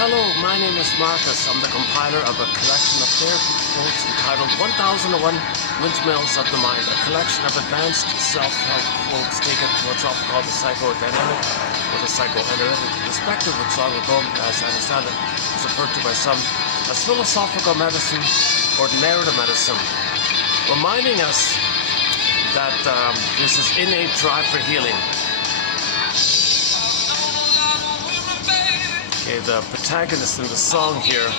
Hello, my name is Marcus. I'm the compiler of a collection of therapy quotes entitled 1001 Windmills of the Mind, a collection of advanced self-help quotes taken from what's often called the psychodynamic or the psychoanalytic perspective, which long ago, as I understand it, was referred to by some as philosophical medicine or narrative medicine, reminding us that there's this innate drive for healing. Okay, the protagonist in the song here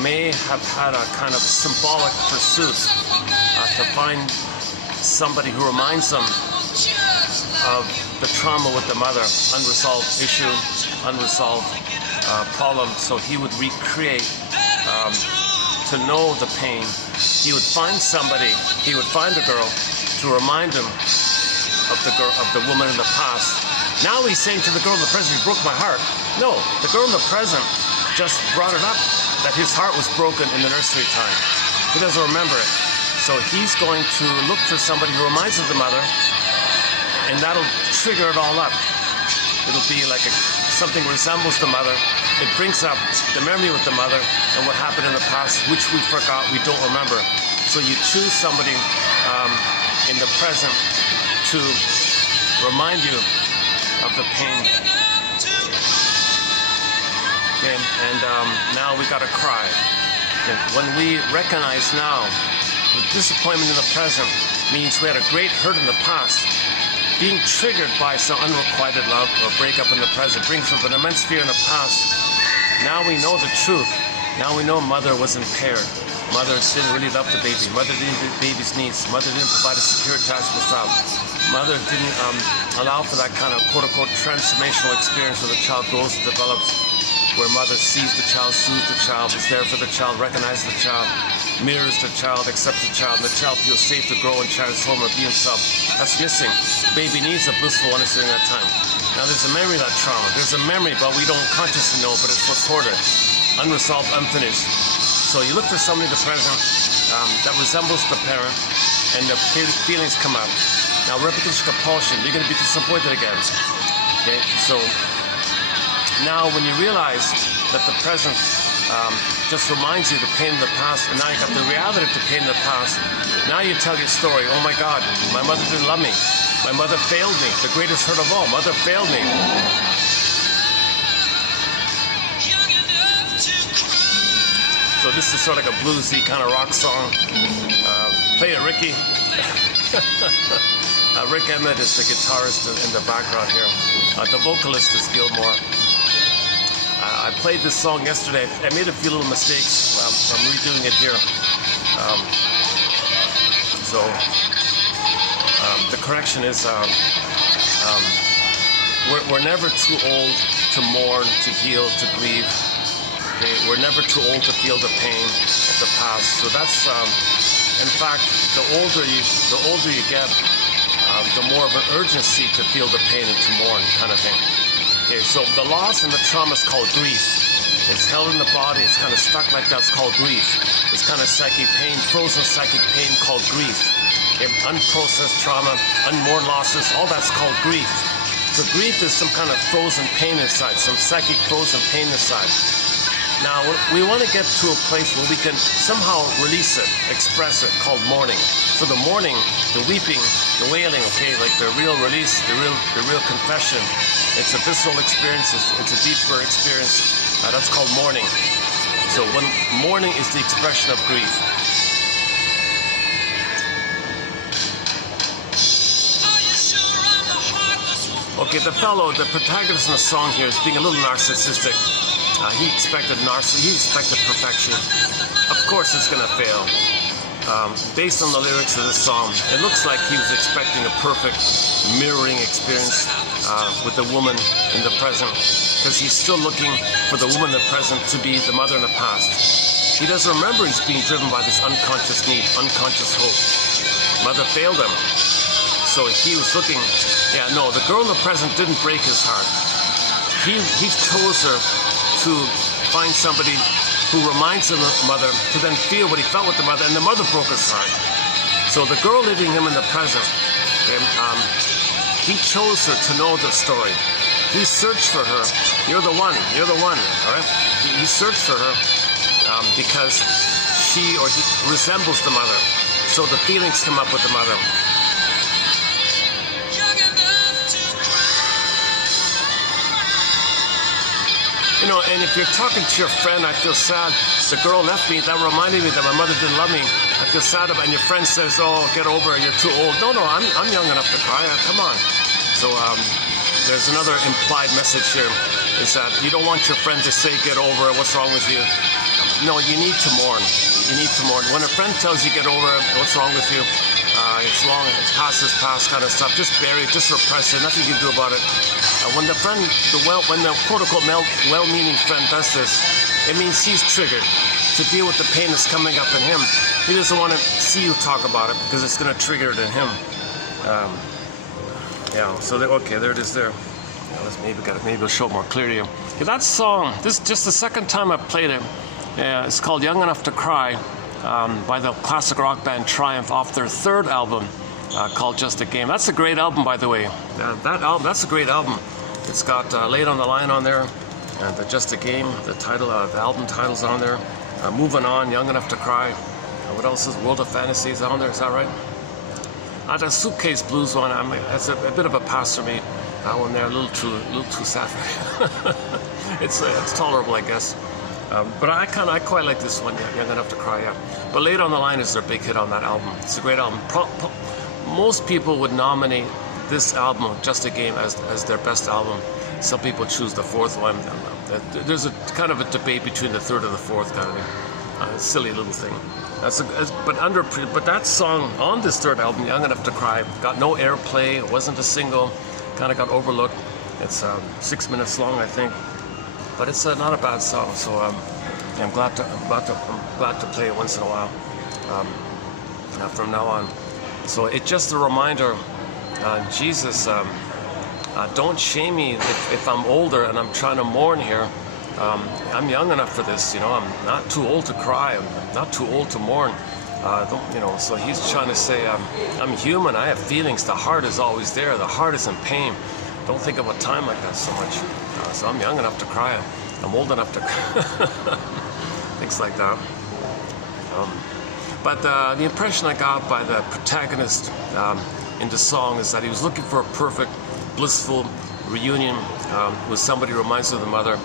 may have had a kind of symbolic pursuit to find somebody who reminds them of the trauma with the mother, unresolved issue, unresolved problem. So he would recreate to know the pain. He would find somebody, he would find a girl to remind him of the woman in the past. Now he's saying to the girl in the present, "You broke my heart." No, the girl in the present just brought it up that his heart was broken in the nursery time. He doesn't remember it. So he's going to look for somebody who reminds him of the mother, and that'll trigger it all up. It'll be like something resembles the mother. It brings up the memory with the mother and what happened in the past, which we forgot, we don't remember. So you choose somebody in the present to remind you of the pain. Okay, and now we gotta cry. Okay, when we recognize now the disappointment in the present means we had a great hurt in the past, being triggered by some unrequited love or breakup in the present brings up an immense fear in the past. Now we know the truth. Now we know mother was impaired. Mother didn't really love the baby. Mother didn't meet the baby's needs. Mother didn't provide a secure attachment style. Mother didn't allow for that kind of quote-unquote transformational experience where the child grows and develops, where mother sees the child, soothes the child, is there for the child, recognizes the child, mirrors the child, accepts the child, and the child feels safe to grow and transform and be himself. That's missing. Baby needs a blissful understanding at that time. Now there's a memory of that trauma. There's a memory, but we don't consciously know, but it's recorded, unresolved, unfinished. So you look for somebody in the present that resembles the parent, and the feelings come up. Now repetition compulsion, you're going to be disappointed again. Okay, so now when you realize that the present just reminds you of the pain of the past, and now you got the reality of the pain of the past, now you tell your story. Oh my God, my mother didn't love me. My mother failed me. The greatest hurt of all, mother failed me. So this is sort of like a bluesy kind of rock song. Play it, Ricky. Rick Emmett is the guitarist in the background here. The vocalist is Gilmore. I played this song yesterday. I made a few little mistakes. I'm redoing it here. The correction is we're never too old to mourn, to heal, to grieve. Okay? We're never too old to feel the pain of the past. So that's, in fact, the older you get, the more of an urgency to feel the pain and to mourn, kind of thing. Okay, so the loss and the trauma is called grief. It's held in the body, it's kind of stuck like that, it's called grief. It's kind of psychic pain, frozen psychic pain called grief. Okay, unprocessed trauma, unmourned losses, all that's called grief. So grief is some kind of frozen pain inside, some psychic frozen pain inside. Now, we want to get to a place where we can somehow release it, express it, called mourning. So the mourning, the weeping, the wailing, okay, like the real release, the real confession. It's a visceral experience, it's a deeper experience. That's called mourning. So when mourning is the expression of grief. Okay, the protagonist in the song here is being a little narcissistic. He expected perfection. Of course it's going to fail. Based on the lyrics of this song, it looks like he was expecting a perfect mirroring experience with the woman in the present, because he's still looking for the woman in the present to be the mother in the past. He doesn't remember he's being driven by this unconscious need, unconscious hope. Mother failed him. So he was looking, the girl in the present didn't break his heart. He chose her to find somebody who reminds him of the mother, to then feel what he felt with the mother, and the mother broke his heart. So the girl leaving him in the present, he chose her to know the story. He searched for her. You're the one, all right? He searched for her because she or he resembles the mother. So the feelings come up with the mother. You know, and if you're talking to your friend, I feel sad. The girl left me. That reminded me that my mother didn't love me. I feel sad about it. And your friend says, oh, get over it. You're too old. No, I'm young enough to cry. Come on. So there's another implied message here, is that you don't want your friend to say, get over it. What's wrong with you? No, you need to mourn. You need to mourn. When a friend tells you, get over it, what's wrong with you? It's long, it's past kind of stuff. Just bury it, just repress it. Nothing you can do about it. When the quote-unquote well-meaning friend does this, it means he's triggered to deal with the pain that's coming up in him. He doesn't want to see you talk about it because it's going to trigger it in him. Yeah. So okay, there it is. There. Yeah, maybe we'll show it more clearly. Yeah, that song. This just the second time I played it. It's called "Young Enough to Cry" by the classic rock band Triumph, off their third album called "Just a Game." That's a great album, by the way. That's a great album. It's got "Laid on the Line" on there, and "Just a Game." The title, the album title's on there. "Moving On," "Young Enough to Cry." What else is "World of Fantasy" is on there? Is that right? The Suitcase Blues one. That's a bit of a pass for me. That one there, a little too sad for me. It's tolerable, I guess. But I quite like this one, "Young Enough to Cry." Yeah. But "Laid on the Line" is their big hit on that album. It's a great album. Most people would nominate this album, "Just a Game," as their best album. Some people choose the fourth one. There's a kind of a debate between the third and the fourth kind of thing. Silly little thing. But that song on this third album, "Young Enough to Cry," got no airplay. It wasn't a single. Kind of got overlooked. It's 6 minutes long, I think. But it's not a bad song. So I'm glad to play it once in a while. From now on. So it's just a reminder, Jesus, don't shame me if I'm older and I'm trying to mourn here. I'm young enough for this, you know. I'm not too old to cry. I'm not too old to mourn. So he's trying to say, I'm human. I have feelings. The heart is always there. The heart is in pain. Don't think about time like that so much. So I'm young enough to cry. I'm old enough to things like that. But the impression I got by the protagonist in the song is that he was looking for a perfect, blissful reunion with somebody who reminds him of the mother.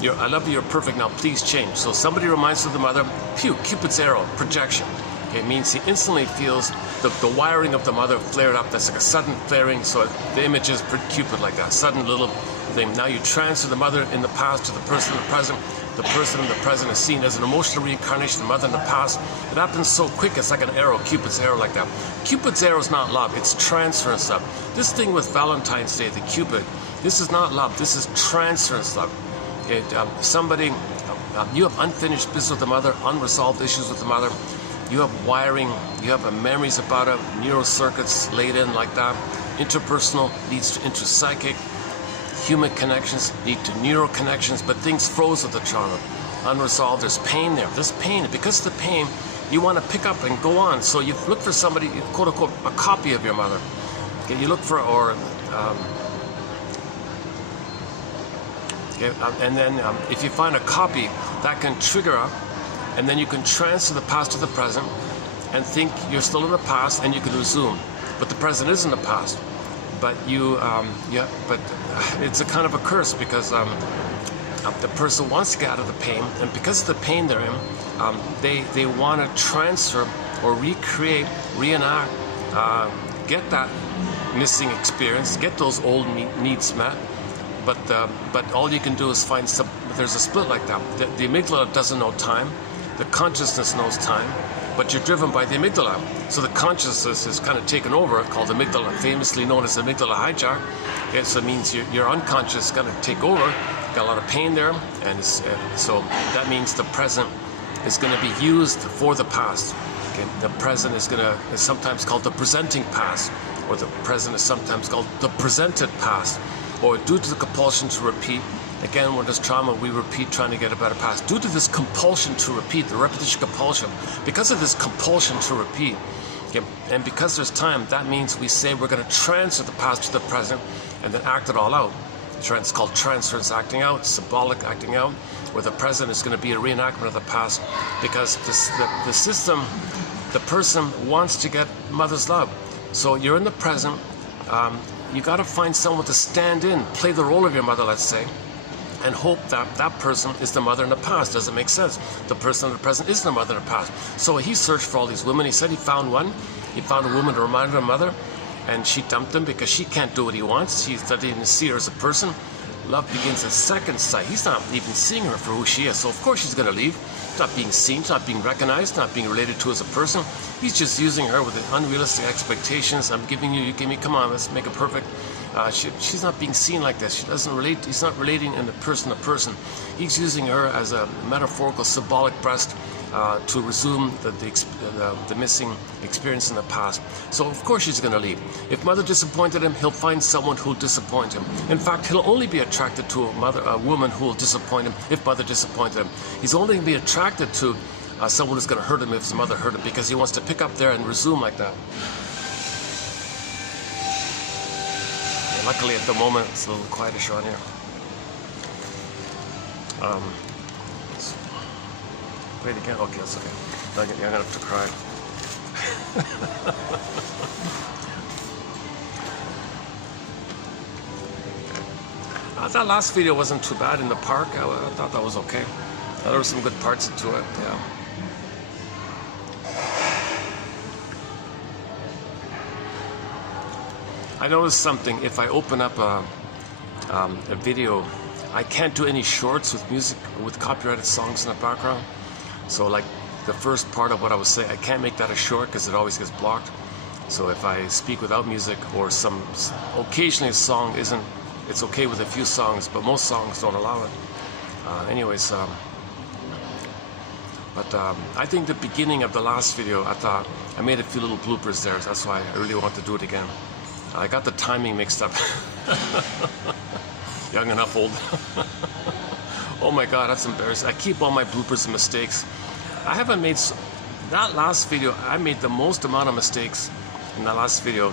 I love you, you're perfect, now please change. So somebody reminds him of the mother, Cupid's arrow, projection. Okay, it means he instantly feels the wiring of the mother flared up. That's like a sudden flaring, so the image is Cupid like that, sudden little thing. Now you transfer the mother in the past to the person in the present. The person in the present is seen as an emotional reincarnation of the mother in the past. It happens so quick, it's like an arrow, Cupid's arrow like that. Cupid's arrow is not love, it's transference love. This thing with Valentine's Day, the Cupid, this is not love, this is transference love. You have unfinished business with the mother, unresolved issues with the mother. You have wiring, you have memories about it, neural circuits laid in like that. Interpersonal leads to intrapsychic. Human connections lead to neural connections, but things froze with the trauma. Unresolved, there's pain there. There's pain. Because of the pain, you want to pick up and go on. So you look for somebody, quote unquote, a copy of your mother. Okay, you look for, and then if you find a copy, that can trigger up, and then you can transfer the past to the present and think you're still in the past, and you can resume. But the present is in the past. But but it's a kind of a curse, because the person wants to get out of the pain, and because of the pain they're in, they want to transfer or recreate, reenact, get that missing experience, get those old needs met. But all you can do is find there's a split like that. The amygdala doesn't know time. The consciousness knows time, but you're driven by the amygdala. So the consciousness is kind of taken over, called amygdala, famously known as amygdala hijack. Okay, so it means your unconscious is going to take over. Got a lot of pain there, and so that means the present is going to be used for the past. Okay, the present is sometimes called the presenting past, or the present is sometimes called the presented past. Or due to the compulsion to repeat, again, when there's trauma, we repeat trying to get a better past. Due to this compulsion to repeat, the repetition compulsion, because of this compulsion to repeat, okay, and because there's time, that means we say we're going to transfer the past to the present and then act it all out. It's called transference acting out, symbolic acting out, where the present is going to be a reenactment of the past, because the system, the person wants to get mother's love. So you're in the present. You got to find someone to stand in, play the role of your mother, let's say, and hope that that person is the mother in the past. Does it make sense? The person in the present is the mother in the past. So he searched for all these women. He said he found one. He found a woman to remind her mother, and she dumped him because she can't do what he wants. He didn't see her as a person. Love begins at second sight. He's not even seeing her for who she is. So of course she's going to leave. She's not being seen, she's not being recognized, not being related to as a person. He's just using her with unrealistic expectations. I'm giving you, you give me, come on, let's make it perfect. She's not being seen like this. She doesn't relate. He's not relating in the person to person. He's using her as a metaphorical, symbolic breast to resume the missing experience in the past. So of course she's going to leave. If mother disappointed him, he'll find someone who'll disappoint him. In fact, he'll only be attracted to a woman who will disappoint him if mother disappointed him. He's only going to be attracted to someone who's going to hurt him if his mother hurt him, because he wants to pick up there and resume like that. Luckily, at the moment, it's a little quietish on here. Wait again? Okay, that's okay. I'm gonna have to cry. That last video wasn't too bad in the park. I thought that was okay. There were some good parts to it, yeah. I noticed something. If I open up a video, I can't do any shorts with music, with copyrighted songs in the background. So like the first part of what I was saying, I can't make that a short because it always gets blocked. So if I speak without music, or occasionally a song isn't, it's okay with a few songs, but most songs don't allow it. I think the beginning of the last video, I made a few little bloopers there. That's why I really want to do it again. I got the timing mixed up. Young enough, old. Oh my God, that's embarrassing. I keep all my bloopers and mistakes. I haven't made, that last video, I made the most amount of mistakes in that last video.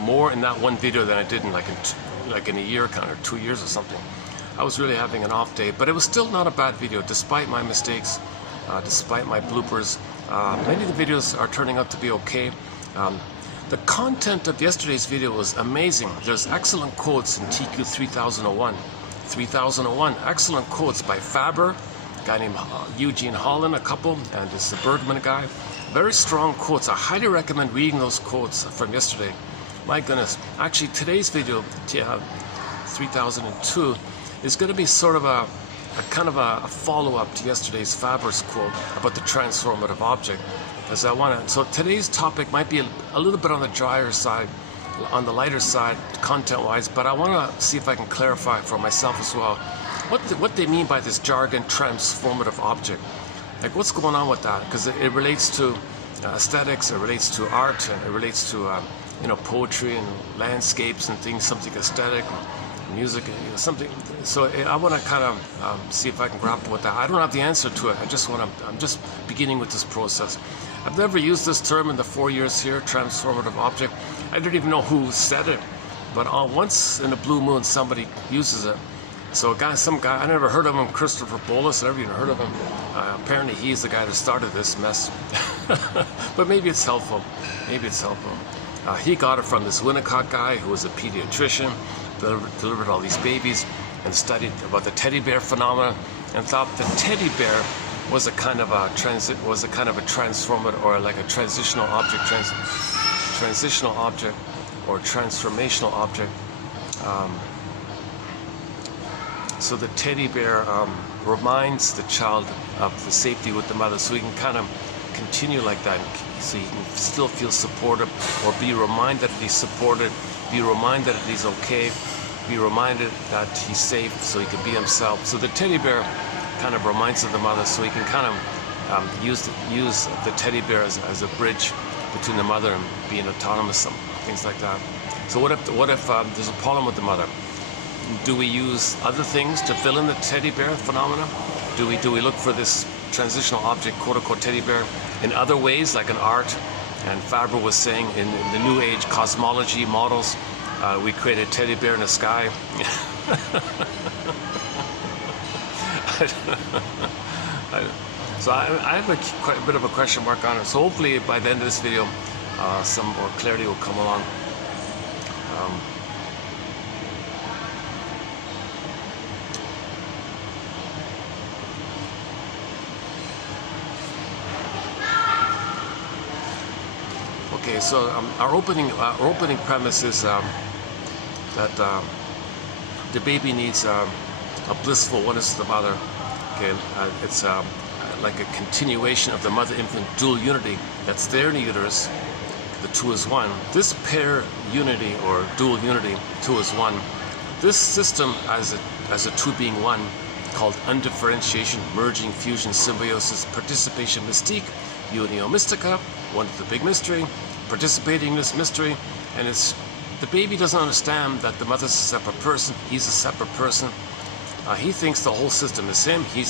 More in that one video than I did in like in a year, kind of 2 years or something. I was really having an off day, but it was still not a bad video, despite my mistakes, despite my bloopers. Many of the videos are turning out to be okay. The content of yesterday's video was amazing. There's excellent quotes in TQ 3001. Excellent quotes by Faber, a guy named Eugene Holland, a couple, and this Bergman guy. Very strong quotes. I highly recommend reading those quotes from yesterday. My goodness. Actually, today's video, 3002, is going to be sort of a kind of a follow-up to yesterday's Faber's quote about the transformative object. So today's topic might be a little bit on the drier side, on the lighter side, content-wise, but I want to see if I can clarify for myself as well what they mean by this jargon, transformative object. Like, what's going on with that? Because it relates to aesthetics, it relates to art, and it relates to poetry and landscapes and things, something aesthetic, music, something. So I want to kind of see if I can grapple with that. I don't have the answer to it. I'm just beginning with this process. I've never used this term in the 4 years here, transformative object. I didn't even know who said it, but once in a blue moon somebody uses it. So some guy, I never heard of him, Christopher Bollas, I never even heard of him. Apparently he's the guy that started this mess. But maybe it's helpful. Maybe it's helpful. He got it from this Winnicott guy who was a pediatrician, delivered all these babies, and studied about the teddy bear phenomena, and thought the teddy bear was a kind of a transformative, or like a transitional object, transitional object, or transformational object. So the teddy bear reminds the child of the safety with the mother, so he can kind of continue like that, so he can still feel supported, or be reminded that he's supported, be reminded that he's okay, be reminded that he's safe, so he can be himself. So the teddy bear kind of reminds of the mother, so he can kind of use the teddy bear as a bridge between the mother and being autonomous, things like that. So what if there's a problem with the mother? Do we use other things to fill in the teddy bear phenomena? Do we look for this transitional object, quote-unquote teddy bear, in other ways, like in art? And Faber was saying in the New Age cosmology models, we created a teddy bear in the sky. So I have quite a bit of a question mark on it. So hopefully by the end of this video, some more clarity will come along. Okay, so our opening premise is that the baby needs a blissful oneness with the mother. Okay, it's like a continuation of the mother-infant dual unity that's there in the uterus. The two is one. This pair unity or dual unity, two is one. This system as a two being one, called undifferentiation, merging, fusion, symbiosis, participation, mystique, unio mystica, one is the big mystery, participating in this mystery, and it's the baby doesn't understand that the mother's a separate person, he's a separate person. He thinks the whole system is him. He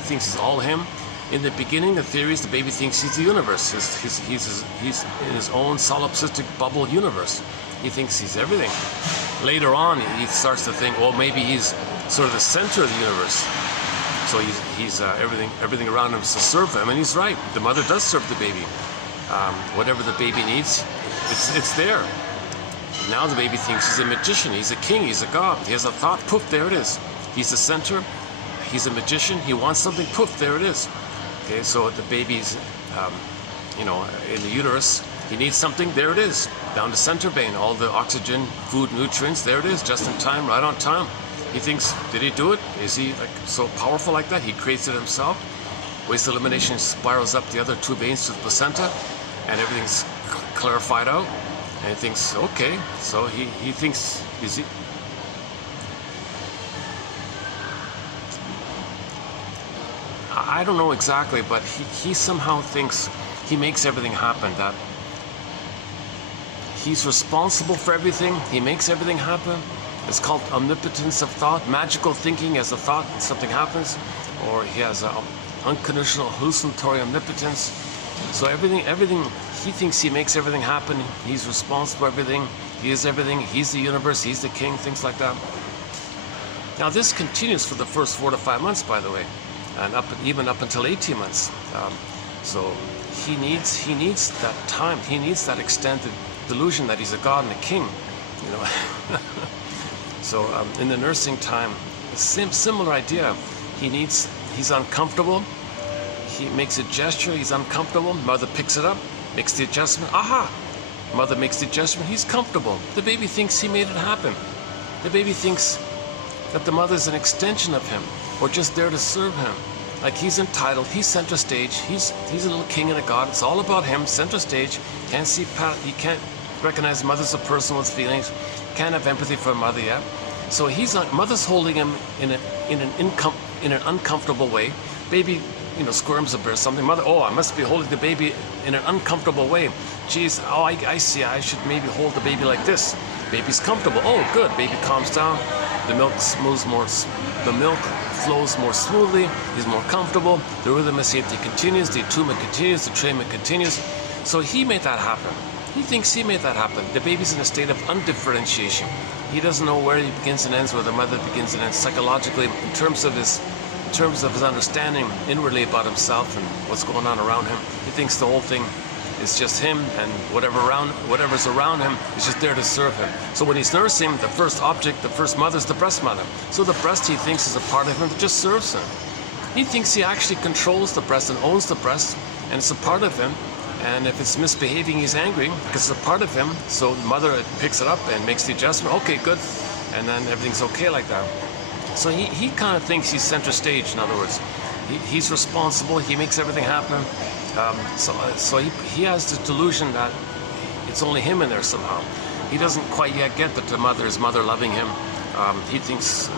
thinks it's all him. In the beginning, the theory is the baby thinks he's the universe. He's in his own solipsistic bubble universe. He thinks he's everything. Later on, he starts to think, well, maybe he's sort of the center of the universe. So he's everything around him is to serve him, and he's right. The mother does serve the baby. Whatever the baby needs, it's there. Now the baby thinks he's a magician, he's a king, he's a god. He has a thought, poof, there it is. He's the center, he's a magician, he wants something, poof, there it is. Okay, so the baby's, in the uterus, he needs something, there it is. Down the center vein, all the oxygen, food, nutrients, there it is, just in time, right on time. He thinks, did he do it? Is he so powerful like that? He creates it himself. Waste elimination spirals up the other two veins to the placenta, and everything's clarified out. And he thinks, okay, so he thinks, is he? I don't know exactly, but he somehow thinks he makes everything happen, that he's responsible for everything, he makes everything happen. It's called omnipotence of thought, magical thinking as a thought, something happens, or he has unconditional hallucinatory omnipotence. So everything, he thinks he makes everything happen, he's responsible for everything, he is everything, he's the universe, he's the king, things like that. Now this continues for the first 4 to 5 months, by the way, and even up until 18 months. So he needs that time, he needs that extended delusion that he's a god and a king, you know. So in the nursing time, similar idea. He's uncomfortable. He makes a gesture, he's uncomfortable. Mother picks it up, makes the adjustment. Aha! Mother makes the adjustment, he's comfortable. The baby thinks he made it happen. The baby thinks that the mother's an extension of him, or just there to serve him. Like he's entitled, he's center stage, he's a little king and a god. It's all about him, center stage. He can't recognize mother's a person with feelings, can't have empathy for a mother yet. So mother's holding him in an uncomfortable way. Baby, squirms a bit or something. Mother, oh, I must be holding the baby in an uncomfortable way. Geez, oh, I see, I should maybe hold the baby like this. Baby's comfortable. Oh, good. Baby calms down. The milk flows more smoothly. He's more comfortable. The rhythm of safety continues. The attunement continues. The trainment continues. So he made that happen. He thinks he made that happen. The baby's in a state of undifferentiation. He doesn't know where he begins and ends, where the mother begins and ends psychologically, in terms of his understanding inwardly about himself and what's going on around him. He thinks the whole thing is just him, and whatever's around him is just there to serve him. So when he's nursing, the first object, the first mother is the breast mother. So the breast he thinks is a part of him that just serves him. He thinks he actually controls the breast and owns the breast, and it's a part of him. And if it's misbehaving, he's angry because it's a part of him. So the mother picks it up and makes the adjustment. Okay, good. And then everything's okay like that. So he kind of thinks he's center stage, in other words. He's responsible, he makes everything happen. So he has this delusion that it's only him in there somehow. He doesn't quite yet get that the mother is mother loving him. He thinks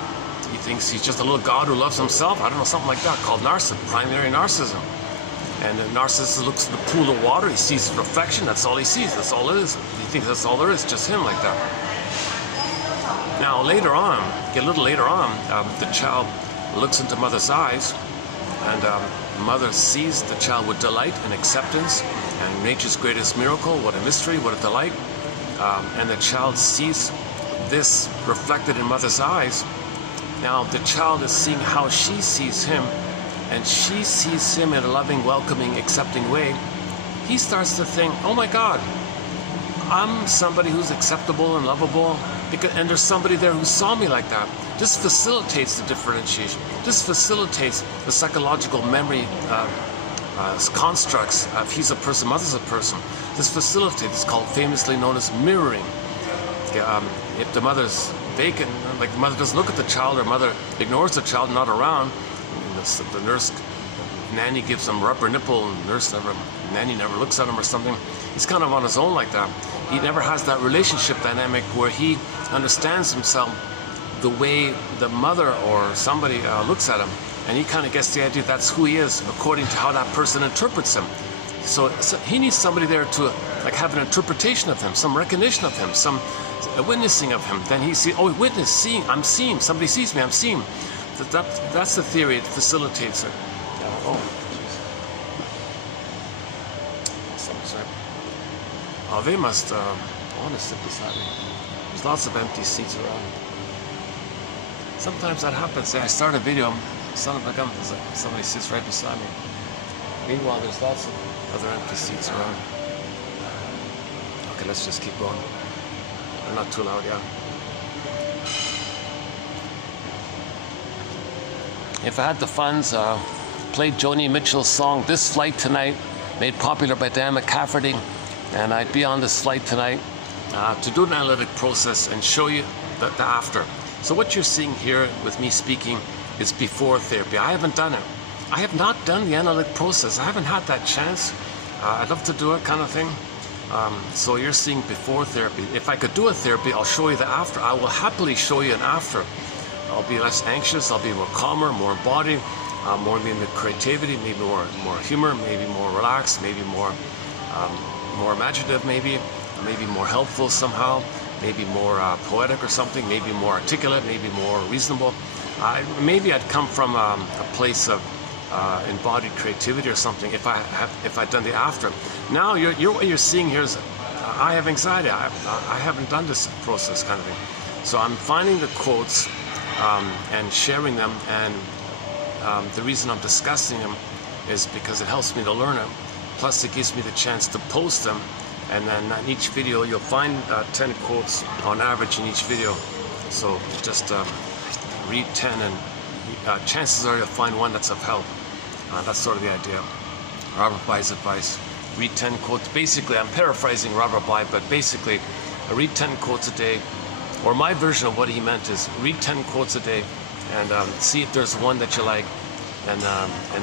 he's just a little god who loves himself. I don't know, something like that, called primary narcissism. And the narcissist looks at the pool of water, he sees his reflection, that's all he sees, that's all it is. He thinks that's all there is, just him like that. Now later on, a little later on, the child looks into mother's eyes, and mother sees the child with delight and acceptance, and nature's greatest miracle, what a mystery, what a delight. and the child sees this reflected in mother's eyes. Now the child is seeing how she sees him, and she sees him in a loving, welcoming, accepting way. He starts to think, oh my God, I'm somebody who's acceptable and lovable, and there's somebody there who saw me like that. This facilitates the differentiation. This facilitates the psychological memory constructs of he's a person, mother's a person. This facilitates, it's called, famously known as mirroring. If the mother's vacant, like the mother doesn't look at the child, or mother ignores the child, not around, the nurse, nanny gives him rubber nipple, and nanny never looks at him or something. He's kind of on his own like that. He never has that relationship dynamic where he understands himself the way the mother or somebody looks at him, and he kind of gets the idea that's who he is according to how that person interprets him. So he needs somebody there to like have an interpretation of him, some recognition of him, some witnessing of him. Then he sees, oh, witness, seeing, I'm seeing, somebody sees me, I'm seeing. That's the theory, it facilitates it. Oh, they must want to sit beside me. There's lots of empty seats around. Sometimes that happens. I start a video, somebody sits right beside me. Meanwhile, there's lots of other empty seats around. Okay, let's just keep going. They're not too loud, yeah. If I had the funds, played Joni Mitchell's song "This Flight Tonight," made popular by Dan McCafferty, and I'd be on this flight tonight to do an analytic process and show you the after. So what you're seeing here with me speaking is before therapy. I haven't done it. I have not done the analytic process. I haven't had that chance. I'd love to do it, kind of thing. So you're seeing before therapy. If I could do a therapy, I'll show you the after. I will happily show you an after. I'll be less anxious, I'll be more calmer, more embodied, more maybe creativity, maybe more humor, maybe more relaxed, maybe more imaginative, maybe more helpful somehow, maybe more poetic or something, maybe more articulate, maybe more reasonable. Maybe I'd come from a place of embodied creativity or something if I'd done the after. Now what you're seeing here is I have anxiety. I haven't done this process, kind of thing. So I'm finding the quotes and sharing them, and the reason I'm discussing them is because it helps me to learn them. Plus it gives me the chance to post them, and then in each video you'll find 10 quotes on average in each video. So just read 10, and chances are you'll find one that's of help. That's sort of the idea. Robert Bly's advice. Read 10 quotes. Basically, I'm paraphrasing Robert Bly, but basically I read 10 quotes a day, or my version of what he meant is read 10 quotes a day and see if there's one that you like, and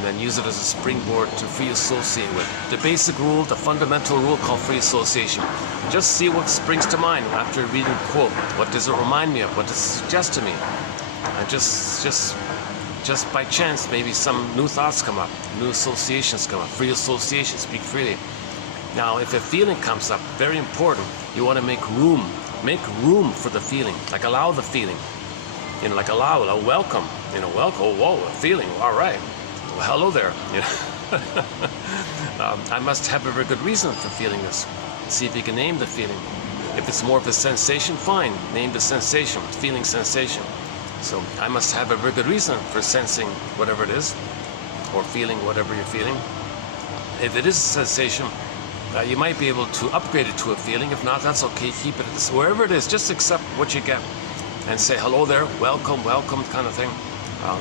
then use it as a springboard to free associate with. The basic rule, the fundamental rule called free association. Just see what springs to mind after reading a quote. What does it remind me of? What does it suggest to me? And just by chance, maybe some new thoughts come up, new associations come up. Free association, speak freely. Now, if a feeling comes up, very important, you want to make room for the feeling, like allow the feeling. You know, like allow, welcome, welcome, oh, whoa, a feeling, all right, well, hello there, I must have a very good reason for feeling this. See if you can name the feeling. If it's more of a sensation, fine, name the sensation, feeling sensation. So I must have a very good reason for sensing whatever it is, or feeling whatever you're feeling. If it is a sensation, you might be able to upgrade it to a feeling. If not, that's okay, keep it at this, wherever it is, just accept what you get. And say hello there, welcome, kind of thing,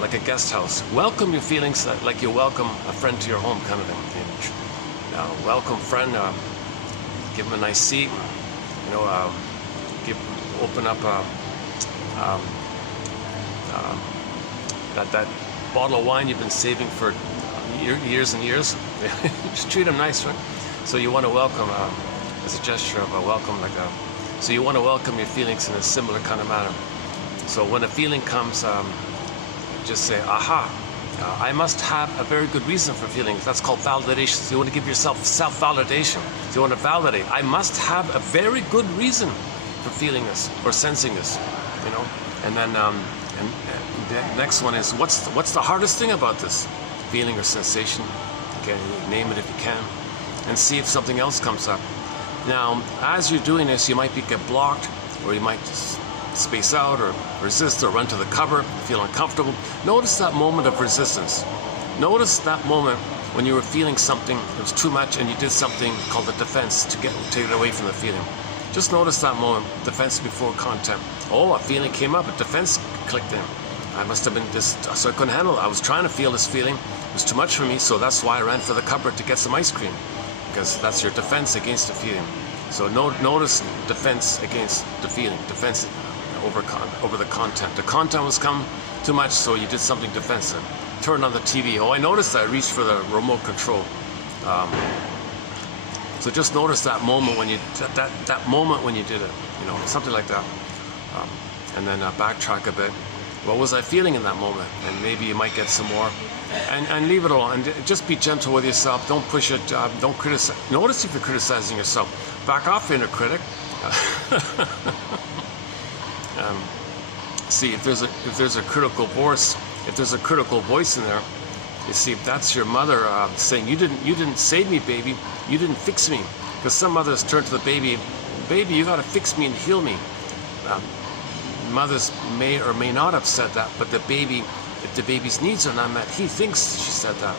like a guest house. Welcome your feelings like you welcome a friend to your home, kind of thing. Welcome friend, give him a nice seat, open up that bottle of wine you've been saving for years and years. Just treat him nice, right? So you want to welcome as a gesture of a welcome, so you want to welcome your feelings in a similar kind of manner. So when a feeling comes, just say, aha, I must have a very good reason for feeling. That's called validation. So you want to give yourself self-validation. So you want to validate. I must have a very good reason for feeling this or sensing this, And then and the next one is, what's the hardest thing about this feeling or sensation? Okay, name it if you can, and see if something else comes up. Now, as you're doing this, you might get blocked, or you might space out or resist or run to the cupboard, feel uncomfortable. Notice that moment of resistance. Notice that moment when you were feeling something that was too much and you did something called the defense to get away from the feeling. Just notice that moment, defense before content. Oh, a feeling came up, a defense clicked in. I must have been so I couldn't handle it. I was trying to feel this feeling. It was too much for me, so that's why I ran for the cupboard to get some ice cream, because that's your defense against the feeling. So notice defense against the feeling, defense over the content. The content was too much, so you did something defensive. Turn on the TV. Oh, I noticed I reached for the remote control. So just notice that moment when you that moment when you did it, you know, something like that, and then backtrack a bit. What was I feeling in that moment? And maybe you might get some more, and leave it all, and just be gentle with yourself. Don't push it. Don't criticize. Notice if you're criticizing yourself. Back off, inner critic. See if there's a critical voice. If there's a critical voice in there, you see if that's your mother saying, you didn't save me, baby. You didn't fix me. Because some mothers turn to the baby, you got to fix me and heal me. Mothers may or may not have said that, but the baby, if the baby's needs are not met, he thinks she said that.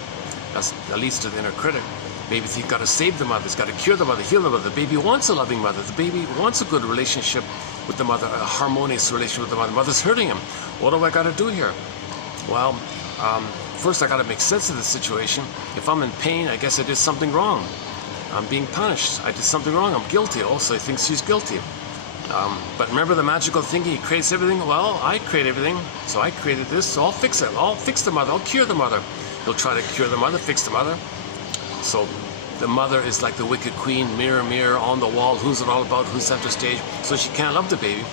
That leads to the inner critic. Baby thinks he's got to save the mother, he's got to cure the mother, heal the mother. The baby wants a loving mother. The baby wants a good relationship with the mother, a harmonious relationship with the mother. Mother's hurting him. What do I got to do here? Well, first I got to make sense of the situation. If I'm in pain, I guess I did something wrong. I'm being punished. I did something wrong. I'm guilty. Also, he thinks she's guilty. But remember the magical thinking, he creates everything. Well, I create everything, so I created this, so I'll fix it. I'll fix the mother. I'll cure the mother. He'll try to cure the mother, fix the mother. So the mother is like the wicked queen, mirror, mirror on the wall. Who's it all about? Who's center stage? So she can't love the baby.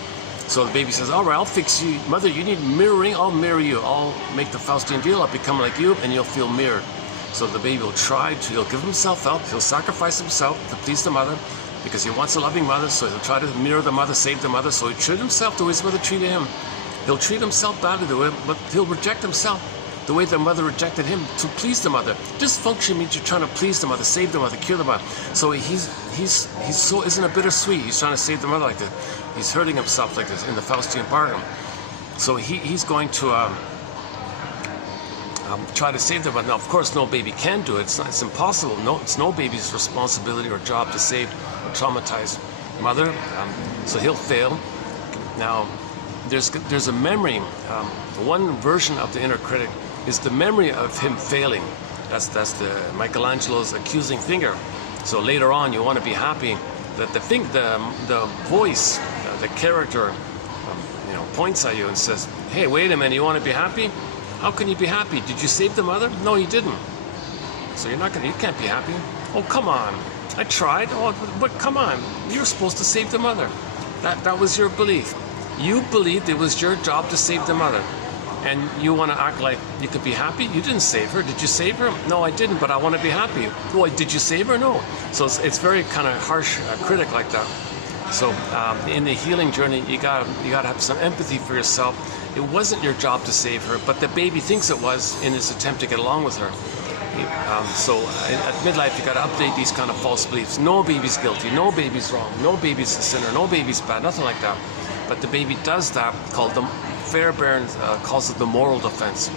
So the baby says, all right, I'll fix you. Mother, you need mirroring. I'll mirror you. I'll make the Faustian deal. I'll become like you, and you'll feel mirrored. So the baby will he'll give himself up. He'll sacrifice himself to please the mother, because he wants a loving mother. So he'll try to mirror the mother, save the mother. So he'll treat himself the way his mother treated him. He'll treat himself badly, but he'll reject himself the way the mother rejected him to please the mother. Dysfunction means you're trying to please the mother, save the mother, cure the mother. So he's so isn't a bittersweet. He's trying to save the mother like this. He's hurting himself like this in the Faustian bargain. So he's going to try to save the mother. Now, of course, no baby can do it. It's impossible. No, it's no baby's responsibility or job to save a traumatized mother. So he'll fail. Now, there's a memory. One version of the inner critic is the memory of him failing. That's the Michelangelo's accusing finger. So later on, you want to be happy that the voice, the character, points at you and says, "Hey, wait a minute, you want to be happy? How can you be happy? Did you save the mother? No, you didn't. So you can't be happy. Oh, come on. I tried. Oh, but come on. You're supposed to save the mother. That was your belief. You believed it was your job to save the mother. And you want to act like you could be happy? You didn't save her. Did you save her? No, I didn't, but I want to be happy. Well, did you save her? No. So it's very kind of harsh critic like that. So in the healing journey, you got to have some empathy for yourself. It wasn't your job to save her, but the baby thinks it was in his attempt to get along with her. So at midlife, you got to update these kind of false beliefs. No baby's guilty. No baby's wrong. No baby's a sinner. No baby's bad. Nothing like that. But the baby does that, called the Fairbairn calls it the moral defense.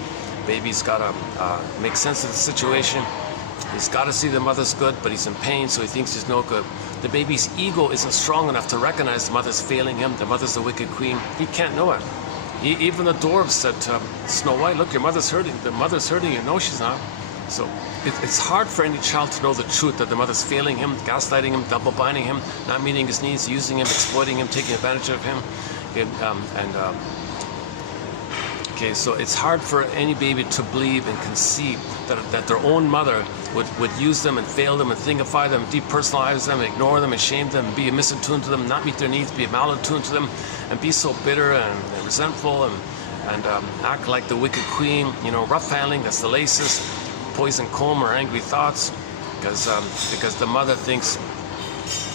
Baby's got to make sense of the situation. He's got to see the mother's good, but he's in pain, so he thinks he's no good. The baby's ego isn't strong enough to recognize the mother's failing him. The mother's the wicked queen. He can't know it. Even the dwarves said to Snow White, look, your mother's hurting. The mother's hurting you. No, she's not. So it's hard for any child to know the truth, that the mother's failing him, gaslighting him, double binding him, not meeting his needs, using him, exploiting him, taking advantage of him. Okay, so it's hard for any baby to believe and conceive that their own mother would use them and fail them and thingify them, depersonalize them, ignore them and shame them, be misattuned to them, not meet their needs, be malattuned to them, and be so bitter and resentful and act like the wicked queen, rough handling, that's the laces, poison comb or angry thoughts, because the mother thinks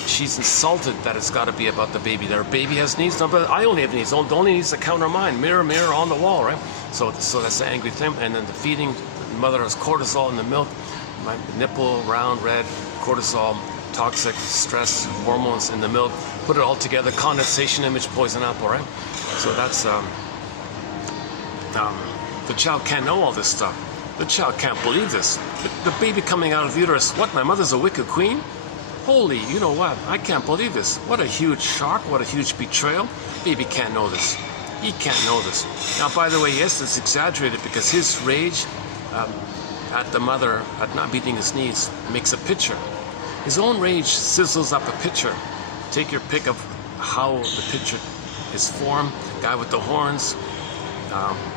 she's insulted that it's got to be about the baby. That her baby has needs. No, but I only have needs. The only needs that count are mine. Mirror, mirror on the wall, right? So that's the angry thing. And then the feeding. The mother has cortisol in the milk. My nipple, round, red, cortisol. toxic stress hormones in the milk, put it all together, condensation image, poison apple, right? So that's, the child can't know all this stuff. The child can't believe this. The baby coming out of the uterus, what, my mother's a wicked queen? Holy, you know what, I can't believe this. What a huge shock, what a huge betrayal. Baby can't know this. He can't know this. Now, by the way, yes, it's exaggerated because his rage at the mother, at not meeting his needs, makes a picture. His own rage sizzles up a picture. Take your pick of how the picture is formed. Guy with the horns,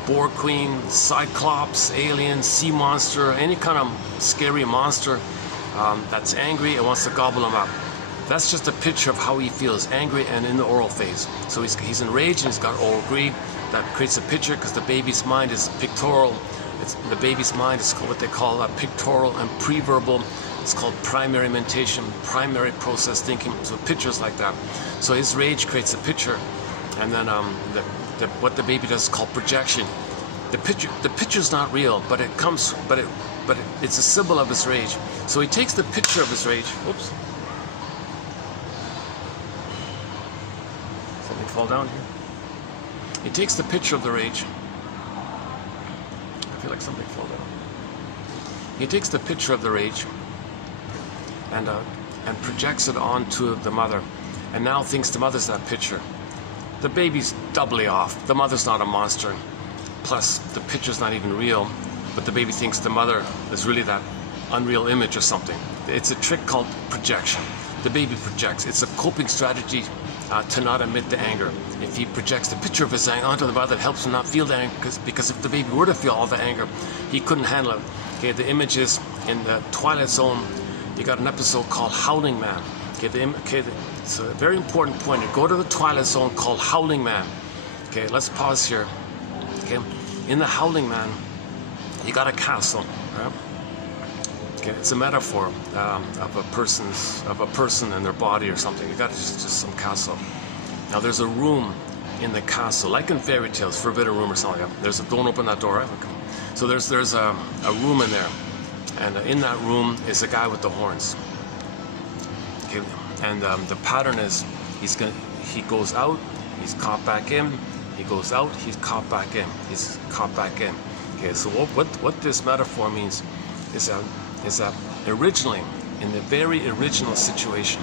boar queen, cyclops, alien, sea monster, any kind of scary monster that's angry and wants to gobble him up. That's just a picture of how he feels, angry and in the oral phase. So he's enraged and he's got oral greed. That creates a picture because the baby's mind is pictorial. The baby's mind is what they call pictorial and pre-verbal. It's called primary mentation, primary process thinking. So pictures like that. So his rage creates a picture, and then what the baby does is called projection. The picture's not real, but it comes, but it's a symbol of his rage. So he takes the picture of his rage. Oops. Something fall down here. He takes the picture of the rage. I feel like something fell down. He takes the picture of the rage and projects it onto the mother, and now thinks the mother's that picture. The baby's doubly off. The mother's not a monster. Plus, the picture's not even real, but the baby thinks the mother is really that unreal image or something. It's a trick called projection. The baby projects. It's a coping strategy to not admit the anger. If he projects the picture of his anger onto the mother, it helps him not feel the anger, because if the baby were to feel all the anger, he couldn't handle it. Okay, the image is in the Twilight Zone. You got an episode called Howling Man. Okay, it's a very important point. You go to the Twilight Zone called Howling Man. Okay, let's pause here. Okay, in the Howling Man, you got a castle. Right? Okay, it's a metaphor of a person and their body or something. You got just some castle. Now there's a room in the castle, like in fairy tales, forbidden room or something like that. Don't open that door. Right? Okay. So there's a room in there, and in that room is a guy with the horns. Okay, and the pattern is he goes out, he's caught back in. He goes out, he's caught back in. He's caught back in. Okay, so what this metaphor means is that originally, in the very original situation,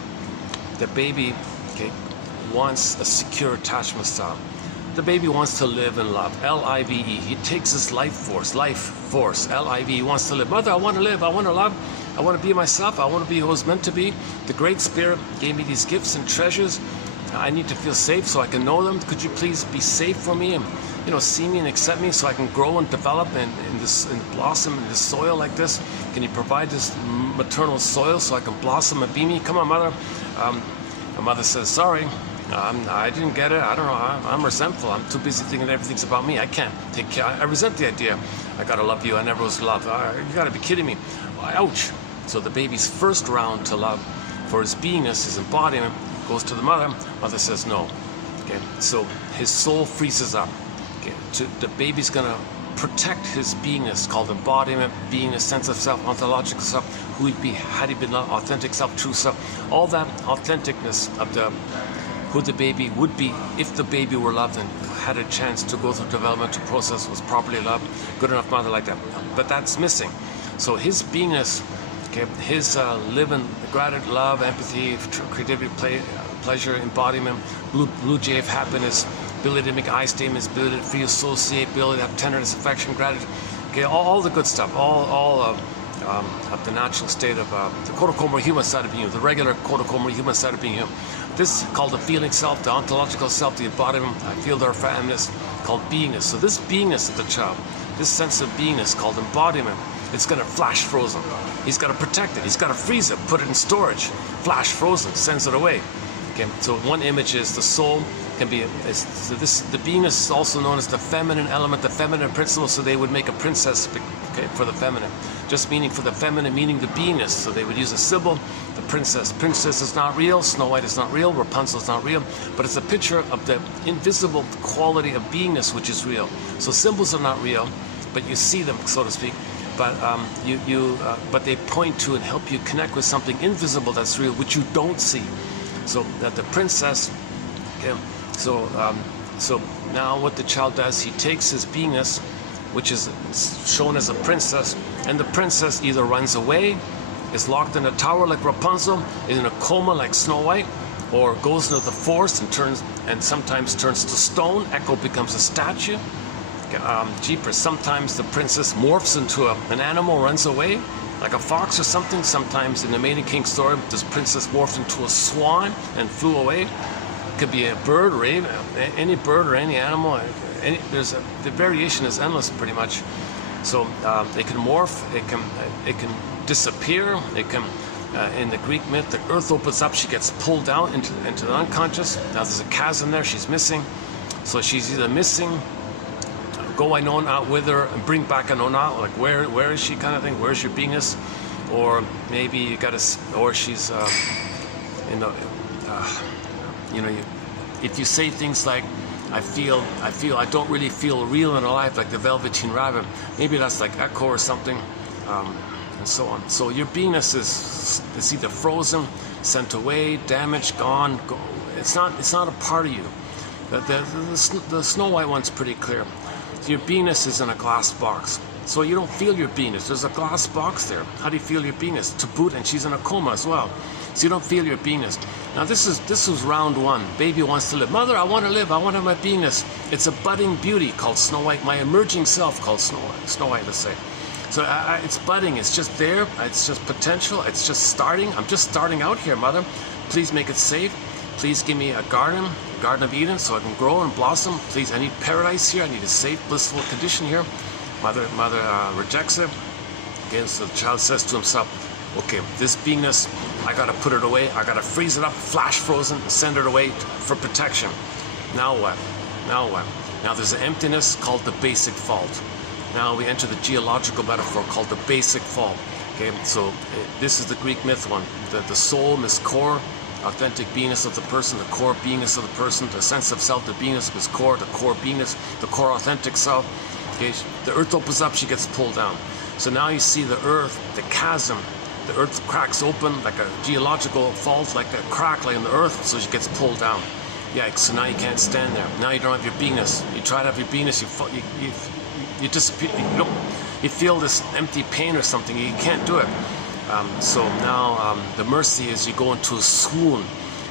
the baby wants a secure attachment style. The baby wants to live in love, L-I-V-E. He takes his life force, L-I-V-E. He wants to live. Mother, I want to live, I want to love, I want to be myself, I want to be who I was meant to be. The Great Spirit gave me these gifts and treasures. I need to feel safe so I can know them. Could you please be safe for me and see me and accept me so I can grow and develop and blossom in this soil like this? Can you provide this maternal soil so I can blossom and be me? Come on, mother. My mother says, sorry, I didn't get it. I don't know. I'm resentful. I'm too busy thinking everything's about me. I can't take care. I resent the idea. I gotta love you. I never was loved. You gotta be kidding me. Ouch. So the baby's first round to love for his beingness, his embodiment, goes to the mother. Mother says no. Okay, so his soul freezes up. Okay, the baby's gonna protect his beingness, called embodiment, beingness, sense of self, ontological self, who he'd be had he been authentic self, true self. All that authenticness of who the baby would be if the baby were loved and had a chance to go through the developmental process, was properly loved, good enough mother like that. But that's missing. So his beingness, okay, his living, gratitude, love, empathy, creativity, pleasure, embodiment, blue jay of happiness, ability to make I statements, ability to free associate, ability to have tenderness, affection, gratitude, okay, all the good stuff, all of the natural state of the quote-unquote human side of being you, the regular quote-unquote human side of being you. This is called the feeling self, the ontological self, the embodiment, I feel their fatness, called beingness. So this beingness of the child, this sense of beingness called embodiment, it's going to flash frozen. He's got to protect it. He's got to freeze it, put it in storage, flash frozen, sends it away. Okay, so one image is the soul can be, the beingness is also known as the feminine element, the feminine principle, so they would make a princess, okay, for the feminine. Just meaning for the feminine, meaning the beingness. So they would use a symbol, the princess. Princess is not real, Snow White is not real, Rapunzel is not real, but it's a picture of the invisible quality of beingness which is real. So symbols are not real, but you see them, so to speak. but they point to and help you connect with something invisible that's real, which you don't see. So that the princess, so now what the child does, he takes his beingness, which is shown as a princess, and the princess either runs away, is locked in a tower like Rapunzel, is in a coma like Snow White, or goes into the forest and sometimes turns to stone. Echo becomes a statue. Jeepers, sometimes the princess morphs into an animal, runs away, like a fox or something. Sometimes in the Maiden King story, this princess morphed into a swan and flew away. It could be a bird, or any bird or any animal. The variation is endless, pretty much. So it can morph, it can disappear, it can. In the Greek myth, the earth opens up, she gets pulled down into the unconscious. Now there's a chasm there, she's missing. So she's either missing, go I know not whither, and bring back I know not, like where is she kind of thing, where's your beingness? Or maybe you gotta, or she's, if you say things like, I don't really feel real and alive, like the Velveteen Rabbit, maybe that's like Echo or something. And so on. So your beingness is either frozen, sent away, damaged, gone. It's not a part of you. The Snow White one's pretty clear. Your beingness is in a glass box, so you don't feel your beingness. There's a glass box there. How do you feel your beingness? To boot, and she's in a coma as well, so you don't feel your beingness. Now this was round one. Baby wants to live. Mother, I want to live. I want to have my beingness. It's a budding beauty called Snow White. My emerging self called Snow White. Let's say. So it's budding, it's just there, it's just potential, it's just starting. I'm just starting out here, Mother. Please make it safe. Please give me a Garden of Eden, so I can grow and blossom. Please, I need paradise here. I need a safe, blissful condition here. Mother rejects it. Again, so the child says to himself, okay, this beingness, I gotta put it away. I gotta freeze it up, flash frozen, send it away for protection. Now what? Now what? Now there's an emptiness called the basic fault. Now we enter the geological metaphor called the basic fault. Okay, so this is the Greek myth one. The soul, this core, authentic beingness of the person, the core beingness of the person, the sense of self, the beingness of his core, the core beingness, the core authentic self. Okay, the earth opens up, she gets pulled down. So now you see the earth, the chasm, the earth cracks open like a geological fault, like a crack like in the earth, so she gets pulled down. Yikes, so now you can't stand there. Now you don't have your beingness. You try to have your beingness, you disappear, you feel this empty pain or something, you can't do it. So now the mercy is you go into a swoon.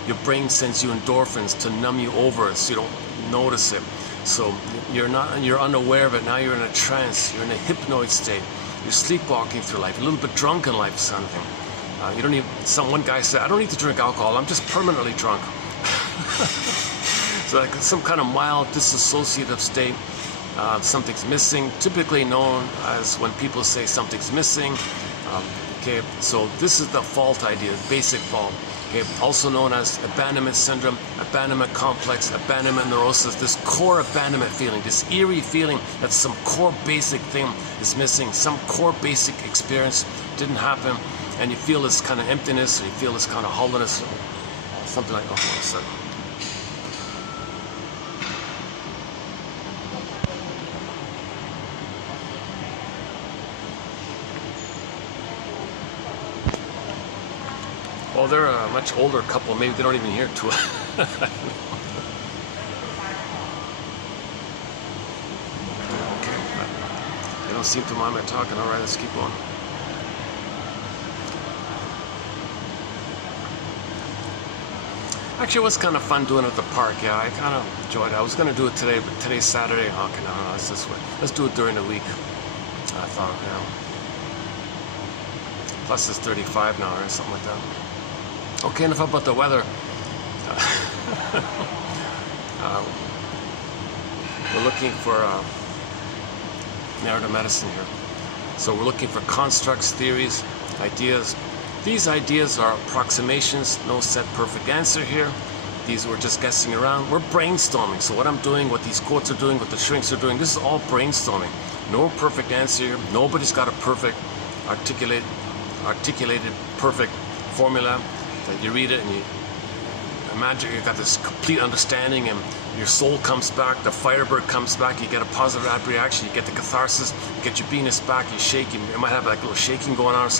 Your brain sends you endorphins to numb you over so you don't notice it. So you're unaware of it. Now you're in a trance, you're in a hypnoid state. You're sleepwalking through life, a little bit drunk in life, something. You don't need, one guy said, I don't need to drink alcohol, I'm just permanently drunk. So like some kind of mild dissociative state. Something's missing, typically known as when people say something's missing. Okay, so this is the fault idea, basic fault. Okay, also known as abandonment syndrome, abandonment complex, abandonment neurosis, this core abandonment feeling, this eerie feeling that some core basic thing is missing, some core basic experience didn't happen, and you feel this kind of emptiness, or you feel this kind of hollowness, something like, oh, 1 second. Oh, they're a much older couple. Maybe they don't even hear to it. Okay, they don't seem to mind my talking. All right, let's keep going. Actually, it was kind of fun doing it at the park. Yeah, I kind of enjoyed it. I was going to do it today, but today's Saturday. Okay, no, let's this way. Let's do it during the week. I thought, Plus it's 35 now, or something like that. Okay, enough about the weather. We're looking for narrative medicine here. So we're looking for constructs, theories, ideas. These ideas are approximations, no set perfect answer here. These we're just guessing around. We're brainstorming. So what I'm doing, what these quotes are doing, what the shrinks are doing, this is all brainstorming. No perfect answer here. Nobody's got a perfect articulated perfect formula that you read it and imagine you've got this complete understanding, and your soul comes back, the firebird comes back, you get a positive reaction, you get the catharsis, you get your beingness back, you shake, you might have like a little shaking going on.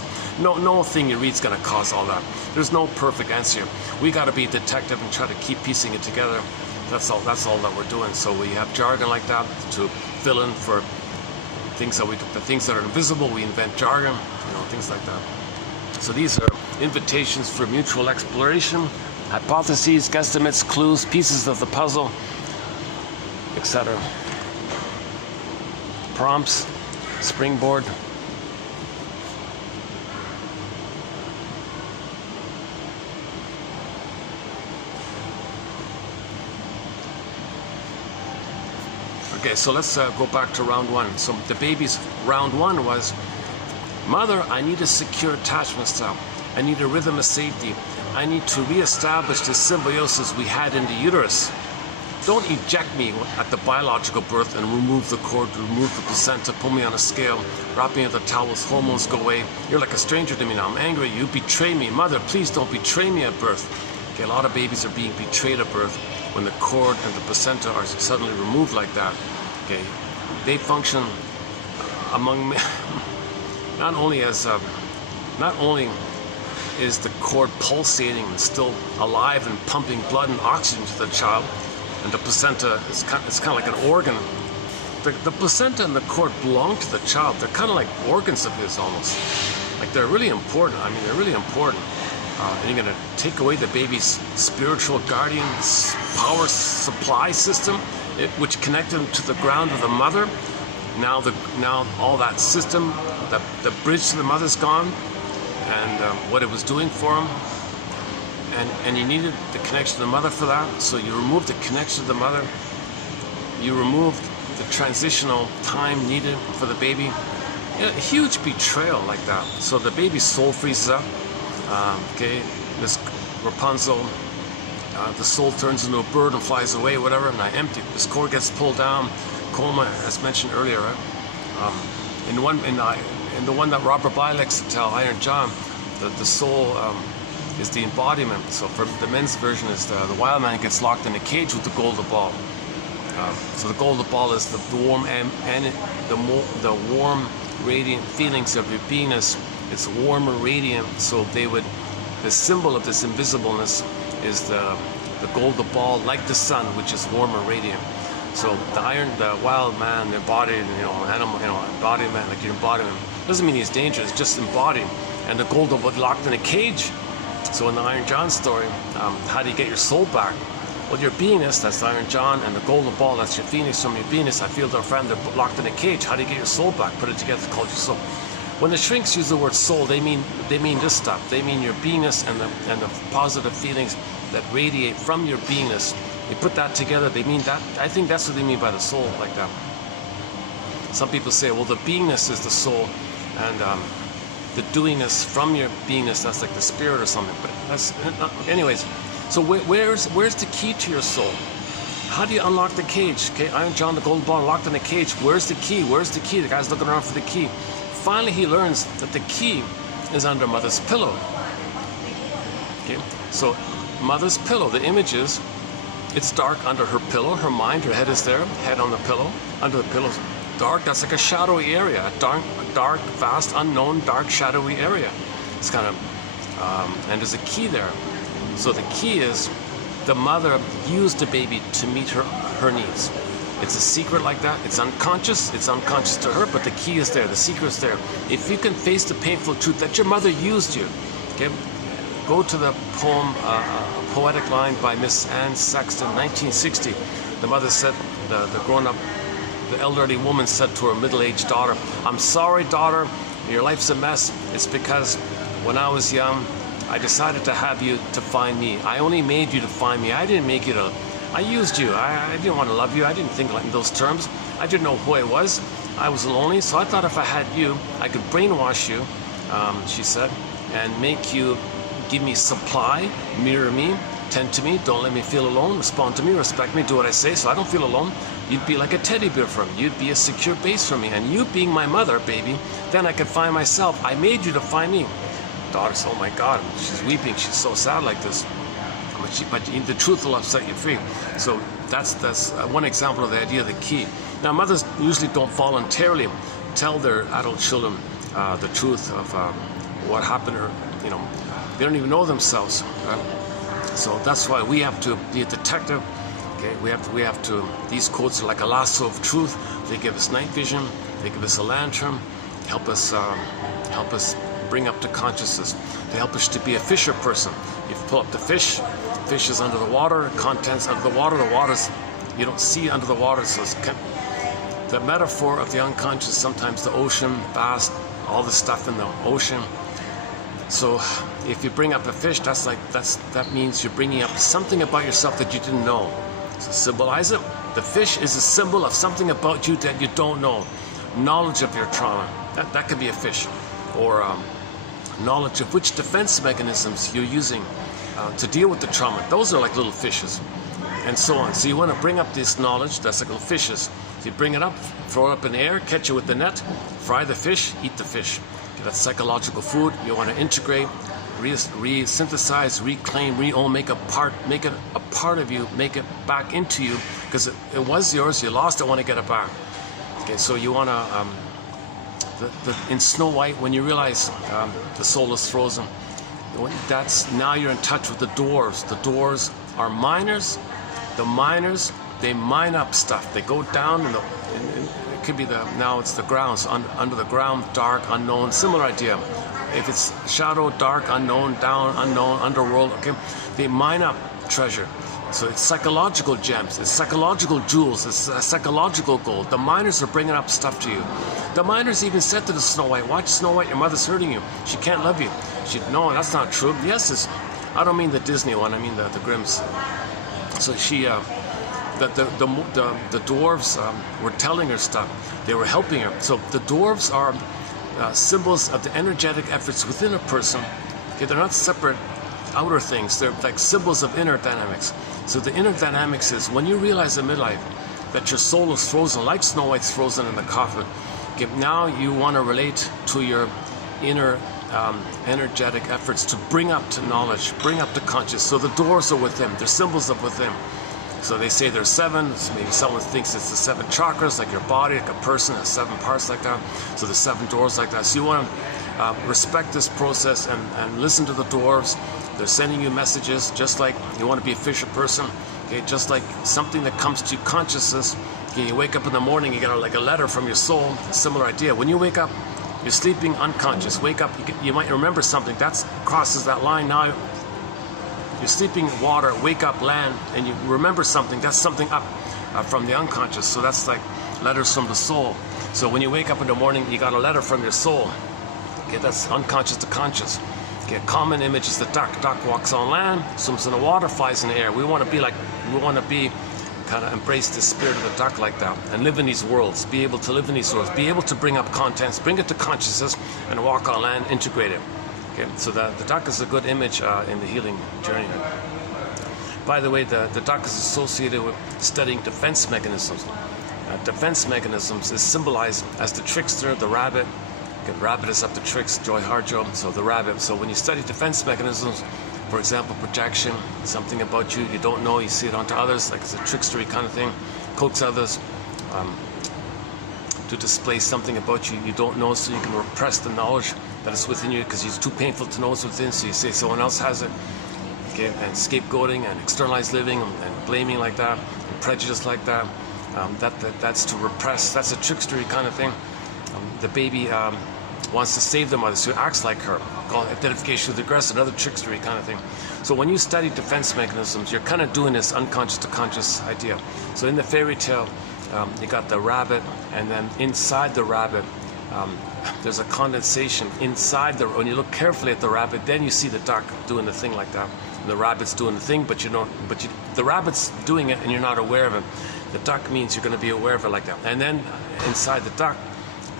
No thing you read's going to cause all that. There's no perfect answer. We got to be a detective and try to keep piecing it together. That's all that we're doing. So we have jargon like that to fill in for things that the things that are invisible. We invent jargon, things like that. So these are invitations for mutual exploration, hypotheses, guesstimates, clues, pieces of the puzzle, etc. Prompts, springboard. Okay, so let's go back to round one. So the baby's round one was, Mother, I need a secure attachment style. I need a rhythm of safety. I need to reestablish the symbiosis we had in the uterus. Don't eject me at the biological birth and remove the cord, remove the placenta, put me on a scale, wrap me in the towels, hormones go away. You're like a stranger to me now. I'm angry. You betray me. Mother, please don't betray me at birth. Okay, a lot of babies are being betrayed at birth when the cord and the placenta are suddenly removed like that. Okay, they function among not only is the cord pulsating and still alive and pumping blood and oxygen to the child, and the placenta is kind of like an organ. The placenta and the cord belong to the child. They're kind of like organs of his almost. Like they're really important. I mean, they're really important. And you're going to take away the baby's spiritual guardian power supply system, which connected him to the ground of the mother. Now all that system, the bridge to the mother's gone, and what it was doing for him. And you needed the connection to the mother for that. So you removed the connection to the mother. You removed the transitional time needed for the baby. A huge betrayal like that. So the baby's soul freezes up. Okay, this Rapunzel, the soul turns into a bird and flies away, whatever, and I empty. This cord gets pulled down. Coma, as mentioned earlier, right? In the one that Robert Bly likes to tell, Iron John, the soul is the embodiment. So for the men's version is the wild man gets locked in a cage with the golden ball. So the golden ball is the warm and the warm, radiant feelings of your beingness. It's warm and radiant. So the symbol of this invisibleness is the golden ball, like the sun, which is warm and radiant. So the wild man, the embodied, animal, embodiment, like your embodiment, doesn't mean he's dangerous, just embodied. And the golden ball locked in a cage. So in the Iron John story, how do you get your soul back? Well, your beingness, that's the Iron John, and the golden ball, that's your phoenix from your beingness. I feel their friend, they're locked in a cage. How do you get your soul back? Put it together, it's called your soul. When the shrinks use the word soul, they mean this stuff. They mean your beingness and the positive feelings that radiate from your beingness. You put that together, they mean that. I think that's what they mean by the soul, like that. Some people say, well, the beingness is the soul, and the doingness from your beingness, that's like the spirit or something. But that's, anyways. So where's the key to your soul? How do you unlock the cage? Okay, Iron John, the golden ball, locked in the cage. Where's the key? Where's the key? The guy's looking around for the key. Finally, he learns that the key is under mother's pillow. Okay, so mother's pillow, the image is, it's dark under her pillow, her mind, her head is there, head on the pillow, under the pillow. Dark, that's like a shadowy area, a dark, vast, unknown, dark, shadowy area. It's kind of, and there's a key there. So the key is, the mother used the baby to meet her needs. It's a secret like that. It's unconscious to her, but the key is there, the secret is there. If you can face the painful truth that your mother used you, okay? Go to the poem, a poetic line by Miss Anne Sexton, 1960. The mother said, the grown-up, the elderly woman said to her middle-aged daughter, "I'm sorry, daughter, your life's a mess. It's because when I was young, I decided to have you to find me. I only made you to find me. I didn't make you to, I used you. I didn't want to love you. I didn't think like in those terms. I didn't know who I was. I was lonely, so I thought if I had you, I could brainwash you," she said, "and make you give me supply, mirror me, tend to me, don't let me feel alone, respond to me, respect me, do what I say so I don't feel alone. You'd be like a teddy bear for me. You'd be a secure base for me. And you being my mother, baby, then I could find myself. I made you to find me." Daughter says, "Oh my God," she's weeping. She's so sad like this. the truth will set you free. So that's one example of the idea of the key. Now, mothers usually don't voluntarily tell their adult children the truth of what happened, or they don't even know themselves. So that's why we have to be a detective. Okay, we have to. These quotes are like a lasso of truth. They give us night vision. They give us a lantern. Help us bring up to consciousness. They help us to be a fisher person. You pull up the fish. Fish is under the water. Contents under the water. The water's you don't see under the water. So it's the metaphor of the unconscious. Sometimes the ocean, vast, all the stuff in the ocean. So if you bring up a fish, that means you're bringing up something about yourself that you didn't know. So symbolize it. The fish is a symbol of something about you that you don't know. Knowledge of your trauma. That could be a fish. Or knowledge of which defense mechanisms you're using to deal with the trauma. Those are like little fishes. And so on. So you want to bring up this knowledge, that's like little fishes. So you bring it up, throw it up in the air, catch it with the net, fry the fish, eat the fish. Okay, that's psychological food. You want to integrate, re-synthesize, reclaim, re-own, make it a part of you, make it back into you, because it was yours, you lost it, want to get it back. Okay, so you want to, in Snow White, when you realize the soul is frozen, now you're in touch with the dwarves. The dwarves are miners. The miners, they mine up stuff. They go down it could be now it's the ground, so under the ground, dark, unknown, similar idea. If it's shadow, dark, unknown, down, unknown, underworld, okay, they mine up treasure. So it's psychological gems, it's psychological jewels, it's psychological gold. The miners are bringing up stuff to you. The miners even said to the Snow White, watch Snow White, your mother's hurting you. She can't love you. No, that's not true. Yes, I don't mean the Disney one, I mean the Grimms. So she, the dwarves were telling her stuff. They were helping her. So the dwarves are symbols of the energetic efforts within a person. Okay, they're not separate outer things. They're like symbols of inner dynamics. So the inner dynamics is when you realize in midlife that your soul is frozen, like Snow White's frozen in the coffin. Okay, now you want to relate to your inner energetic efforts to bring up to knowledge, bring up to conscious. So the doors are within, they're symbols of within. So they say there's 7, so maybe someone thinks it's the 7 chakras, like your body, like a person has 7 parts like that. So there's 7 doors like that. So you want to respect this process and listen to the dwarves. They're sending you messages, just like you want to be a fisher person, okay, just like something that comes to consciousness. Okay, you wake up in the morning, you get like a letter from your soul, a similar idea. When you wake up, you're sleeping unconscious. Wake up, you might remember something. That crosses that line. Now you're sleeping in water, wake up, land, and you remember something. That's something up from the unconscious. So that's like letters from the soul. So when you wake up in the morning, you got a letter from your soul. Okay, that's unconscious to conscious. Okay, a common image is the duck. Duck walks on land, swims in the water, flies in the air. We want to kind of embrace the spirit of the duck like that and live in these worlds, be able to live in these worlds, be able to bring up contents, bring it to consciousness and walk on land, integrate it. Okay, so the duck is a good image in the healing journey. By the way, the duck is associated with studying defense mechanisms. Defense mechanisms is symbolized as the trickster, the rabbit. Okay, rabbit is up to tricks, Joy Harjo, so the rabbit. So when you study defense mechanisms, for example, projection, something about you don't know, you see it onto others, like it's a trickstery kind of thing, coax others to display something about you don't know, so you can repress the knowledge that is within you because it's too painful to know what's within, so you say someone else has it. Okay, and scapegoating and externalized living and blaming like that, and prejudice like that, that's to repress, that's a trickstery kind of thing. The baby wants to save the mother, so it acts like her. Called identification with the aggressor, another trickstery kind of thing. So when you study defense mechanisms, you're kind of doing this unconscious to conscious idea. So in the fairy tale, you got the rabbit, and then inside the rabbit, there's a condensation inside when you look carefully at the rabbit, then you see the duck doing the thing like that. And the rabbit's doing the thing, the rabbit's doing it and you're not aware of it. The duck means you're going to be aware of it like that. And then inside the duck,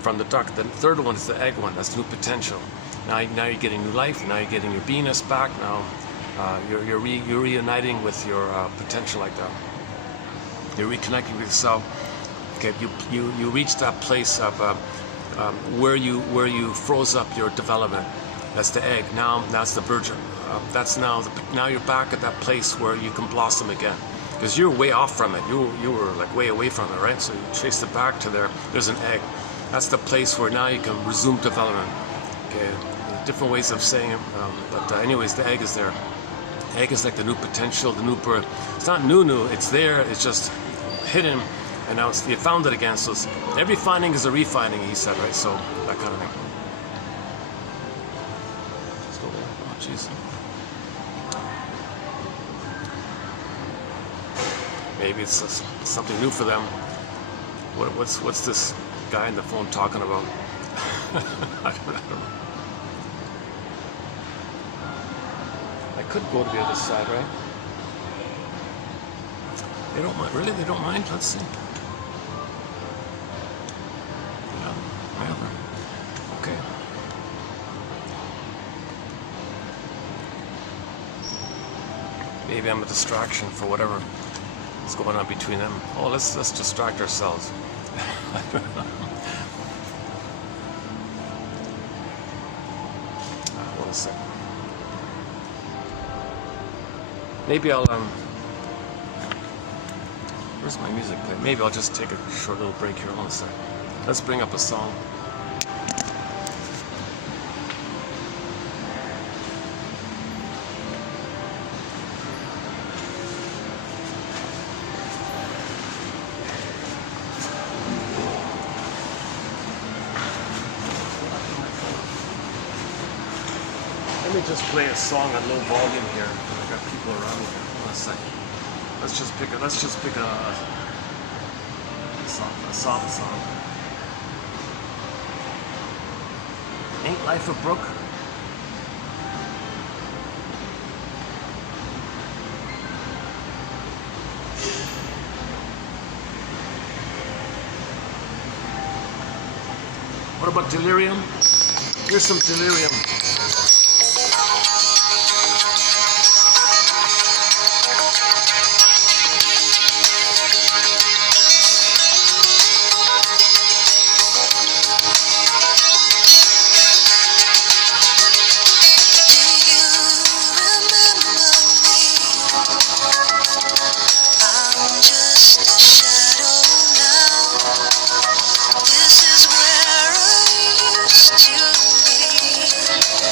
from the duck, the third one is the egg one, that's new potential. Now you're getting new life, now you're getting your beingness back, now you're reuniting with your potential like that. You're reconnecting with yourself. Okay, you reach that place of where you froze up your development. That's the egg. Now that's the virgin that's now you're back at that place where you can blossom again. Because you're way off from it. You were like way away from it, right? So you trace it back to there. There's an egg. That's the place where now you can resume development. Okay, different ways of saying it. But anyways, the egg is there. Egg is like the new potential, the new birth. It's not new. It's there. It's just hidden, and now you found it again. So every finding is a refining, he said, right? So that kind of thing. Still there? Oh, jeez. Maybe it's something new for them. What's this guy on the phone talking about? I don't know. I could go to the other side, right? They don't mind. Really? They don't mind? Let's see. Yeah, whatever. Okay. Maybe I'm a distraction for whatever is going on between them. Oh, let's distract ourselves. Hold a second. Maybe I'll where's my music player? Maybe I'll just take a short little break here. Hold a second. Let's bring up a song. Let me just play a song at low volume here. I got people around me here. Hold on a second. Let's just pick a soft song. Ain't Life a Brook? What about Delirium? Here's some Delirium. This is where I used to be.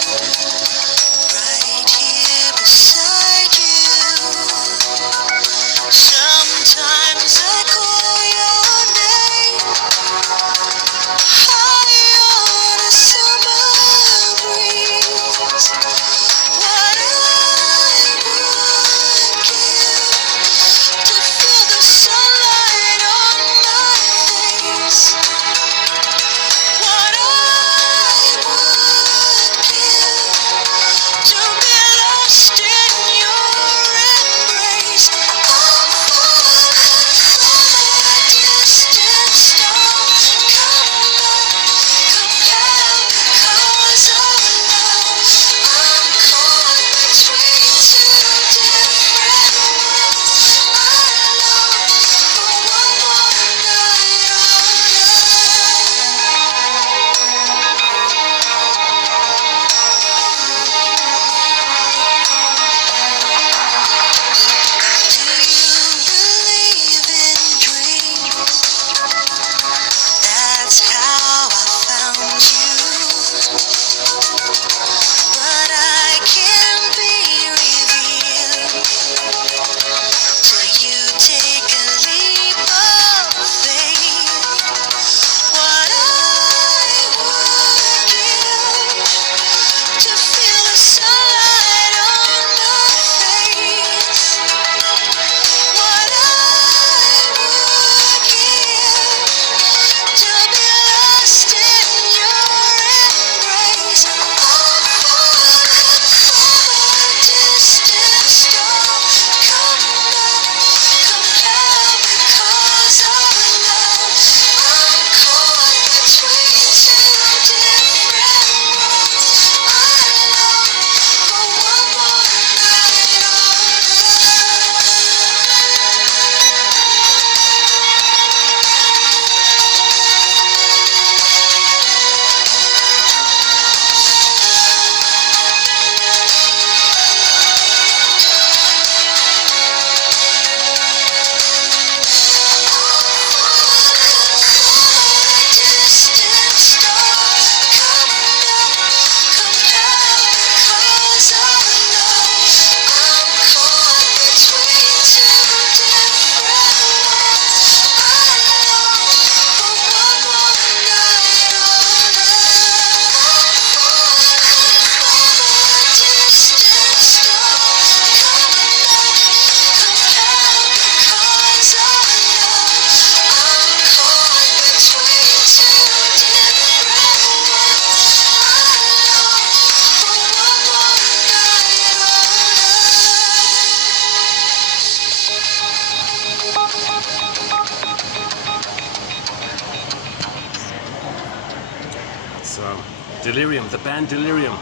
It's Delirium, the band Delirium.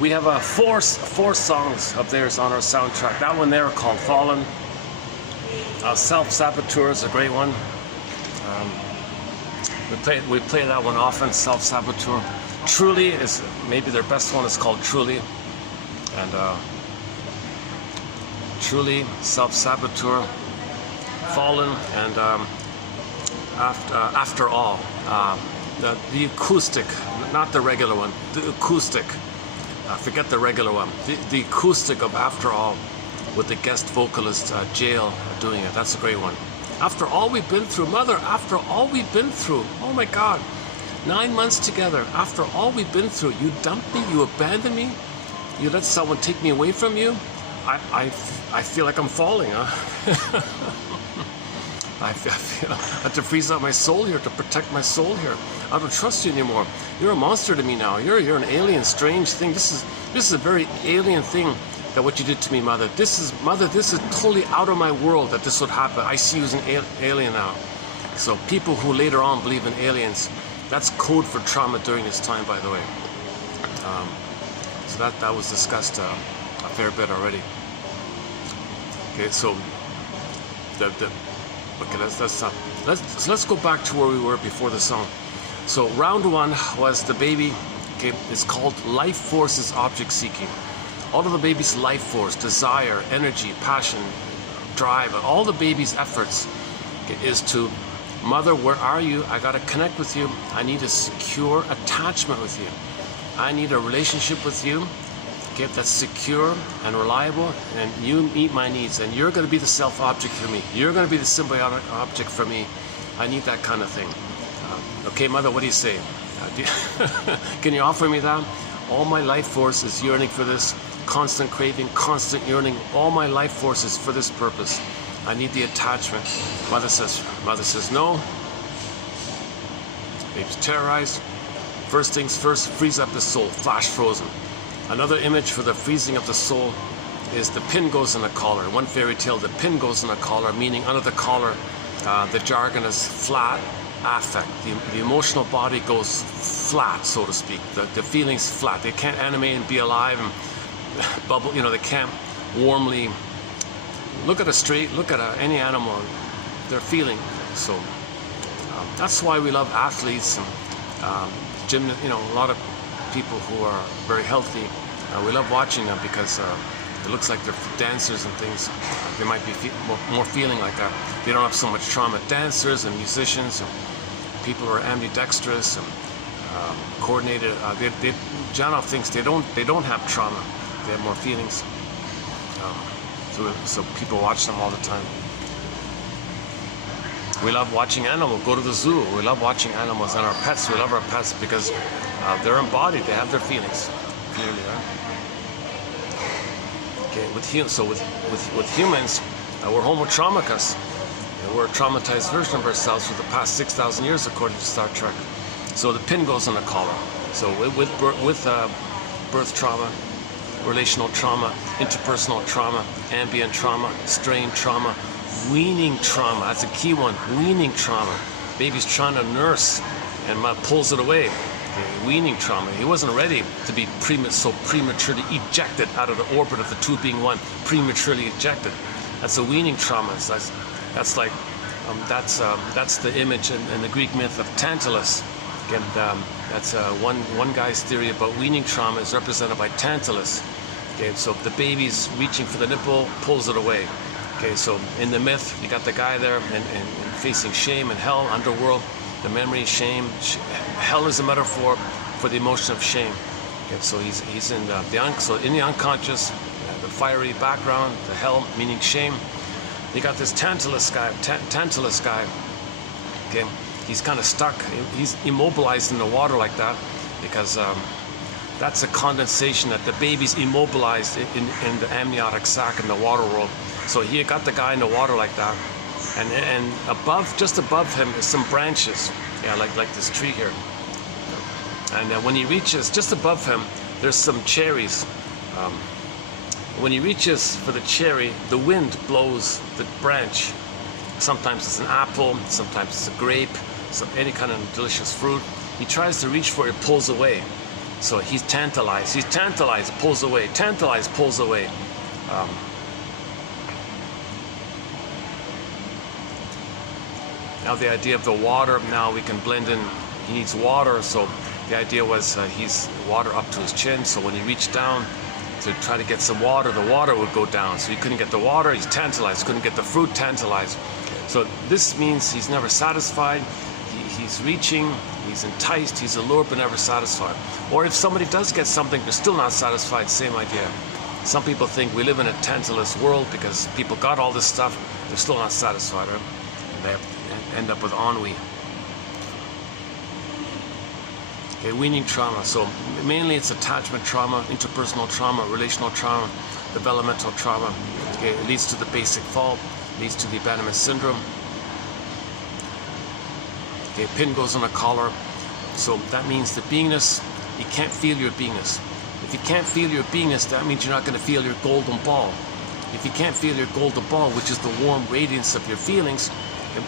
We have four songs of theirs on our soundtrack. That one there called Fallen. Self-Saboteur is a great one. We play that one often, Self-Saboteur. Truly is maybe their best one, is called Truly. And Truly, Self-Saboteur, Fallen, and After All. The acoustic, not the regular one, the acoustic. Forget the regular one. The acoustic of After All with the guest vocalist Jail doing it. That's a great one. After all we've been through, Mother, after all we've been through, oh my God, 9 months together, after all we've been through, you dumped me, you abandoned me, you let someone take me away from you. I feel like I'm falling, huh? I have to freeze out my soul here to protect my soul here. I don't trust you anymore. You're a monster to me now. You're an alien, strange thing. This is a very alien thing, that what you did to me, Mother. This is totally out of my world that this would happen. I see you as an alien now. So people who later on believe in aliens, that's code for trauma during this time, by the way. So that was discussed a fair bit already. Okay, so okay, let's go back to where we were before the song. So round one was the baby. Okay, it's called life force is object seeking. All of the baby's life force, desire, energy, passion, drive, all the baby's efforts, okay, is to, Mother, where are you? I gotta connect with you. I need a secure attachment with you. I need a relationship with you, okay, that's secure and reliable, and you meet my needs, and you're gonna be the self object for me. You're gonna be the symbiotic object for me. I need that kind of thing. Okay, Mother, what do you say? Can you offer me that? All my life force is yearning for this, constant craving, constant yearning. All my life force is for this purpose. I need the attachment. Mother says no. Baby's terrorized. First things first, freeze up the soul, flash frozen. Another image for the freezing of the soul is the pin goes in the collar. One fairy tale, the pin goes in the collar, meaning under the collar, the jargon is flat affect. The emotional body goes flat, so to speak. The feelings flat. They can't animate and be alive and bubble. You know, they can't warmly look at any animal. They're feeling. So that's why we love athletes and gym. You know, a lot of people who are very healthy. We love watching them because it looks like they're dancers and things. They might be more feeling like that. They don't have so much trauma. Dancers and musicians and people who are ambidextrous and coordinated. Janov thinks they don't have trauma. They have more feelings. So people watch them all the time. We love watching animals. Go to the zoo. We love watching animals and our pets. We love our pets because they're embodied. They have their feelings. Clearly, right? Okay. With humans, we're homo traumicus. We're a traumatized version of ourselves for the past 6,000 years, according to Star Trek. So the pin goes on the collar. So with birth trauma, relational trauma, interpersonal trauma, ambient trauma, strain trauma, weaning trauma. That's a key one. Weaning trauma. Baby's trying to nurse and pulls it away. Okay, weaning trauma. He wasn't ready to be so prematurely ejected out of the orbit of the two being one. Prematurely ejected. That's a weaning trauma. That's the image in the Greek myth of Tantalus. And that's one guy's theory about weaning trauma is represented by Tantalus. Okay, so the baby's reaching for the nipple, pulls it away. Okay, so in the myth, you got the guy there and facing shame and hell, underworld, the memory, shame. Hell is a metaphor for the emotion of shame. Okay, so he's in the unconscious, the fiery background, the hell meaning shame. You got this Tantalus guy. Okay, he's kind of stuck. He's immobilized in the water like that because that's a condensation that the baby's immobilized in the amniotic sac in the water world. So he got the guy in the water like that, and just above him is some branches. Yeah, like this tree here. And when he reaches just above him, there's some cherries. When he reaches for the cherry, the wind blows the branch. Sometimes it's an apple, sometimes it's a grape, any kind of delicious fruit. He tries to reach for it, pulls away. So he's tantalized, pulls away, tantalized, pulls away. Now the idea of the water, now we can blend in, he needs water, so the idea was he's water up to his chin, so when he reached down to try to get some water, the water would go down. So he couldn't get the water, he's tantalized, couldn't get the fruit, tantalized. So this means he's never satisfied, he's reaching, he's enticed, he's allured but never satisfied. Or if somebody does get something, they're still not satisfied, same idea. Some people think we live in a tantalus world because people got all this stuff, they're still not satisfied, right? And they end up with ennui. Okay, weaning trauma. So mainly it's attachment trauma, interpersonal trauma, relational trauma, developmental trauma. Okay, it leads to the basic fall, leads to the abandonment syndrome. Okay, pin goes on a collar. So that means the beingness, you can't feel your beingness. If you can't feel your beingness, that means you're not going to feel your golden ball. If you can't feel your golden ball, which is the warm radiance of your feelings,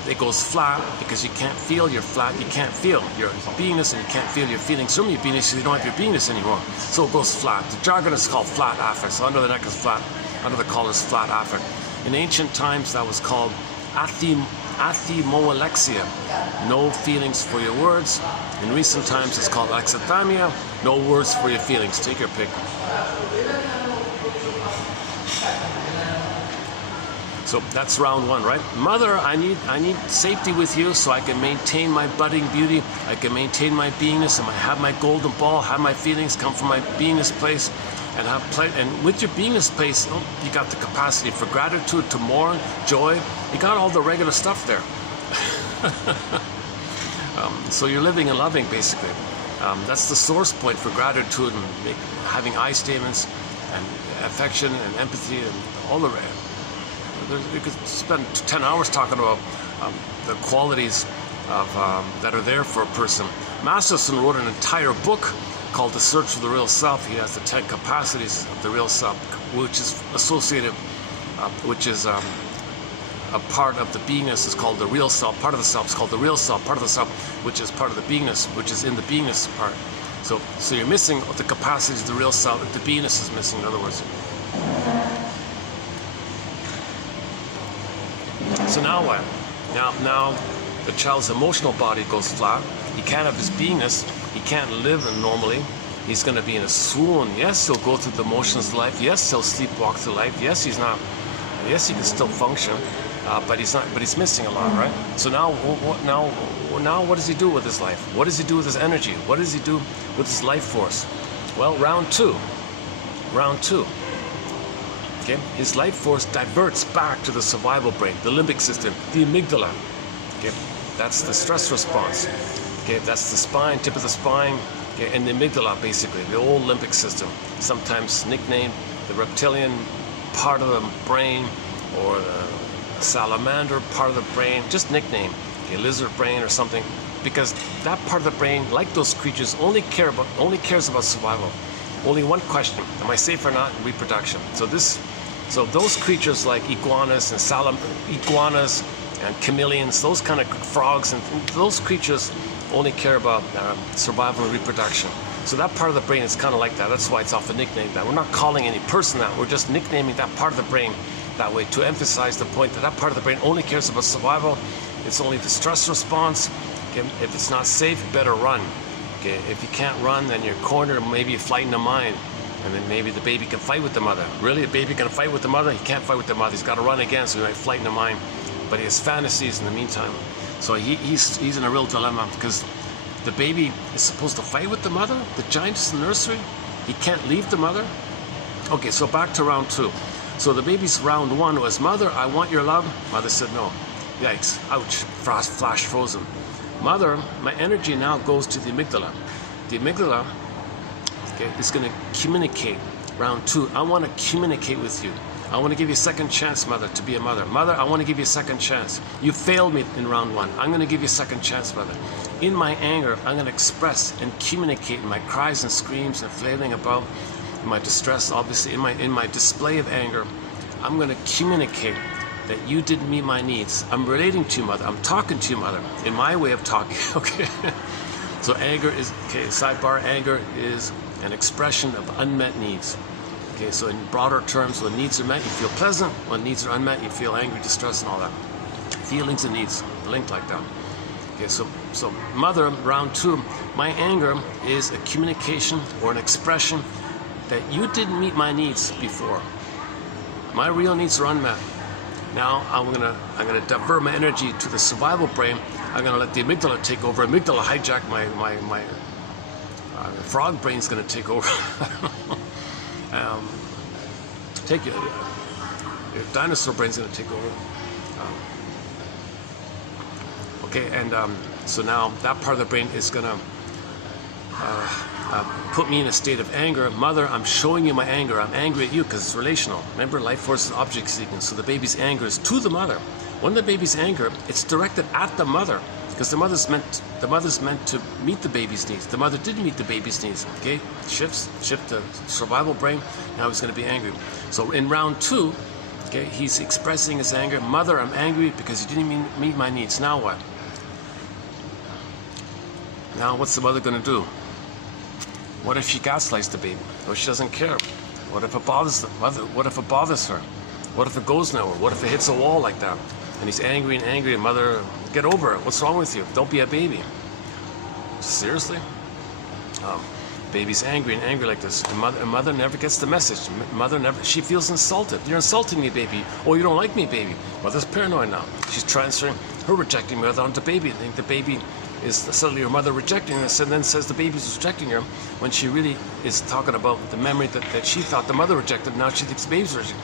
it goes flat because you can't feel your flat, you can't feel your beingness and you can't feel your feelings from your beingness, so you don't have your beingness anymore. So it goes flat. The jargon is called flat affect. So under the neck is flat, under the collar is flat affect. In ancient times that was called athimoalexia, no feelings for your words. In recent times it's called alexithymia, no words for your feelings. Take your pick. So that's round one, right? Mother, I need safety with you so I can maintain my budding beauty. I can maintain my beingness and have my golden ball, have my feelings come from my beingness place, and have play. And with your beingness place, you got the capacity for gratitude, to mourn, joy. You got all the regular stuff there. So you're living and loving, basically. That's the source point for gratitude and having I statements and affection and empathy and all the rest. You could spend 10 hours talking about the qualities of, that are there for a person. Masterson wrote an entire book called The Search for the Real Self. He has the 10 capacities of the real self, which is associated, which is a part of the beingness is called the real self. Part of the self is called the real self. Part of the self, which is part of the beingness, which is in the beingness part. So you're missing the capacities of the real self. The beingness is missing, in other words. So now what? Now the child's emotional body goes flat. He can't have his beingness. He can't live normally. He's going to be in a swoon. Yes, he'll go through the motions of life. Yes, he'll sleepwalk through life. Yes, he's not. Yes, he can still function, but he's not. But he's missing a lot, right? So now what does he do with his life? What does he do with his energy? What does he do with his life force? Well, round two. Okay, his life force diverts back to the survival brain, the limbic system, the amygdala. Okay, that's the stress response. Okay, that's the spine, tip of the spine, okay, and the amygdala, basically, the old limbic system, sometimes nicknamed the reptilian part of the brain, or the salamander part of the brain, just nickname, okay, lizard brain or something, because that part of the brain, like those creatures, only cares about survival. Only one question: am I safe or not in reproduction? So those creatures like iguanas and chameleons, those kind of frogs, and those creatures only care about survival and reproduction. So that part of the brain is kind of like that. That's why it's often nicknamed that. We're not calling any person that. We're just nicknaming that part of the brain that way to emphasize the point that that part of the brain only cares about survival. It's only the stress response. Okay? If it's not safe, you better run. Okay? If you can't run, then you're cornered, maybe you're flighting the mind. And then maybe the baby can fight with the mother. Really, a baby can fight with the mother? He can't fight with the mother. He's got to run again, so he might flight in the mind. But he has fantasies in the meantime. So he's in a real dilemma, because the baby is supposed to fight with the mother. The giant is in the nursery. He can't leave the mother. Okay, so back to round two. So the baby's round one was, mother, I want your love. Mother said no. Yikes, ouch, flash frozen. Mother, my energy now goes to the amygdala. The amygdala, okay, is going to communicate. Round two, I want to communicate with you. I want to give you a second chance, mother, to be a mother. Mother, I want to give you a second chance. You failed me in round one. I'm going to give you a second chance, mother. In my anger, I'm going to express and communicate in my cries and screams and flailing about, in my distress, obviously, in my display of anger. I'm going to communicate that you didn't meet my needs. I'm relating to you, mother. I'm talking to you, mother, in my way of talking, okay? So anger is, okay, sidebar, anger is an expression of unmet needs. Okay, so in broader terms, when needs are met, you feel pleasant. When needs are unmet, you feel angry, distress, and all that. Feelings and needs linked like that. Okay, so mother, round 2, my anger is a communication or an expression that you didn't meet my needs before. My real needs are unmet. Now I'm gonna divert my energy to the survival brain. I'm gonna let the amygdala take over. Amygdala hijack my frog brain's gonna take over. Dinosaur brain's gonna take over. Okay, and so now that part of the brain is gonna put me in a state of anger. Mother, I'm showing you my anger. I'm angry at you because it's relational. Remember, life force is object sequence. So the baby's anger is to the mother. When the baby's anger, it's directed at the mother because the mother's meant to meet the baby's needs. The mother didn't meet the baby's needs. Okay, shift the survival brain. Now he's going to be angry. So in round 2, okay, he's expressing his anger. Mother, I'm angry because you didn't meet my needs. Now what? Now what's the mother going to do? What if she gaslights the baby? Or she doesn't care? What if it bothers the mother? What if it bothers her? What if it goes nowhere? What if it hits a wall like that? And he's angry and mother, get over it. What's wrong with you? Don't be a baby. Seriously? Baby's angry like this. And mother never gets the message. She feels insulted. You're insulting me, baby. Oh, you don't like me, baby. Mother's paranoid now. She's transferring her rejecting mother onto baby. I think the baby is suddenly her mother rejecting her, and then says the baby's rejecting her, when she really is talking about the memory that she thought the mother rejected. Now she thinks the baby's rejecting.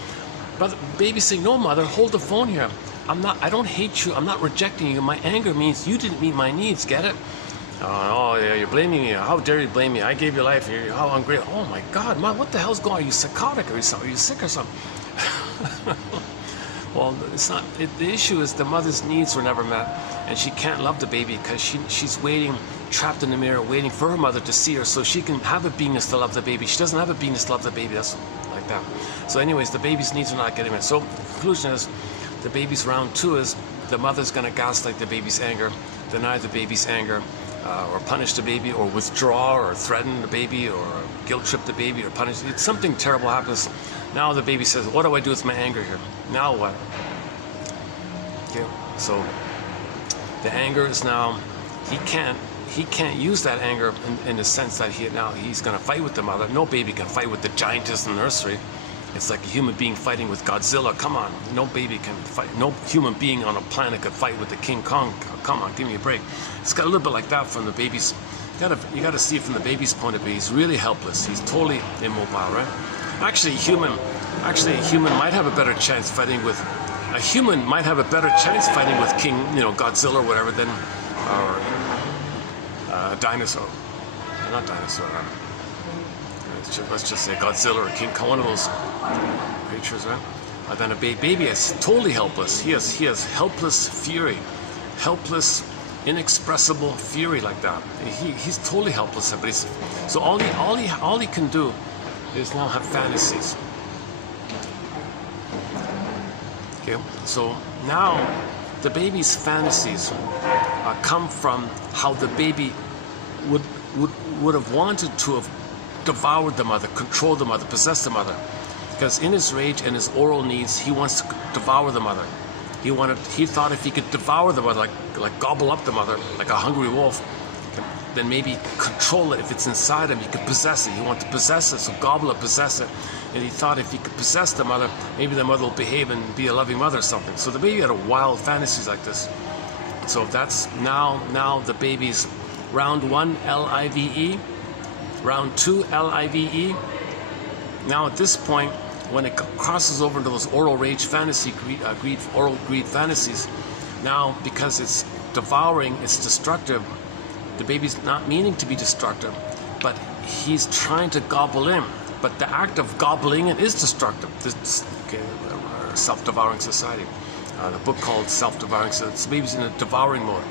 But the baby's saying, no, mother, hold the phone here. I don't hate you. I'm not rejecting you. My anger means you didn't meet my needs. Get it? Oh, yeah, you're blaming me. How dare you blame me? I gave you life. How ungrateful. Oh my God, Mom, what the hell's going on? Are you psychotic or something? Are you sick or something? Well, it's not. The issue is the mother's needs were never met, and she can't love the baby because she's waiting, trapped in the mirror, waiting for her mother to see her so she can have a beingness to love the baby. She doesn't have a beingness to love the baby. That's like that. So anyways, the baby's needs are not getting met. So the conclusion is, the baby's round 2 is the mother's going to gaslight the baby's anger, deny the baby's anger, or punish the baby, or withdraw, or threaten the baby, or guilt trip the baby, or punish. Something terrible happens. Now the baby says, what do I do with my anger here? Now what? Okay, so the anger is now, he can't use that anger in the sense that he's going to fight with the mother. No baby can fight with the giantess in the nursery. It's like a human being fighting with Godzilla. Come on, no baby can fight. No human being on a planet could fight with the King Kong. Come on, give me a break. It's got a little bit like that from the baby's. You got to see it from the baby's point of view. He's really helpless. He's totally immobile, right? Actually, a human might have a better chance fighting with. A human might have a better chance fighting with King, Godzilla or whatever, than a dinosaur. Not dinosaur. Let's just say Godzilla or King Kong, one of those creatures, right? And then a baby is totally helpless. He has helpless fury, helpless, inexpressible fury like that. He's totally helpless. But so all he can do is now have fantasies. Okay, so now the baby's fantasies come from how the baby would have wanted to have devoured the mother, controlled the mother, possessed the mother. Because in his rage and his oral needs, he wants to devour the mother. He thought if he could devour the mother, like gobble up the mother, like a hungry wolf, then maybe control it. If it's inside him, he could possess it. He wanted to possess it, so gobble it, possess it. And he thought if he could possess the mother, maybe the mother will behave and be a loving mother or something. So the baby had a wild fantasies like this. So that's now the baby's round 1, L-I-V-E. Round 2, L-I-V-E. Now at this point, when it crosses over into those oral rage fantasy, oral greed fantasies, now because it's devouring, it's destructive, the baby's not meaning to be destructive, but he's trying to gobble in. But the act of gobbling in is destructive. Self-devouring society. The book called Self-Devouring, so the baby's in a devouring mode.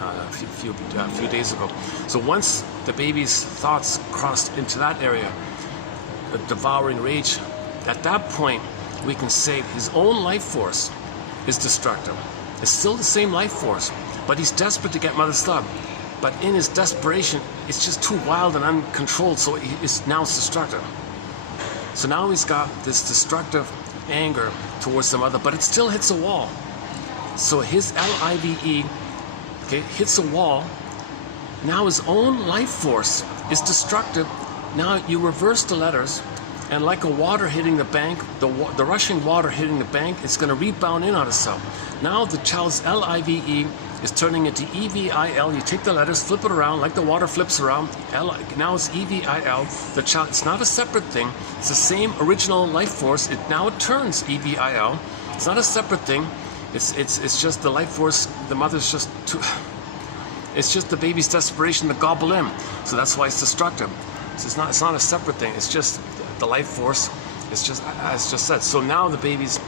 A few days ago. So once the baby's thoughts crossed into that area, the devouring rage, at that point we can say his own life force is destructive. It's still the same life force, but he's desperate to get mother's love. But in his desperation, it's just too wild and uncontrolled, so now it's destructive. So now he's got this destructive anger towards the mother, but it still hits a wall. So his L-I-V-E, okay, hits a wall. Now his own life force is destructive. Now you reverse the letters, and like a water hitting the bank, the rushing water hitting the bank, it's going to rebound in on itself. Now the child's L-I-V-E is turning into E-V-I-L. You take the letters, flip it around, like the water flips around. Now it's E-V-I-L. The child, it's not a separate thing. It's the same original life force. Now it turns E-V-I-L. It's not a separate thing. It's just the life force. The mother's just too. It's just the baby's desperation to gobble in. So that's why it's destructive. So it's not a separate thing. It's just the life force. It's just, as just said. So now the baby's.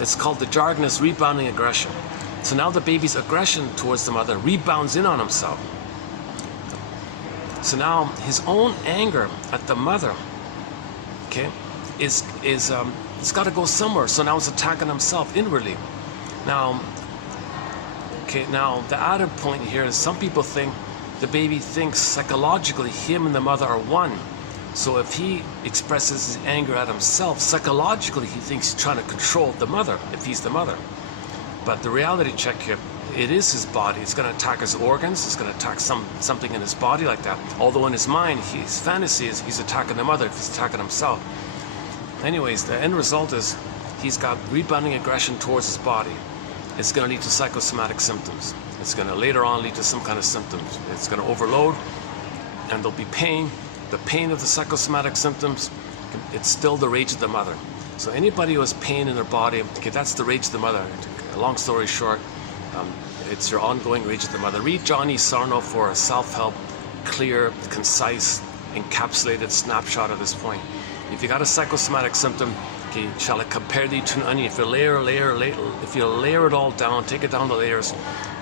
It's called the jargon is rebounding aggression. So now the baby's aggression towards the mother rebounds in on himself. So now his own anger at the mother, okay, it's got to go somewhere. So now it's attacking himself inwardly. Now, okay, now the added point here is some people think the baby thinks psychologically him and the mother are one. So if he expresses his anger at himself, psychologically he thinks he's trying to control the mother, if he's the mother. But the reality check here, it is his body. It's going to attack his organs. It's going to attack something in his body like that. Although in his mind, his fantasy is he's attacking the mother, he's attacking himself. Anyways, the end result is he's got rebounding aggression towards his body. It's going to lead to psychosomatic symptoms. It's going to later on lead to some kind of symptoms. It's going to overload, and there'll be pain. The pain of the psychosomatic symptoms, it's still the rage of the mother. So anybody who has pain in their body, okay, that's the rage of the mother. Long story short, it's your ongoing rage of the mother. Read Johnny Sarno for a self-help, clear, concise, encapsulated snapshot of this point. If you got a psychosomatic symptom, okay, shall I compare thee to an onion? If you if you layer it all down, take it down the layers,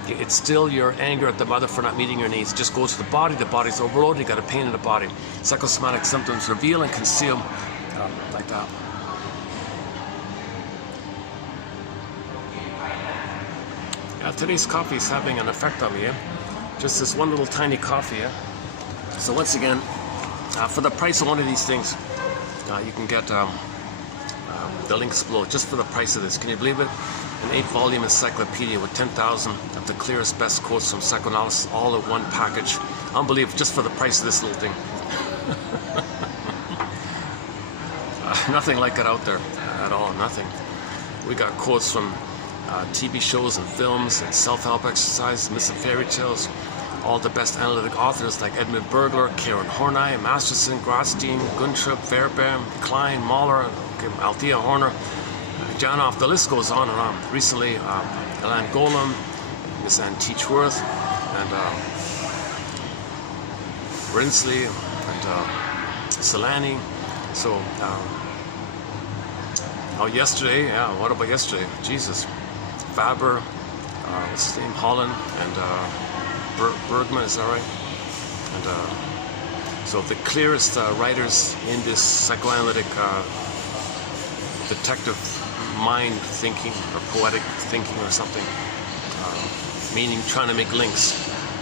okay, it's still your anger at the mother for not meeting your needs. It just goes to the body's overloaded, you got a pain in the body. Psychosomatic symptoms reveal and conceal like that. Today's coffee is having an effect on me, just this one little tiny coffee. So once again, for the price of one of these things, you can get the links below just for the price of this. Can you believe it? An 8-volume encyclopedia with 10,000 of the clearest, best quotes from psychoanalysis, all in one package. Unbelievable, just for the price of this little thing. Nothing like it out there at all, nothing. We got quotes from TV shows and films and self-help exercises, myths and fairy tales, all the best analytic authors like Edmund Burglar, Karen Horney, Masterson, Grotstein, Guntrip, Fairbairn, Klein, Mahler, Althea Horner, Janoff, the list goes on and on. Recently, Alan Golem, Miss Ann Teachworth, and Brinsley, and Solani. So, yesterday, what about yesterday? Jesus. Faber, what's his name? Holland, and Bergman, is that right? And so the clearest writers in this psychoanalytic detective mind thinking or poetic thinking or something, meaning trying to make links,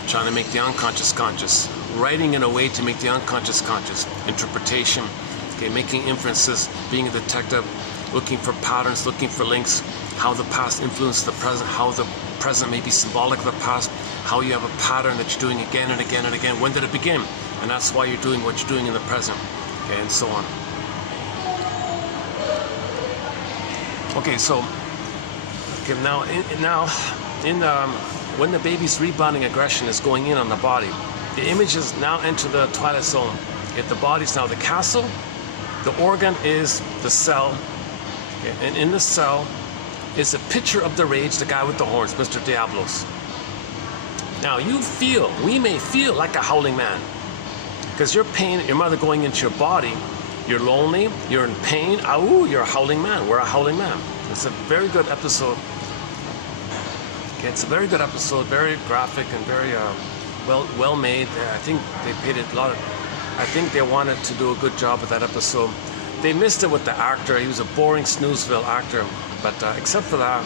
trying to make the unconscious conscious, writing in a way to make the unconscious conscious, interpretation, okay, making inferences, being a detective, looking for patterns, looking for links, how the past influences the present, how the present may be symbolic of the past, how you have a pattern that you're doing again and again and again. When did it begin? And that's why you're doing what you're doing in the present, okay, and so on. Okay, so when the baby's rebounding aggression is going in on the body, the images now enter the twilight zone. If the body's now the castle, the organ is the cell, okay, and in the cell is a picture of the rage, the guy with the horns, Mr. Diablos. Now we may feel like a howling man, because your pain, your mother going into your body, you're lonely, you're in pain, you're a howling man, we're a howling man. It's a very good episode. Okay, it's a very good episode, very graphic and very well made. I think they paid it a lot of, I think they wanted to do a good job with that episode. They missed it with the actor. He was a boring snoozeville actor, but except for that,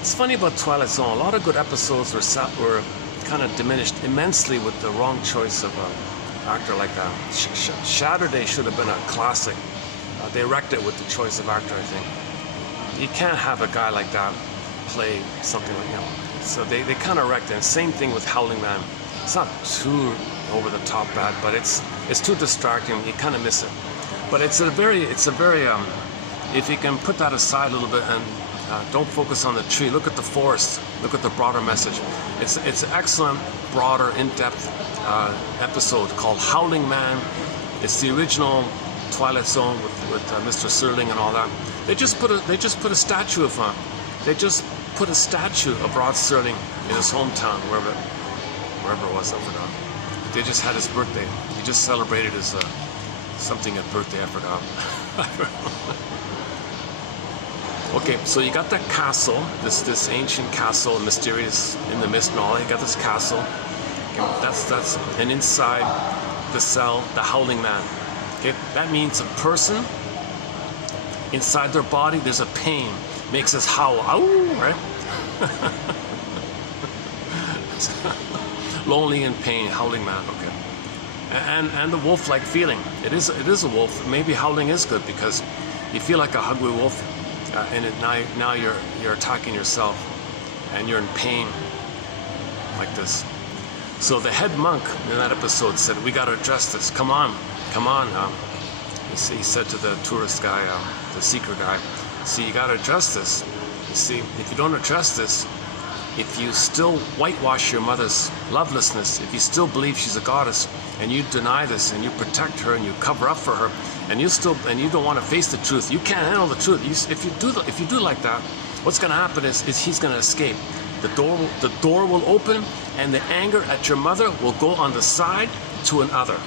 it's funny about Twilight Zone. A lot of good episodes were kind of diminished immensely with the wrong choice of an actor like that. Saturday should have been a classic. They wrecked it with the choice of actor, I think. You can't have a guy like that play something like, you know. So they kind of wrecked it. And same thing with Howling Man. It's not too over the top bad, but it's too distracting. You kind of miss it. But it's a very if you can put that aside a little bit and don't focus on the tree, look at the forest, look at the broader message. It's an excellent, broader, in-depth episode called Howling Man. It's the original Twilight Zone with Mr. Serling and all that. They just put a statue of him. They just put a statue of Rod Serling in his hometown, wherever it was, I forgot. They just had his birthday. He just celebrated his something at birthday, I forgot. Okay, so you got that castle, this ancient castle, mysterious in the mist and all. You got this castle. Okay, and inside the cell, the Howling Man. Okay, that means a person inside their body. There's a pain, makes us howl. Ow, right? Lonely and pain, Howling Man. Okay, and the wolf-like feeling. It is a wolf. Maybe howling is good because you feel like a hungry wolf. And now you're attacking yourself, and you're in pain, like this. So the head monk in that episode said, "We got to address this. Come on." He said to the tourist guy, the seeker guy, "See, you got to address this. You see, if you don't address this, if you still whitewash your mother's lovelessness, if you still believe she's a goddess, and you deny this, and you protect her, and you cover up for her, and you don't want to face the truth, you can't handle the truth. If you do like that, what's going to happen is he's going to escape. The door will open, and the anger at your mother will go on the side to another."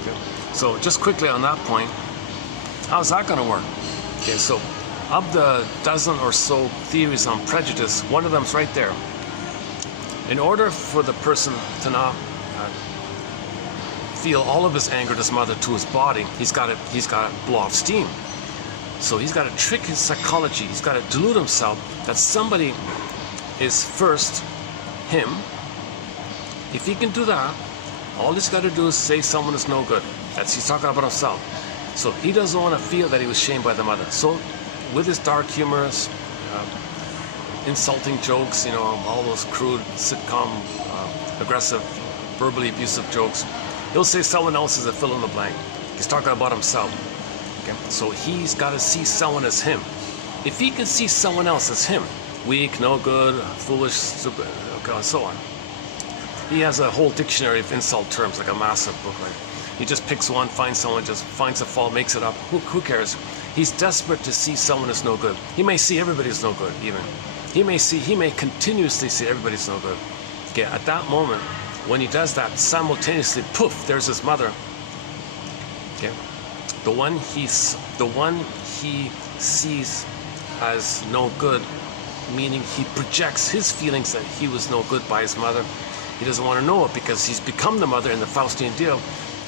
Okay. So just quickly on that point, how's that going to work? Okay, so of the dozen or so theories on prejudice, one of them's right there. In order for the person to not feel all of his anger at his mother to his body, he's got to blow off steam. So he's got to trick his psychology. He's got to delude himself that somebody is first him. If he can do that, all he's got to do is say someone is no good. He's talking about himself. So he doesn't want to feel that he was shamed by the mother. So with his dark humorous, insulting jokes, you know, all those crude sitcom, aggressive, verbally abusive jokes, he'll say someone else is a fill in the blank. He's talking about himself. Okay? So he's got to see someone as him. If he can see someone else as him, weak, no good, foolish, stupid, okay, and so on. He has a whole dictionary of insult terms, like a massive book. Right? He just picks one, finds someone, just finds a fault, makes it up. Who cares? He's desperate to see someone as no good. He may see everybody's no good, even. He may continuously see everybody's no good. Okay, at that moment, when he does that, simultaneously, poof, there's his mother. Okay, the one he sees as no good, meaning he projects his feelings that he was no good by his mother. He doesn't want to know it because he's become the mother in the Faustian deal.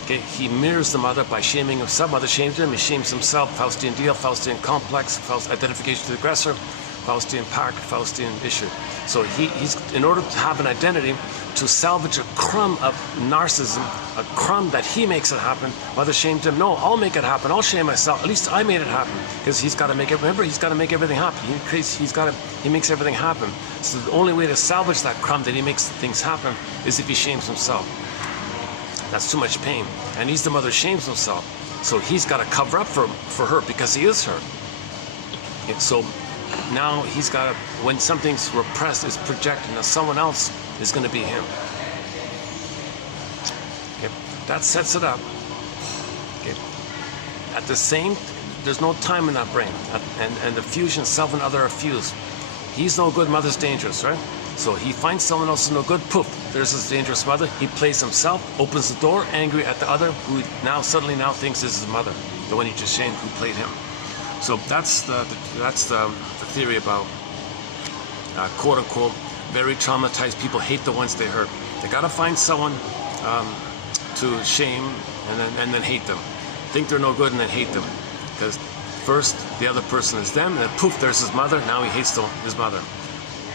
Okay, he mirrors the mother by shaming himself. Mother shames him, he shames himself. Faustian deal, Faustian complex, identification to the aggressor, Faustian pact, Faustian issue. So he's in order to have an identity, to salvage a crumb of narcissism, a crumb that he makes it happen. Mother shamed him. No, I'll make it happen. I'll shame myself. At least I made it happen, because he's got to make it. Remember, he's got to make everything happen. He makes everything happen. So the only way to salvage that crumb that he makes things happen is if he shames himself. That's too much pain, and he's the mother shames himself. So he's got to cover up for her because he is her. Okay, so now he's got to, when something's repressed, is projected, now someone else is going to be him. Okay, that sets it up. Okay, at the same, there's no time in that brain, and the fusion, self and other are fused. He's no good, mother's dangerous, right? So he finds someone else who's no good, poof, there's his dangerous mother. He plays himself, opens the door, angry at the other, who suddenly thinks this is his mother, the one he just shamed, who played him. So that's the theory about quote unquote very traumatized people hate the ones they hurt. They gotta find someone to shame and then hate them. Think they're no good and then hate them, because first the other person is them, and then poof, there's his mother. Now he hates his mother.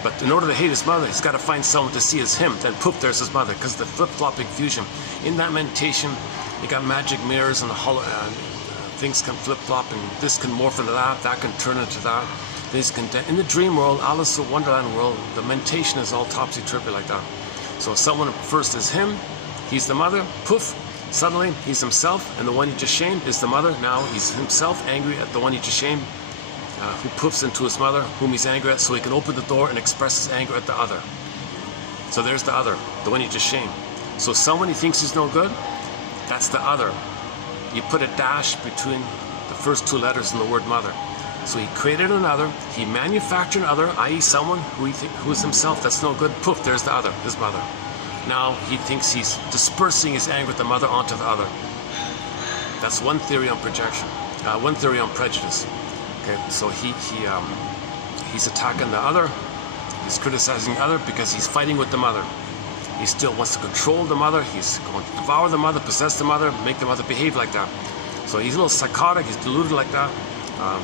But in order to hate his mother, he's got to find someone to see as him. Then poof, there's his mother, because the flip-flopping fusion. In that meditation, you got magic mirrors and things can flip-flop, and this can morph into that can turn into that. In the dream world, Alice in Wonderland world, the meditation is all topsy-turvy like that. So someone first is him, he's the mother, poof, suddenly he's himself, and the one you just shamed is the mother. Now he's himself angry at the one you just shamed, who poofs into his mother, whom he's angry at, so he can open the door and express his anger at the other. So there's the other, the one you just shamed. So someone he thinks is no good, that's the other. You put a dash between the first two letters in the word mother. So he created another, he manufactured another, i.e. someone who is himself that's no good, poof, there's the other, his mother. Now he thinks he's dispersing his anger at the mother onto the other. That's one theory on projection, one theory on prejudice. Okay, so he's attacking the other, he's criticizing the other because he's fighting with the mother. He still wants to control the mother, he's going to devour the mother, possess the mother, make the mother behave like that. So he's a little psychotic, he's deluded like that.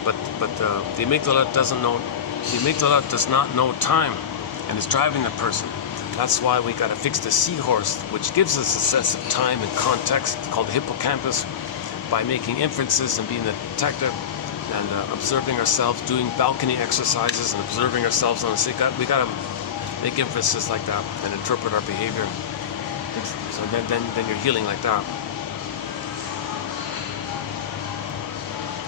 But the amygdala does not know time and is driving the person. That's why we got to fix the seahorse, which gives us a sense of time and context, called the hippocampus, by making inferences and being the detective and observing ourselves, doing balcony exercises and observing ourselves on the sea. We got to make inferences like that and interpret our behavior. So then you're healing like that.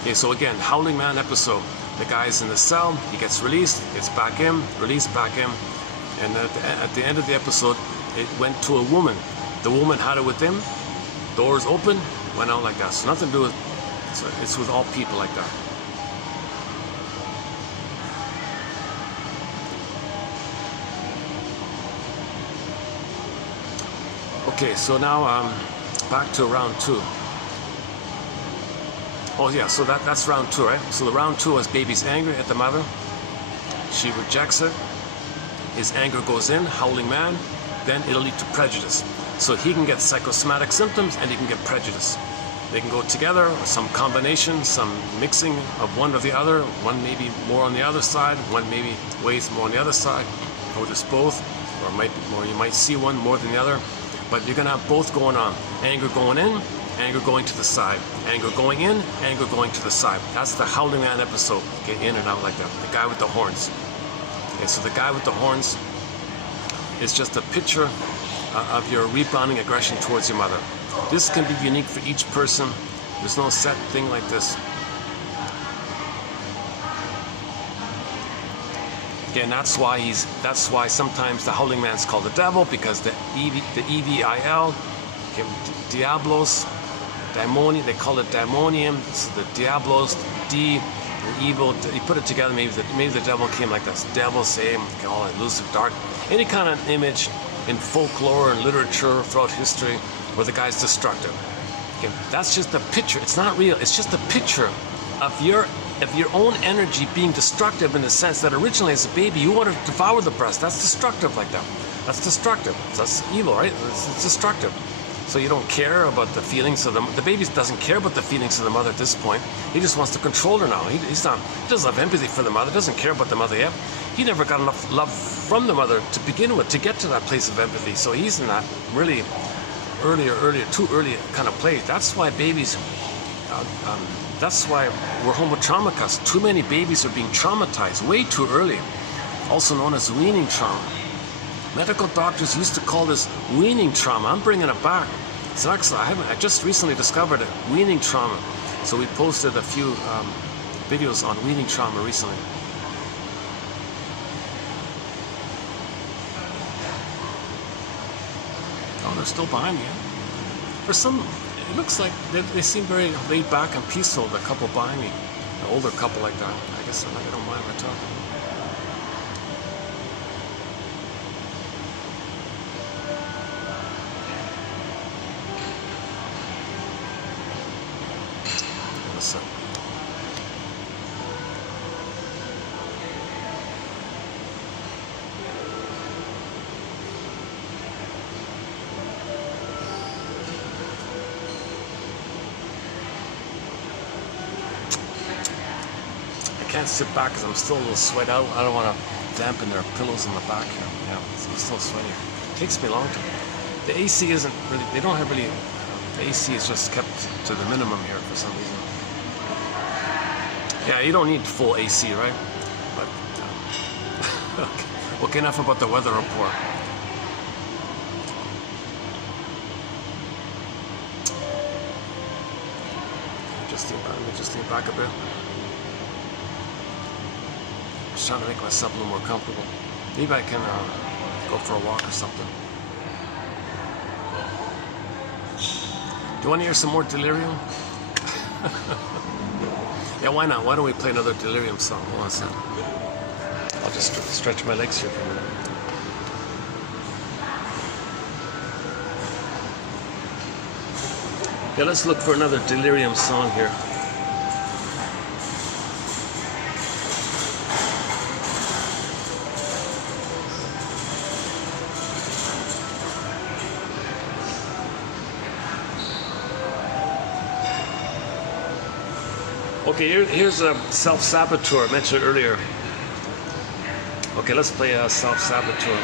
Okay, so again, Howling Man episode. The guy's in the cell, he gets released, gets back in, released back in, and at the end of the episode, it went to a woman. The woman had it with him, doors open, went out like that. So nothing to do with, so it's with all people like that. Okay, so now back to round 2. Oh yeah, so that's round 2, right? So the round 2 is baby's angry at the mother. She rejects it. His anger goes in, Howling Man. Then it'll lead to prejudice. So he can get psychosomatic symptoms and he can get prejudice. They can go together, or some combination, some mixing of one or the other. One maybe more on the other side, one maybe weighs more on the other side, or just both, or you might see one more than the other. But you're gonna have both going on. Anger going in, anger going to the side. Anger going in, anger going to the side. That's the Howling Man episode. Get in and out like that. The guy with the horns. Okay, so the guy with the horns is just a picture of your rebounding aggression towards your mother. This can be unique for each person. There's no set thing like this. Again, that's why sometimes the Howling Man's called the devil, because the EVIL, Diablos, Daimoni, they call it Daimonium, so the Diablos, D, and evil, you put it together, maybe the devil came like this. Devil, same, all elusive, dark, any kind of image in folklore and literature throughout history where the guy's destructive. Okay, that's just a picture, it's not real, it's just a picture of your own energy being destructive, in the sense that originally as a baby you wanted to devour the breast. That's destructive like that. That's destructive. That's evil, right? It's destructive. So you don't care about the feelings of the baby doesn't care about the feelings of the mother at this point. He just wants to control her now. He doesn't have empathy for the mother, doesn't care about the mother yet. He never got enough love from the mother to begin with to get to that place of empathy. So he's in that really too early kind of place. That's why babies, that's why we're homotraumatic. Too many babies are being traumatized way too early, also known as weaning trauma. Medical doctors used to call this weaning trauma. I'm bringing it back. It's excellent. I just recently discovered it, weaning trauma. So we posted a few videos on weaning trauma recently. Oh, they're still behind me. For some, it looks like they seem very laid back and peaceful, the couple behind me. An older couple like that. I guess I don't mind what I'm talking. Listen. I can't sit back because I'm still a little sweat out. I don't want to dampen their pillows in the back here. Yeah, I'm still sweating. It takes me long to. The AC isn't really. They don't have really. The AC is just kept to the minimum here for some reason. Yeah, you don't need full AC, right? But okay, enough about the weather report. Just lean back a bit. Just trying to make myself a little more comfortable. Maybe I can go for a walk or something. Do you want to hear some more Delirium? Yeah, why not? Why don't we play another Delirium song? Hold on a second. I'll just stretch my legs here for a minute. Yeah, let's look for another Delirium song here. Okay, here's a Self-Saboteur I mentioned earlier. Okay, let's play a Self-Saboteur.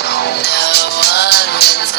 No one wins a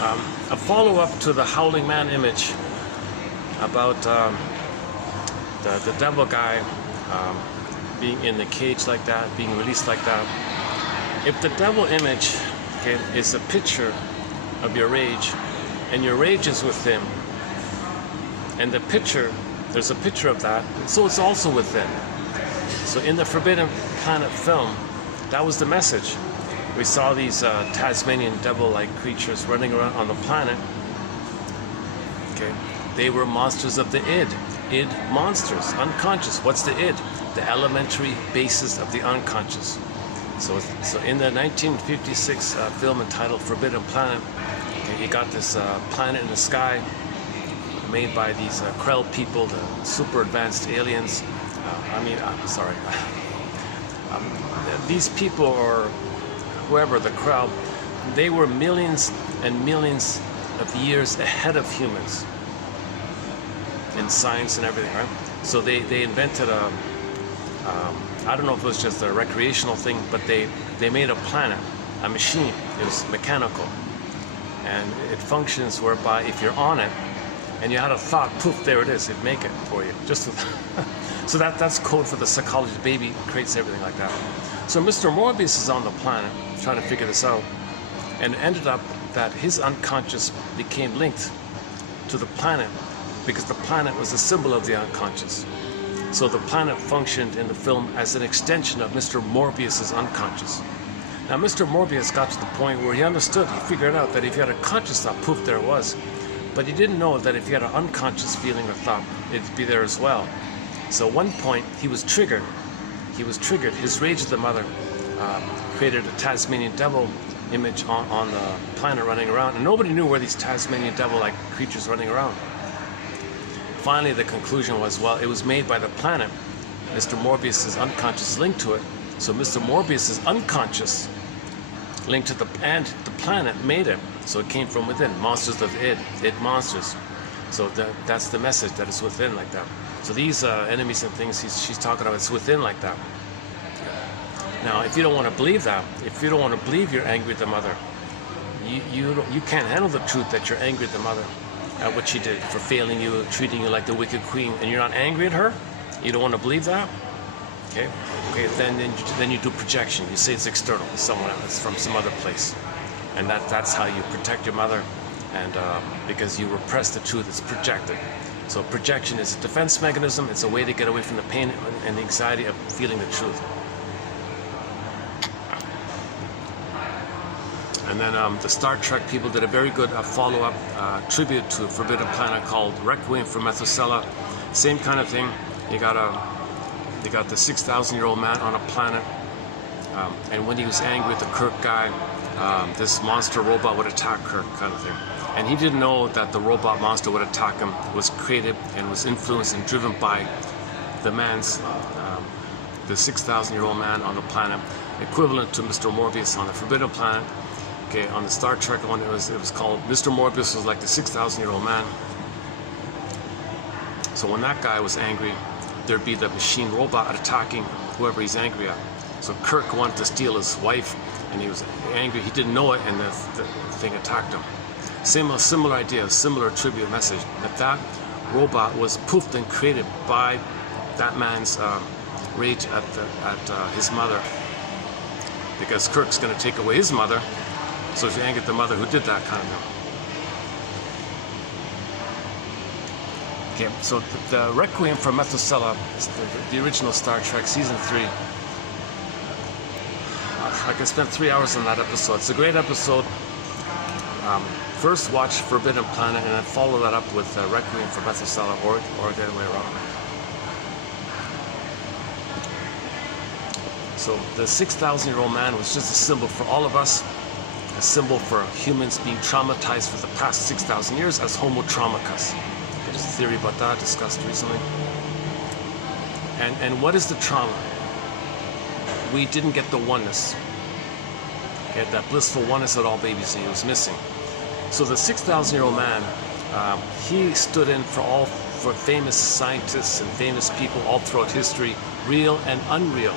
A follow-up to the howling man image about the devil guy being in the cage like that, being released like that. If the devil image, okay, is a picture of your rage, and your rage is within, and the picture, there's a picture of that, so it's also within. So in the Forbidden Planet film, that was the message. We saw these Tasmanian devil-like creatures running around on the planet. Okay, they were monsters of the id. Id monsters, unconscious. What's the id? The elementary basis of the unconscious. So in the 1956 film entitled Forbidden Planet, okay, you got this planet in the sky made by these Krell people, the super advanced aliens. These people, or whoever, the Krell, they were millions and millions of years ahead of humans in science and everything, right? So they invented a, I don't know if it was just a recreational thing, but they made a planet, a machine. It was mechanical, and it functions whereby if you're on it and you had a thought, poof, there it is, it'd make it for you. Just with so that's code for the psychology. The baby creates everything like that. So Mr. Morbius is on the planet trying to figure this out, and it ended up that his unconscious became linked to the planet because the planet was a symbol of the unconscious. So the planet functioned in the film as an extension of Mr. Morbius's unconscious. Now Mr. Morbius got to the point where he understood, he figured out that if he had a conscious thought, poof, there it was. But he didn't know that if he had an unconscious feeling or thought, it'd be there as well. So at one point, he was triggered. His rage of the mother created a Tasmanian devil image on the planet running around, and nobody knew where these Tasmanian devil-like creatures running around. Finally, the conclusion was, well, it was made by the planet. Mr. Morbius's unconscious linked to it, so Mr. Morbius's unconscious linked to the planet made it. So it came from within. Monsters of id monsters. So that's the message, that it's within like that. So these enemies and things she's talking about, it's within like that. Now, if you don't want to believe that, if you don't want to believe you're angry at the mother, you can't handle the truth that you're angry at the mother, at what she did for failing you, treating you like the wicked queen, and you're not angry at her. You don't want to believe that. Okay. Then you do projection. You say it's external, someone else from some other place, and that's how you protect your mother, and because you repress the truth, it's projected. So projection is a defense mechanism. It's a way to get away from the pain and the anxiety of feeling the truth. And then the Star Trek people did a very good follow-up tribute to Forbidden Planet called Requiem for Methuselah. Same kind of thing. You got the 6,000-year-old man on a planet, and when he was angry at the Kirk guy, this monster robot would attack Kirk, kind of thing. And he didn't know that the robot monster would attack him, was created and was influenced and driven by the 6,000-year-old man on the planet, equivalent to Mr. Morbius on the Forbidden Planet. Okay, on the Star Trek one, it was called Mr. Morbius was like the 6,000-year-old man. So when that guy was angry, there'd be the machine robot attacking whoever he's angry at. So Kirk wanted to steal his wife, and he was angry. He didn't know it, and the thing attacked him. Similar idea, similar tribute message. That robot was poofed and created by that man's rage at his mother, because Kirk's going to take away his mother. So if you angry at the mother who did that kind of thing. Okay, so the Requiem for Methuselah is the original Star Trek season 3. I could spend 3 hours on that episode. It's a great episode. First watch Forbidden Planet and then follow that up with Requiem for Methuselah, or the other way around. So the 6,000-year-old man was just a symbol for all of us, a symbol for humans being traumatized for the past 6,000 years as homo traumicus. There's a theory about that discussed recently. And what is the trauma? We didn't get the oneness. Okay, that blissful oneness that all babies need was missing. So the 6,000-year-old man, he stood in for famous scientists and famous people all throughout history, real and unreal.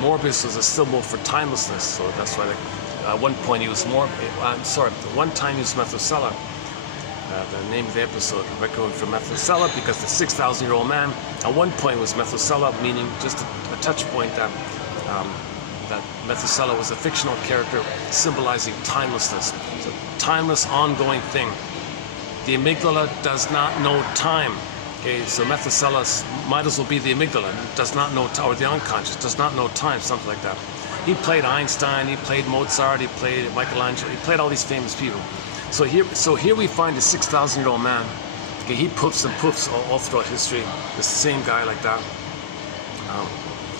Morbius was a symbol for timelessness, so that's why At one point he was more, one time he was Methuselah. The name of the episode, Requiem for Methuselah, because the 6,000-year-old man at one point was Methuselah, meaning just a touch point that that Methuselah was a fictional character symbolizing timelessness. It's a timeless, ongoing thing. The amygdala does not know time. Okay, so Methuselah might as well be the amygdala. Does not know time, or the unconscious does not know time, something like that. He played Einstein, he played Mozart, he played Michelangelo, he played all these famous people. So here we find a 6,000-year-old man. Okay, he poofs and poofs all throughout history. It's the same guy like that.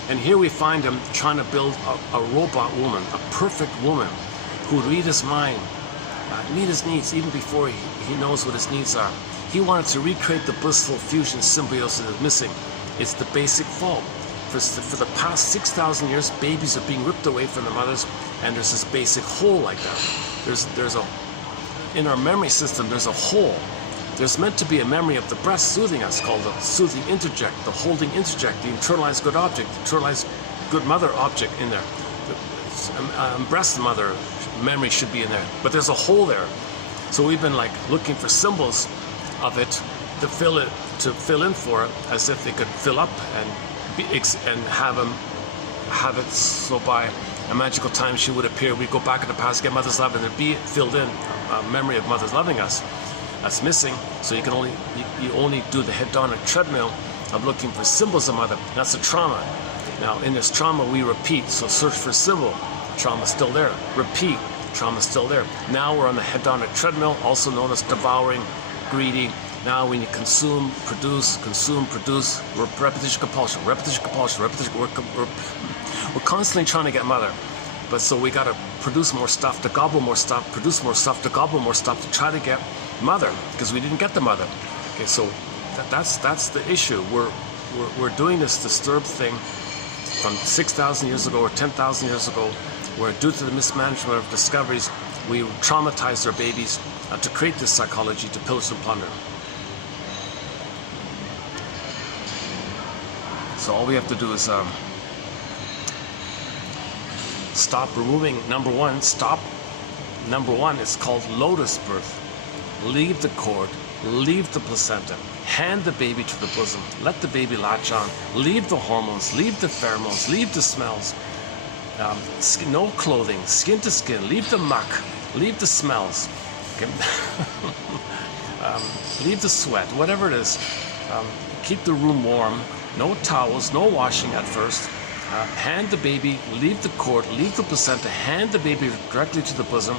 And here we find him trying to build a robot woman, a perfect woman, who would read his mind, meet his needs even before he knows what his needs are. He wanted to recreate the blissful fusion symbiosis that's missing. It's the basic fault. For the past 6,000 years, babies are being ripped away from their mothers, and there's this basic hole like that. In our memory system, there's a hole. There's meant to be a memory of the breast soothing us, called the soothing interject, the holding interject, the internalized good object, the internalized good mother object in there. The breast mother memory should be in there, but there's a hole there. So we've been like looking for symbols of it to fill in for it, as if they could fill up and have it so by a magical time she would appear. We go back in the past, get mother's love, and there'd be filled in a memory of mother's loving us. That's missing, so you only do the hedonic treadmill of looking for symbols of mother. That's a trauma. Now in this trauma we repeat, so search for symbol. Trauma's still there. Repeat. Trauma's still there. Now we're on the hedonic treadmill, also known as devouring, greedy. Now we need consume, produce. We're repetition compulsion. We're constantly trying to get mother. But so we gotta produce more stuff, to gobble more stuff, produce more stuff, to gobble more stuff, to try to get mother, because we didn't get the mother. Okay, so that's the issue. We're doing this disturbed thing from 6,000 years ago or 10,000 years ago, where due to the mismanagement of discoveries, we traumatized our babies to create this psychology to pillage and plunder. So all we have to do is stop removing number one. It's called lotus birth. Leave the cord, leave the placenta, hand the baby to the bosom, let the baby latch on, leave the hormones, leave the pheromones, leave the smells, no clothing, skin to skin, leave the muck, leave the smells, okay? Leave the sweat, whatever it is. Keep the room warm, no towels, no washing at first. Hand the baby, leave the cord, leave the placenta, hand the baby directly to the bosom.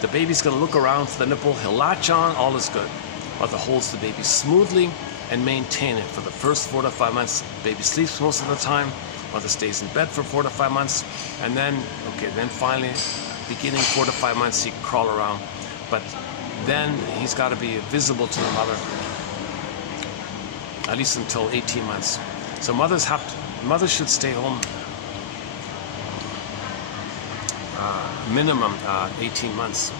The baby's going to look around for the nipple, he'll latch on, all is good. Mother holds the baby smoothly and maintain it for the first 4 to 5 months. Baby sleeps most of the time. Mother stays in bed for 4 to 5 months. And then finally, beginning 4 to 5 months, he can crawl around. But then he's got to be visible to the mother, at least until 18 months. So mothers should stay home minimum 18 months.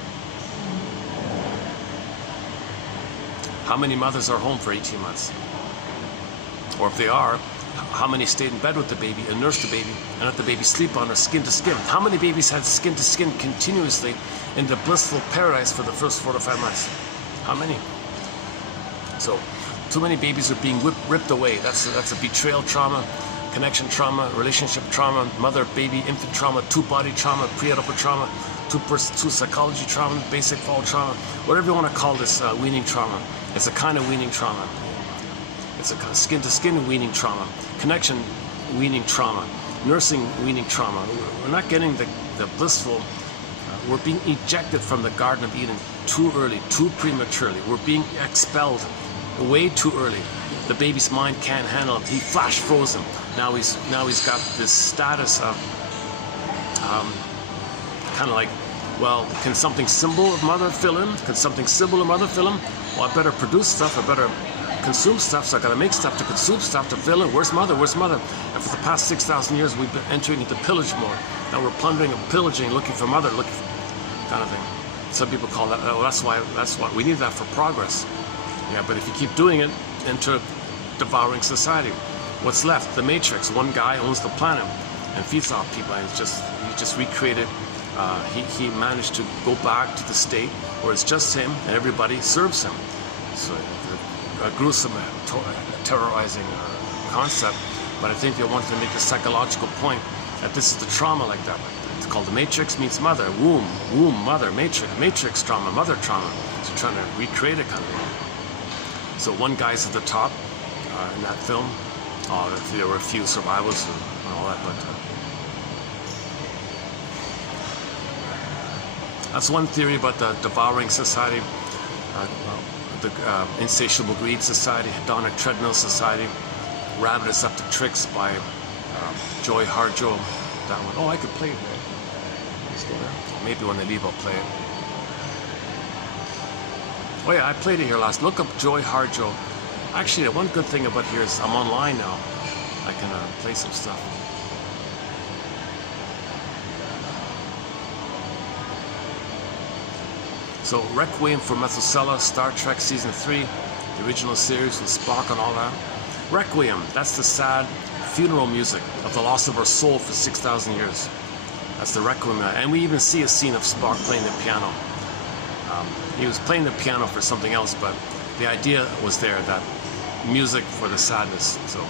How many mothers are home for 18 months? Or if they are, how many stayed in bed with the baby and nursed the baby and let the baby sleep on her skin to skin? How many babies had skin to skin continuously in the blissful paradise for the first 4 to 5 months? How many? So too many babies are being ripped away. That's a betrayal trauma, connection trauma, relationship trauma, mother, baby, infant trauma, two-body trauma, pre-adult trauma, two psychology trauma, basic fall trauma, whatever you want to call this weaning trauma. It's a kind of weaning trauma. It's a kind of skin-to-skin weaning trauma, connection weaning trauma, nursing weaning trauma. We're not getting the blissful. We're being ejected from the Garden of Eden too early, too prematurely. We're being expelled way too early. The baby's mind can't handle it. He flash frozen. Now he's got this status of kind of like, well, can something symbol of mother fill in? Can something symbol of mother fill in? Well, I better produce stuff. I better consume stuff. So I gotta make stuff to consume stuff to fill in. Where's mother? Where's mother? And for the past 6,000 years, we've been entering into pillage mode. Now we're plundering and pillaging, looking for mother, looking for kind of thing. Some people call that. Oh, that's why we need that for progress. Yeah, but if you keep doing it, enter devouring society. What's left? The matrix. One guy owns the planet and feeds off people, and he just recreated he managed to go back to the state where it's just him and everybody serves him. So a gruesome, terrorizing concept, but I think they wanted to make the psychological point that this is the trauma like that. It's called the matrix meets mother, womb, mother, matrix trauma, mother trauma. So trying to recreate it kind of thing. So one guy's at the top in that film. There were a few survivors and all that, but that's one theory about the devouring society, the insatiable greed society, hedonic treadmill society, ravenous up to tricks by Joy Harjo. That one. Oh, I could play it. It's still there. Maybe when they leave, I'll play it. Oh yeah, I played it here last. Look up Joy Harjo. Actually, the one good thing about here is I'm online now. I can play some stuff. So, Requiem for Methuselah, Star Trek Season 3, the original series with Spock and all that. Requiem, that's the sad funeral music of the loss of our soul for 6,000 years. That's the Requiem. And we even see a scene of Spock playing the piano. He was playing the piano for something else, but the idea was there, that music for the sadness. So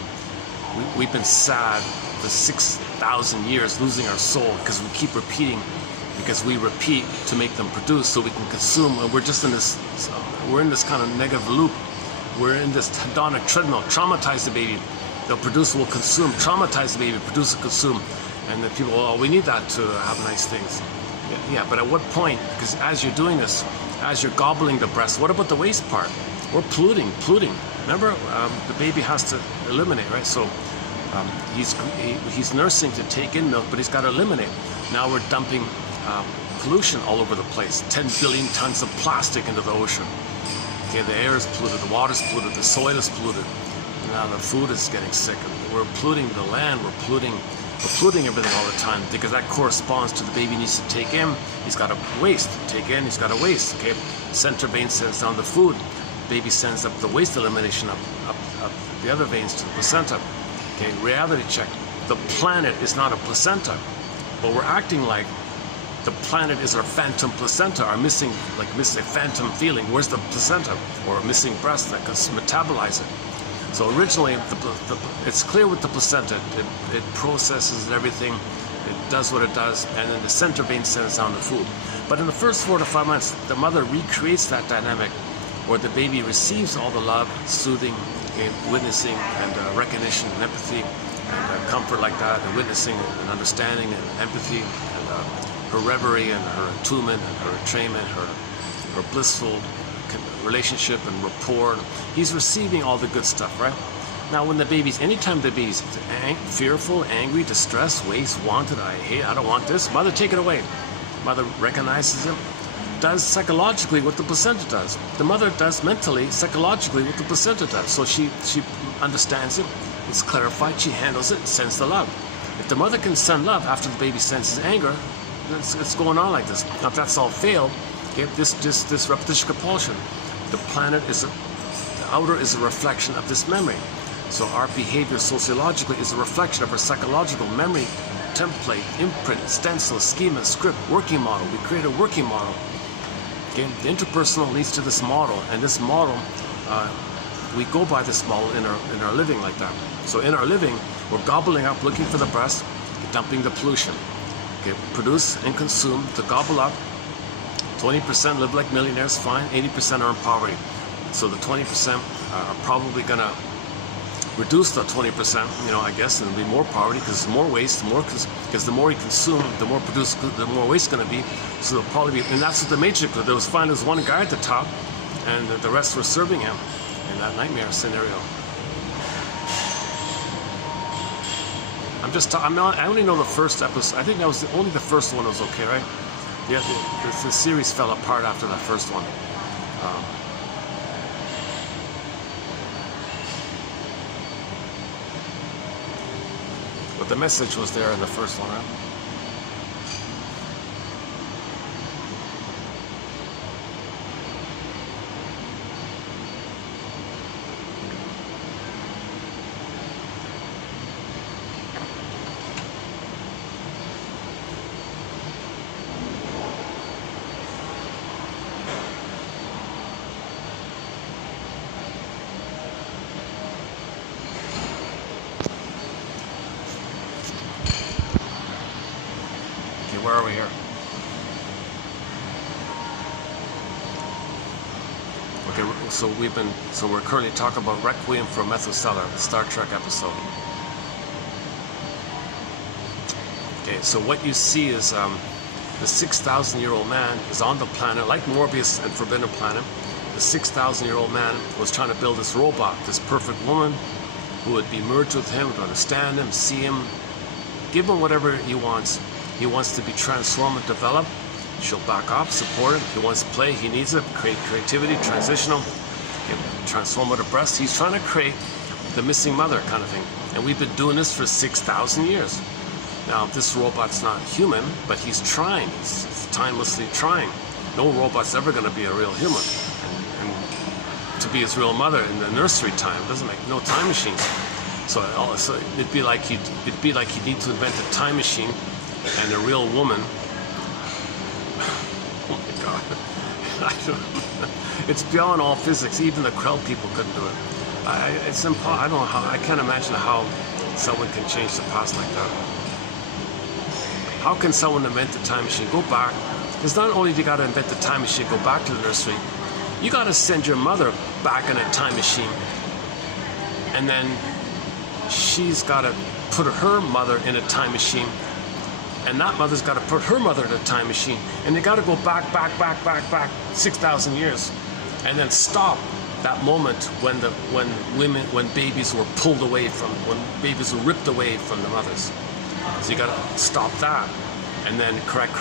we've been sad for 6,000 years, losing our soul because we keep repeating, because we repeat to make them produce so we can consume. And we're just in this, we're in this kind of negative loop. We're in this hedonic treadmill. Traumatize the baby, they'll produce, we'll consume. Traumatize the baby, produce and consume. And then people, oh, we need that to have nice things. Yeah, but at what point? Because as you're doing this, as you're gobbling the breast, what about the waste part? We're polluting. Remember, the baby has to eliminate, right? So he's nursing to take in milk, but he's got to eliminate. Now we're dumping pollution all over the place. 10 billion tons of plastic into the ocean. Okay, the air is polluted, the water is polluted, the soil is polluted. Now the food is getting sick. We're polluting the land. We're polluting everything all the time, because that corresponds to the baby needs to take in. He's got to waste. Take in. He's got to waste. Okay, center vein sends down the food. Baby sends up the waste elimination up the other veins to the placenta. Okay, reality check. The planet is not a placenta, but we're acting like the planet is our phantom placenta, our missing phantom feeling. Where's the placenta? Or a missing breast that can metabolize it. So originally, it's clear with the placenta. It processes everything. It does what it does, and then the center vein sends down the food. But in the first 4 to 5 months, the mother recreates that dynamic where the baby receives all the love, soothing, okay, witnessing, and recognition, and empathy, and comfort like that, and witnessing, and understanding, and empathy, and her reverie, and her attunement, and her entrainment, her blissful relationship and rapport. He's receiving all the good stuff, right? Now, when the baby's, anytime the baby's fearful, angry, distressed, waste, wanted, I hate, I don't want this, mother, take it away. Mother recognizes him, does psychologically what the placenta does. The mother does mentally, psychologically what the placenta does. So she understands it, it's clarified, she handles it, sends the love. If the mother can send love after the baby senses anger, it's going on like this. Now, if that's all failed, okay, this repetition compulsion, the planet is the outer is a reflection of this memory. So our behavior sociologically is a reflection of our psychological memory, template, imprint, stencil, schema, script, working model. We create a working model. Okay, the interpersonal leads to this model, and this model, we go by this model in our living like that. So in our living, we're gobbling up, looking for the breast, dumping the pollution. Okay, produce and consume to gobble up. 20% live like millionaires, fine. 80% are in poverty. So the 20% are probably going to reduce the 20%, I guess, and there'll be more poverty because there's more waste, because the more you consume, the more produce, the more waste is going to be. So there'll probably be, and that's what the matrix, there was fine, there was one guy at the top, and the rest were serving him in that nightmare scenario. I only know the first episode. I think that was only the first one was okay, right? Yeah, the series fell apart after that first one. But the message was there in the first one, right? where are we here? Okay, so we're currently talking about Requiem for Methuselah, the Star Trek episode. Okay, so what you see is the 6,000-year-old man is on the planet, like Morbius and Forbidden Planet. The 6,000-year-old man was trying to build this robot, this perfect woman, who would be merged with him, would understand him, see him, give him whatever he wants. He wants to be transformed and developed. She'll back up, support him. He wants to play, he needs it. Creativity, transitional, transformative breast. He's trying to create the missing mother kind of thing. And we've been doing this for 6,000 years. Now, this robot's not human, but he's trying. He's timelessly trying. No robot's ever going to be a real human. And to be his real mother in the nursery time doesn't make no time machines. So it'd be like he'd need to invent a time machine and a real woman. Oh my God! It's beyond all physics. Even the Krell people couldn't do it. It's impossible. I don't know how. I can't imagine how someone can change the past like that. How can someone invent the time machine? Go back. It's not only you got to invent the time machine, go back to the nursery. You got to send your mother back in a time machine, and then she's got to put her mother in a time machine, and that mother's got to put her mother in a time machine, and they got to go back 6,000 years, and then stop that moment when babies were pulled away when babies were ripped away from the mothers. So you got to stop that, and then correct.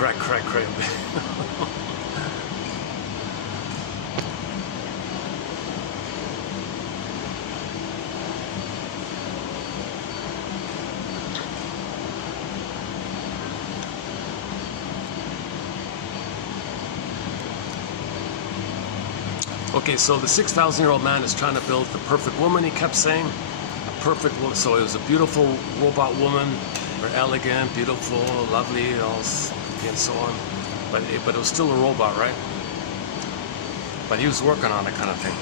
Okay, so the 6,000-year-old man is trying to build the perfect woman, he kept saying. A perfect woman. So it was a beautiful robot woman, very elegant, beautiful, lovely, all, and so on. But it was still a robot, right? But he was working on it kind of thing.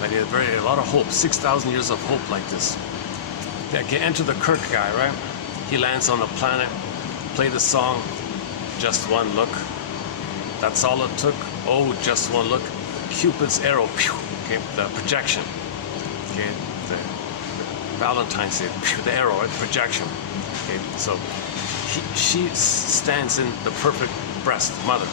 But he had a lot of hope, 6,000 years of hope like this. Okay, enter the Kirk guy, right? He lands on the planet, play the song, Just One Look. That's all it took. Oh, just one look. Cupid's arrow, okay, the projection, okay, the Valentine's Day, the arrow, right, projection, okay, so she stands in the perfect breast, mother.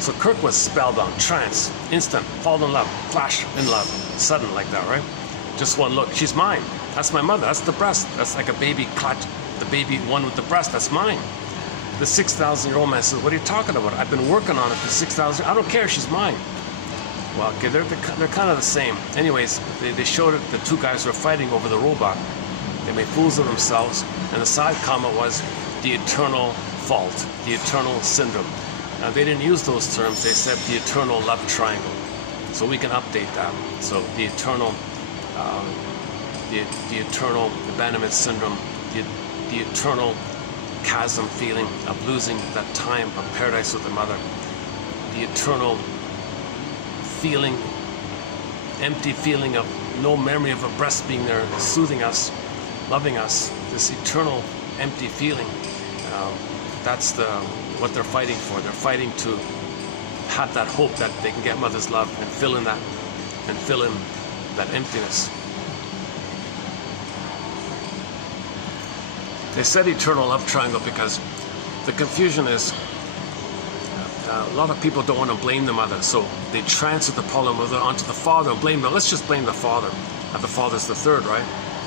So Kirk was spellbound, trance, instant, fall in love, flash in love, sudden like that, right? Just one look, she's mine, that's my mother, that's the breast, that's like a baby clutch, the baby one with the breast, that's mine. The 6,000-year-old man says, what are you talking about? I've been working on it for 6,000, I don't care, she's mine. Well, okay, they're kind of the same. Anyways, they showed it, the two guys were fighting over the robot. They made fools of themselves, and the side comment was the eternal fault, the eternal syndrome. Now, they didn't use those terms, they said the eternal love triangle. So we can update that. So the eternal abandonment syndrome, the eternal chasm feeling of losing that time of paradise with the mother, the eternal feeling, empty feeling of no memory of a breast being there, soothing us, loving us, this eternal empty feeling. That's what they're fighting for. They're fighting to have that hope that they can get mother's love and fill in that emptiness. They said eternal love triangle because the confusion is a lot of people don't want to blame the mother, so they transfer the problem onto the father and blame them. Let's just blame the father. And the father's the third, right?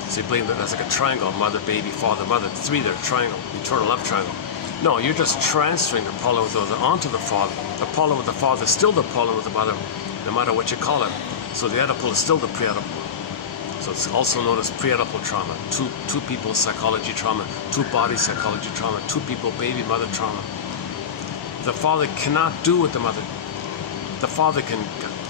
So you blame that as like a triangle, mother, baby, father, mother. Three there, triangle, eternal love triangle. No, you're just transferring the problem with the mother onto the father. The problem with the father is still the problem with the mother, no matter what you call it. So the Oedipal is still the pre-Oedipal. So it's also known as pre-Oedipal trauma. Two people psychology trauma, two body psychology trauma, two people baby mother trauma. The father cannot do what the mother. The father can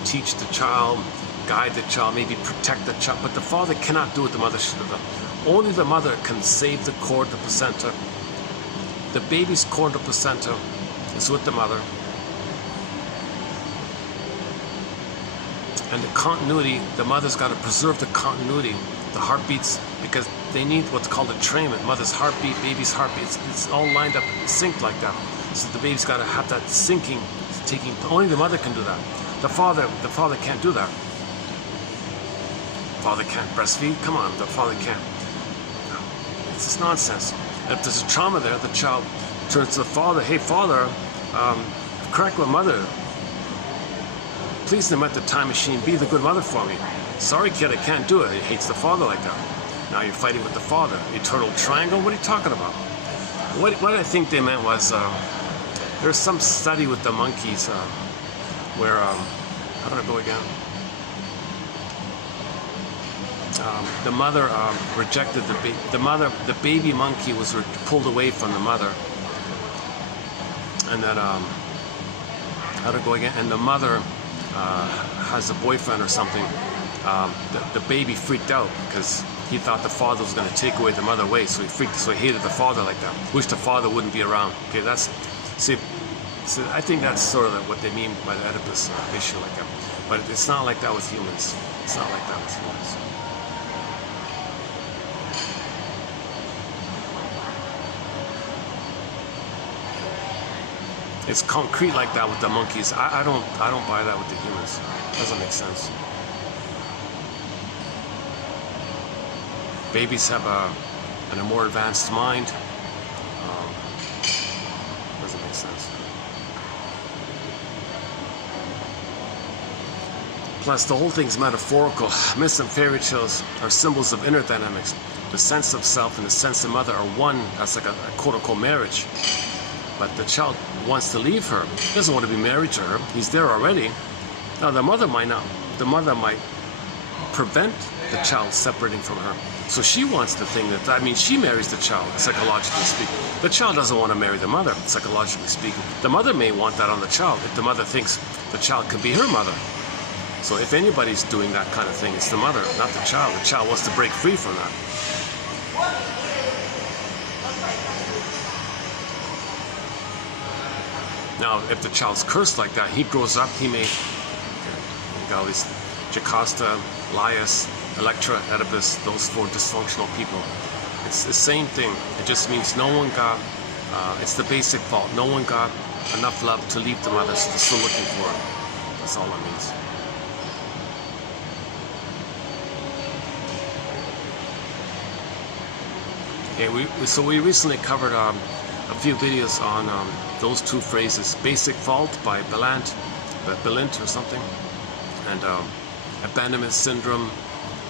teach the child, guide the child, maybe protect the child, but the father cannot do what the mother should have done. Only the mother can save the cord, the placenta. The baby's cord, the placenta, is with the mother. And the continuity, the mother's got to preserve the continuity, the heartbeats, because they need what's called entrainment. Mother's heartbeat, baby's heartbeat, it's all lined up, synced like that. So the baby's got to have that syncing, only the mother can do that. The father can't do that. Father can't breastfeed, come on, the father can't. It's just nonsense. And if there's a trauma there, the child turns to the father, hey father, correct my mother. Please invent the time machine, be the good mother for me. Sorry kid, I can't do it. He hates the father like that. Now you're fighting with the father. Eternal triangle, what are you talking about? What I think they meant was, there's some study with the monkeys where, how did it go again? The mother rejected the baby monkey was pulled away from the mother. And then, how did it go again? And the mother has a boyfriend or something. The baby freaked out because he thought the father was going to take away the mother away, so he hated the father like that. Wish the father wouldn't be around. Okay, see, I think that's sort of what they mean by the Oedipus issue like that. But it's not like that with humans. It's not like that with humans. It's concrete like that with the monkeys. I don't buy that with the humans. Doesn't make sense. Babies have a more advanced mind. Doesn't make sense. Plus, the whole thing's metaphorical. Myths and fairy tales are symbols of inner dynamics. The sense of self and the sense of mother are one. That's like a quote-unquote marriage. But the child wants to leave her. He doesn't want to be married to her. He's there already. Now, the mother might not. The mother might prevent the child separating from her. So she wants the thing that means she marries the child, psychologically speaking. The child doesn't want to marry the mother, psychologically speaking. The mother may want that on the child if the mother thinks the child can be her mother. So if anybody's doing that kind of thing, it's the mother, not the child. The child wants to break free from that. Now, if the child's cursed like that, he grows up, he may, you got all these Jocasta, Laius, Electra, Oedipus, those four dysfunctional people. It's the same thing. It just means no one got, it's the basic fault. No one got enough love to leave the mother, so they're still looking for it. That's all it means. Okay, so we recently covered a few videos on those two phrases, basic fault by Belint or something, and abandonment syndrome,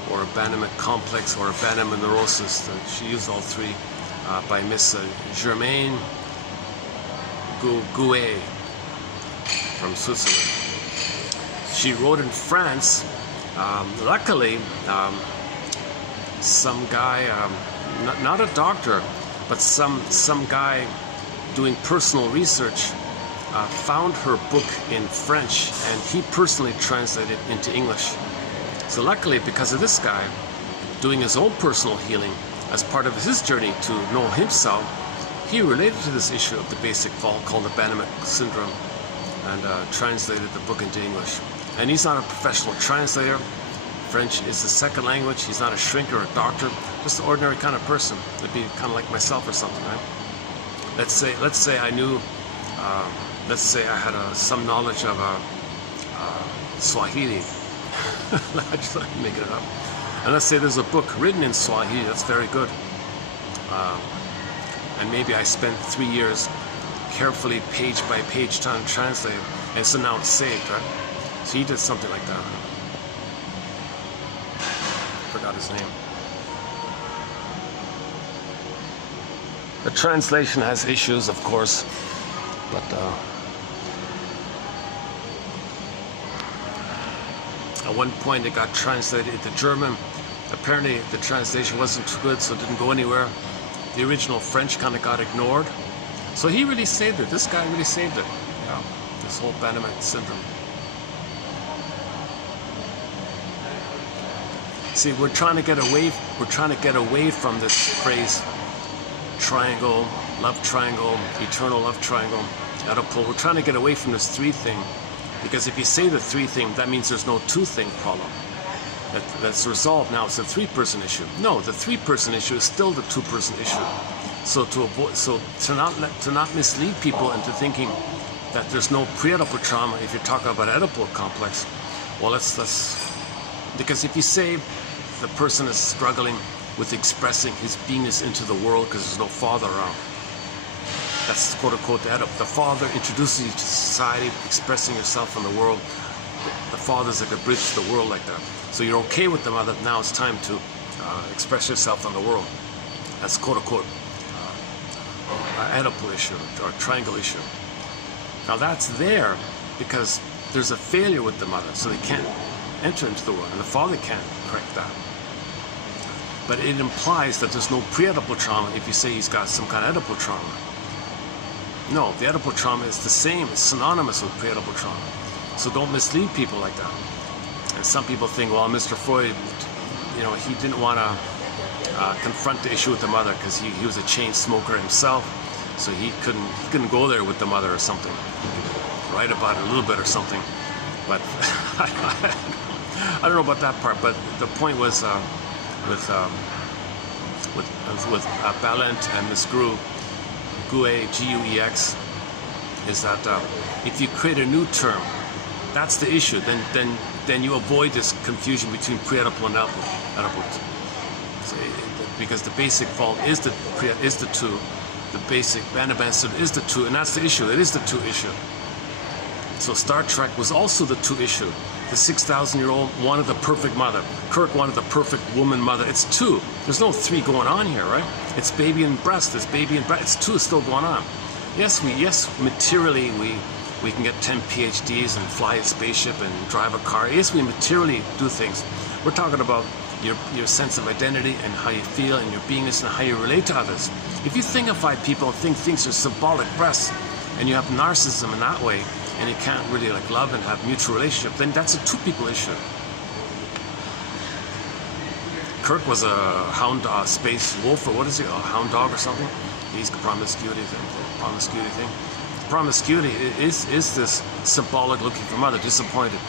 or abandonment complex, or abandonment neurosis. She used all three by Miss Germaine Gouet from Switzerland. She wrote in France. Luckily, some guy, not a doctor, but some guy doing personal research found her book in French, and he personally translated it into English. So luckily, because of this guy doing his own personal healing as part of his journey to know himself, he related to this issue of the basic fault called abandonment syndrome, and translated the book into English. And he's not a professional translator. French is the second language. He's not a shrinker or a doctor, just an ordinary kind of person. It'd be kind of like myself or something, right? Let's say I knew, let's say I had some knowledge of Swahili. I just making it up. And let's say there's a book written in Swahili that's very good. And maybe I spent 3 years carefully, page by page, trying to translate it, and so now it's saved, right? So he did something like that. Forgot his name. The translation has issues, of course, but at one point it got translated into German. Apparently the translation wasn't too good, so it didn't go anywhere. The original French kind of got ignored. So he really saved it. This guy really saved it. Yeah, this whole abandonment syndrome. See, we're trying to get away from this phrase, triangle, love triangle, eternal love triangle, Oedipal. We're trying to get away from this three thing, because if you say the three thing, that means there's no two thing problem. that's resolved. Now it's a three-person issue. No, the three-person issue is still the two-person issue. So to not mislead people into thinking that there's no pre-Oedipal trauma if you're talking about Oedipal complex, well, because if you say the person is struggling with expressing his beingness into the world because there's no father around, that's quote-unquote the Oedipal. The father introduces you to society, expressing yourself in the world. The father's like a bridge to the world like that. So you're okay with the mother, now it's time to express yourself in the world. That's quote-unquote Oedipal issue or triangle issue. Now that's there because there's a failure with the mother, so they can't enter into the world, and the father can't correct that. But it implies that there's no pre-Oedipal trauma if you say he's got some kind of Oedipal trauma. No, the Oedipal trauma is the same, it's synonymous with pre-Oedipal trauma. So don't mislead people like that. And some people think, well, Mr. Freud, he didn't want to confront the issue with the mother because he was a chain smoker himself, so he couldn't go there with the mother or something. He could write about it a little bit or something, but I don't know about that part. But the point was with Balint and Miss Guex, Guex, is that if you create a new term, that's the issue. Then you avoid this confusion between pre-Oedipal and Oedipal. So, because the basic fault is the two, the basic Banabanson is the two, and that's the issue. It is the two issue. So Star Trek was also the two issue. The 6,000-year-old wanted the perfect mother. Kirk wanted the perfect woman mother. It's two. There's no three going on here, right? It's baby and breast. It's baby and breast. It's two still going on. Yes, materially we can get 10 PhDs and fly a spaceship and drive a car. Yes, we materially do things. We're talking about your sense of identity and how you feel and your beingness and how you relate to others. If you thingify people and think things are symbolic breasts, and you have narcissism in that way, and you can't really love and have mutual relationship, then that's a two people issue. Kirk was a hound space wolf, or what is he, a hound dog or something? He's the promiscuity thing. Promiscuity is this symbolic looking for mother, disappointed.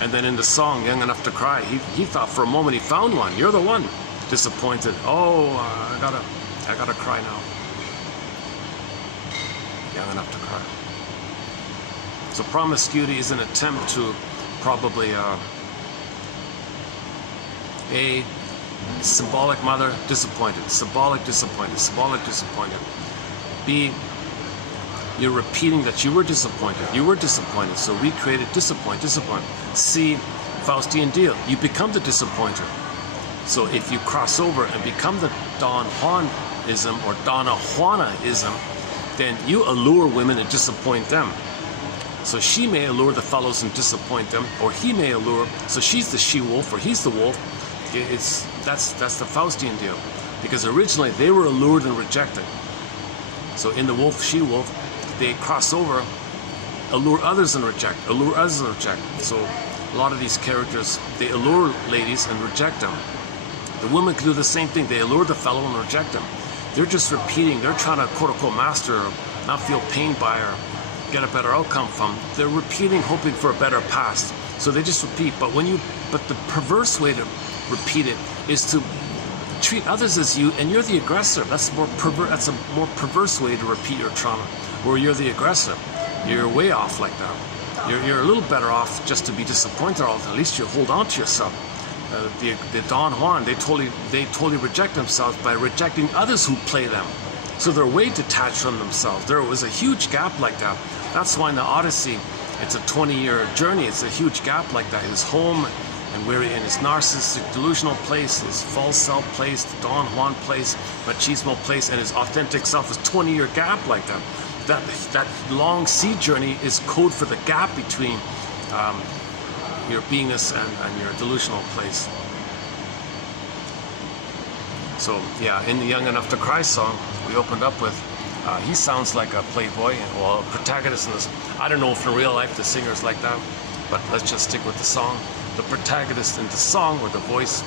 And then in the song, Young Enough to Cry, he thought for a moment he found one. You're the one. Disappointed. Oh, I gotta cry now. Young Enough to Cry. So promiscuity is an attempt to probably A, symbolic mother, disappointed. Symbolic, disappointed. B, you're repeating that you were disappointed. So we created disappoint. C, Faustian deal. You become the disappointer. So if you cross over and become the Don Juanism or Donna Juanaism, then you allure women and disappoint them. So she may allure the fellows and disappoint them, or he may allure, so she's the she-wolf or he's the wolf. That's the Faustian deal. Because originally they were allured and rejected. So in the wolf, she-wolf, they cross over, allure others and reject. So a lot of these characters, they allure ladies and reject them. The women can do the same thing. They allure the fellow and reject them. They're just repeating. They're trying to quote-unquote master or not feel pain by or get a better outcome from. They're repeating, hoping for a better past. So they just repeat. But the perverse way to repeat it is to treat others as you, and you're the aggressor. That's a more perverse way to repeat your trauma, where you're the aggressor. You're way off like that. You're a little better off just to be disappointed. At least you hold on to yourself. The Don Juan, they totally reject themselves by rejecting others who play them. So they're way detached from themselves. There was a huge gap like that. That's why in the Odyssey, it's a 20-year journey. It's a huge gap like that. His home, and we're in his narcissistic delusional place, his false self place, the Don Juan place, machismo place, and his authentic self is 20-year gap like that. That long sea journey is code for the gap between your beingness and your delusional place. So yeah, in the Young Enough to Cry song, we opened up with, he sounds like a playboy, well, a protagonist in this. I don't know if in real life the singer's like that, but let's just stick with the song. The protagonist in the song, or the voice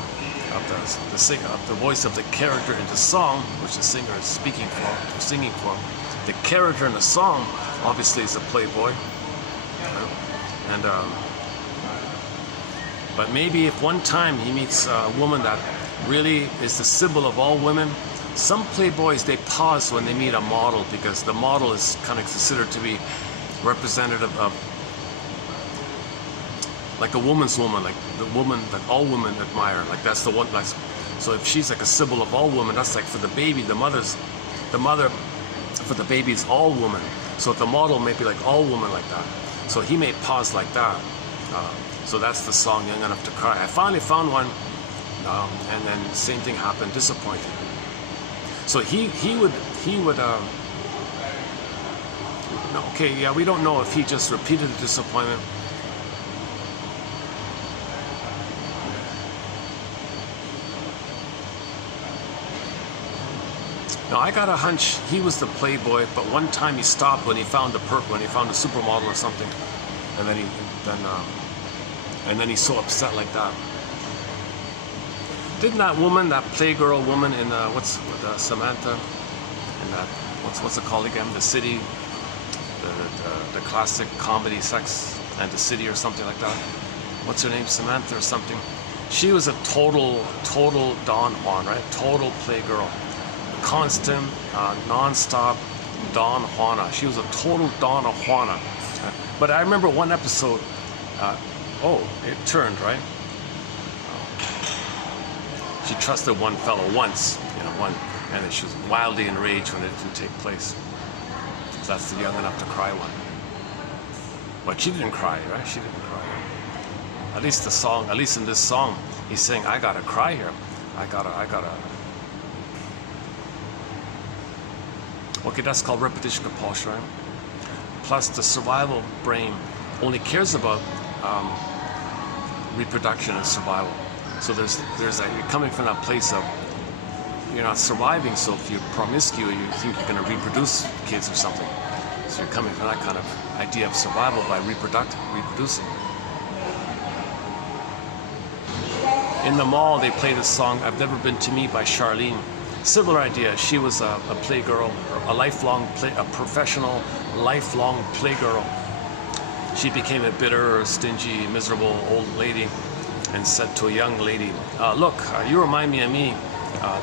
of the singer, the voice of the character in the song, which the singer is speaking for, or singing for. The character in the song, obviously, is a playboy, and But maybe if one time he meets a woman that really is the symbol of all women. Some playboys, they pause when they meet a model because the model is kind of considered to be representative of like a woman's woman, like the woman that all women admire. Like that's the one. Like, so if she's like a symbol of all women, that's like for the baby, the mother for the baby is all woman. So the model may be like all woman like that. So he may pause like that. So that's the song Young Enough to Cry. I finally found one, and then the same thing happened, disappointing. So he would okay, yeah, we don't know if he just repeated the disappointment. Now I got a hunch he was the playboy, but one time he stopped when he found the when he found a supermodel or something, and then he's so upset like that. Didn't that woman, that playgirl woman in Samantha, in that what's it called again? The City, the classic comedy Sex and the City or something like that. What's her name? Samantha or something. She was a total Don Juan, right? Total playgirl, constant, non-stop Don Juana. She was a total Donna Juana. But I remember one episode. It turned, right? She trusted one fellow once, and then she was wildly enraged when it didn't take place. So that's the Young Enough to Cry one. But she didn't cry, right? She didn't cry. At least in this song, he's saying, I gotta cry here. I gotta. Okay, that's called repetition compulsion, right? Plus, the survival brain only cares about reproduction and survival. So there's you're coming from that place of you're not surviving. So if you're promiscuous, you think you're going to reproduce kids or something. So you're coming from that kind of idea of survival by reproducing. In the mall, they play this song "I've Never Been to Me" by Charlene. Similar idea. She was a playgirl, a professional, lifelong playgirl. She became a bitter, stingy, miserable old lady and said to a young lady, look, you remind me of me,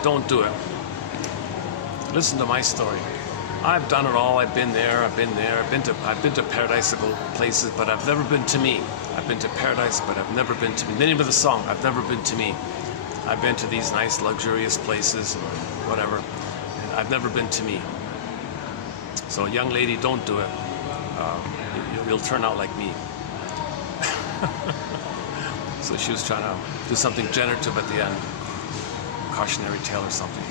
don't do it. Listen to my story. I've done it all, I've been there, I've been to paradisical places, but I've never been to me. I've been to paradise, but I've never been to me. The name of the song, I've never been to me. I've been to these nice, luxurious places, whatever, and I've never been to me. So young lady, don't do it. You'll turn out like me. So she was trying to do something generative at the end, cautionary tale or something.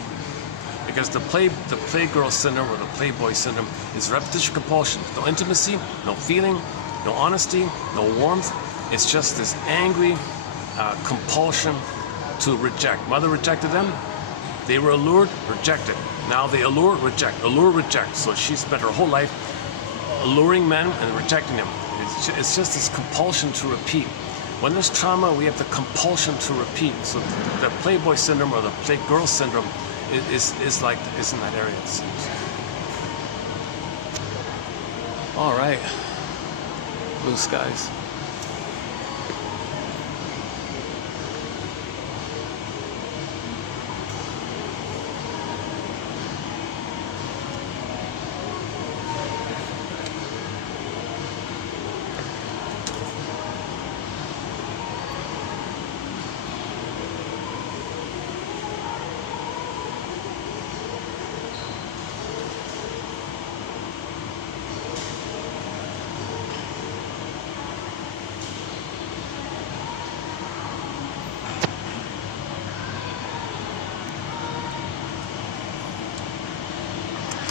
Because the playgirl syndrome or the playboy syndrome is repetition compulsion. No intimacy, no feeling, no honesty, no warmth. It's just this angry compulsion to reject. Mother rejected them. They were allured, rejected. Now they allure, reject. So she spent her whole life alluring men and rejecting them. It's just this compulsion to repeat. When there's trauma, we have the compulsion to repeat. So the playboy syndrome or the playgirl syndrome is in that area, it seems. All right, blue skies.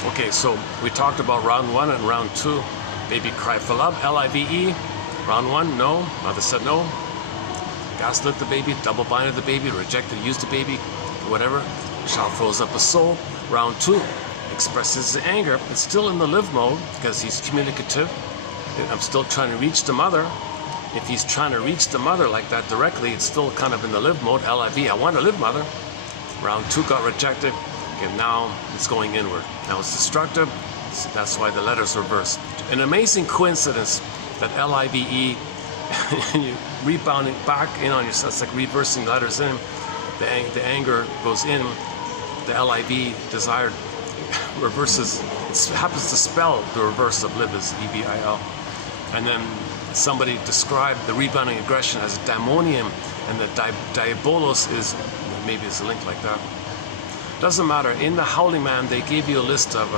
Okay, so we talked about round 1 and round 2. Baby cry for love, L-I-V-E. Round 1, no. Mother said no. Gaslit the baby, double-binded the baby, rejected, used the baby, whatever. Child throws up a soul. Round 2 expresses the anger. It's still in the live mode because he's communicative. I'm still trying to reach the mother. If he's trying to reach the mother like that directly, it's still kind of in the live mode, L-I-V. I want to live, mother. Round 2 got rejected. Okay, now it's going inward. Now it's destructive. That's why the letter's reversed. An amazing coincidence that L-I-V-E, rebounding back in on yourself. It's like reversing letters in. The anger goes in. The LIV, desired, reverses. It happens to spell the reverse of live as EBIL. And then somebody described the rebounding aggression as daimonium, and the diabolos is, maybe it's a link like that. Doesn't matter. In the Howling Man, they gave you a list of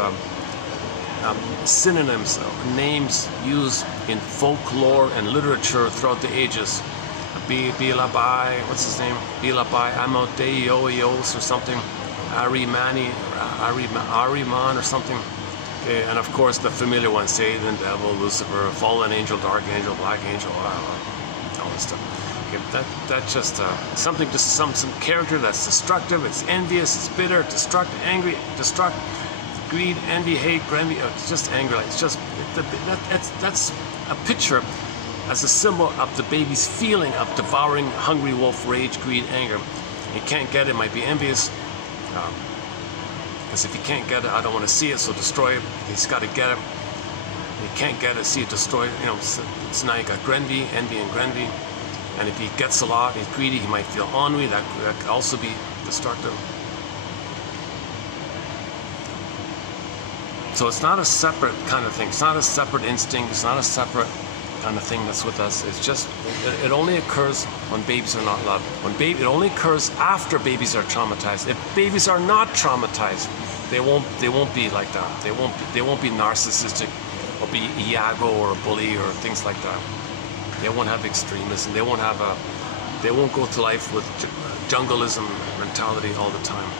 synonyms, names used in folklore and literature throughout the ages. Bilabai, what's his name? Bilabai Amodeioios or something. Ariman or something. Okay, and of course the familiar ones: Satan, devil, Lucifer, fallen angel, dark angel, black angel, all this stuff. Okay, that's just something, just some character that's destructive. It's envious, it's bitter, angry, greed, envy, hate, envy. It's just anger. It's just that's a picture as a symbol of the baby's feeling of devouring, hungry wolf, rage, greed, anger. You can't get it. Might be envious. Because if he can't get it, I don't want to see it, so destroy it. He's got to get it. He can't get it, see it, destroy it. You know, so now you got envy and grenvy. And if he gets a lot, he's greedy, he might feel ennui. That could also be destructive. So it's not a separate kind of thing. It's not a separate instinct. It's not a separate kind of thing that's with us. It's just, it only occurs when babies are not loved. It only occurs after babies are traumatized. If babies are not traumatized, they won't be like that. They won't be narcissistic or be Iago or a bully or things like that. They won't have extremism. They won't go to life with jungleism mentality all the time.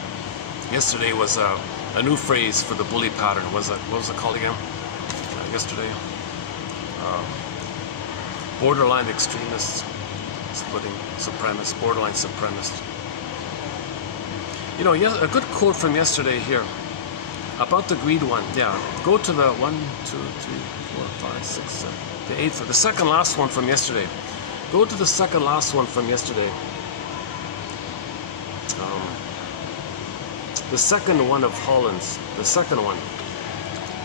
Yesterday was a new phrase for the bully pattern. What was it called again? Yesterday. Borderline extremists, splitting supremacist, borderline supremacist. You know, a good quote from yesterday here about the greed one. Yeah, go to the 1, 2, 3, 4, 5, 6, 7, the 8th, the second last one from yesterday. Go to the second last one from yesterday. The second one of Holland's, the second one.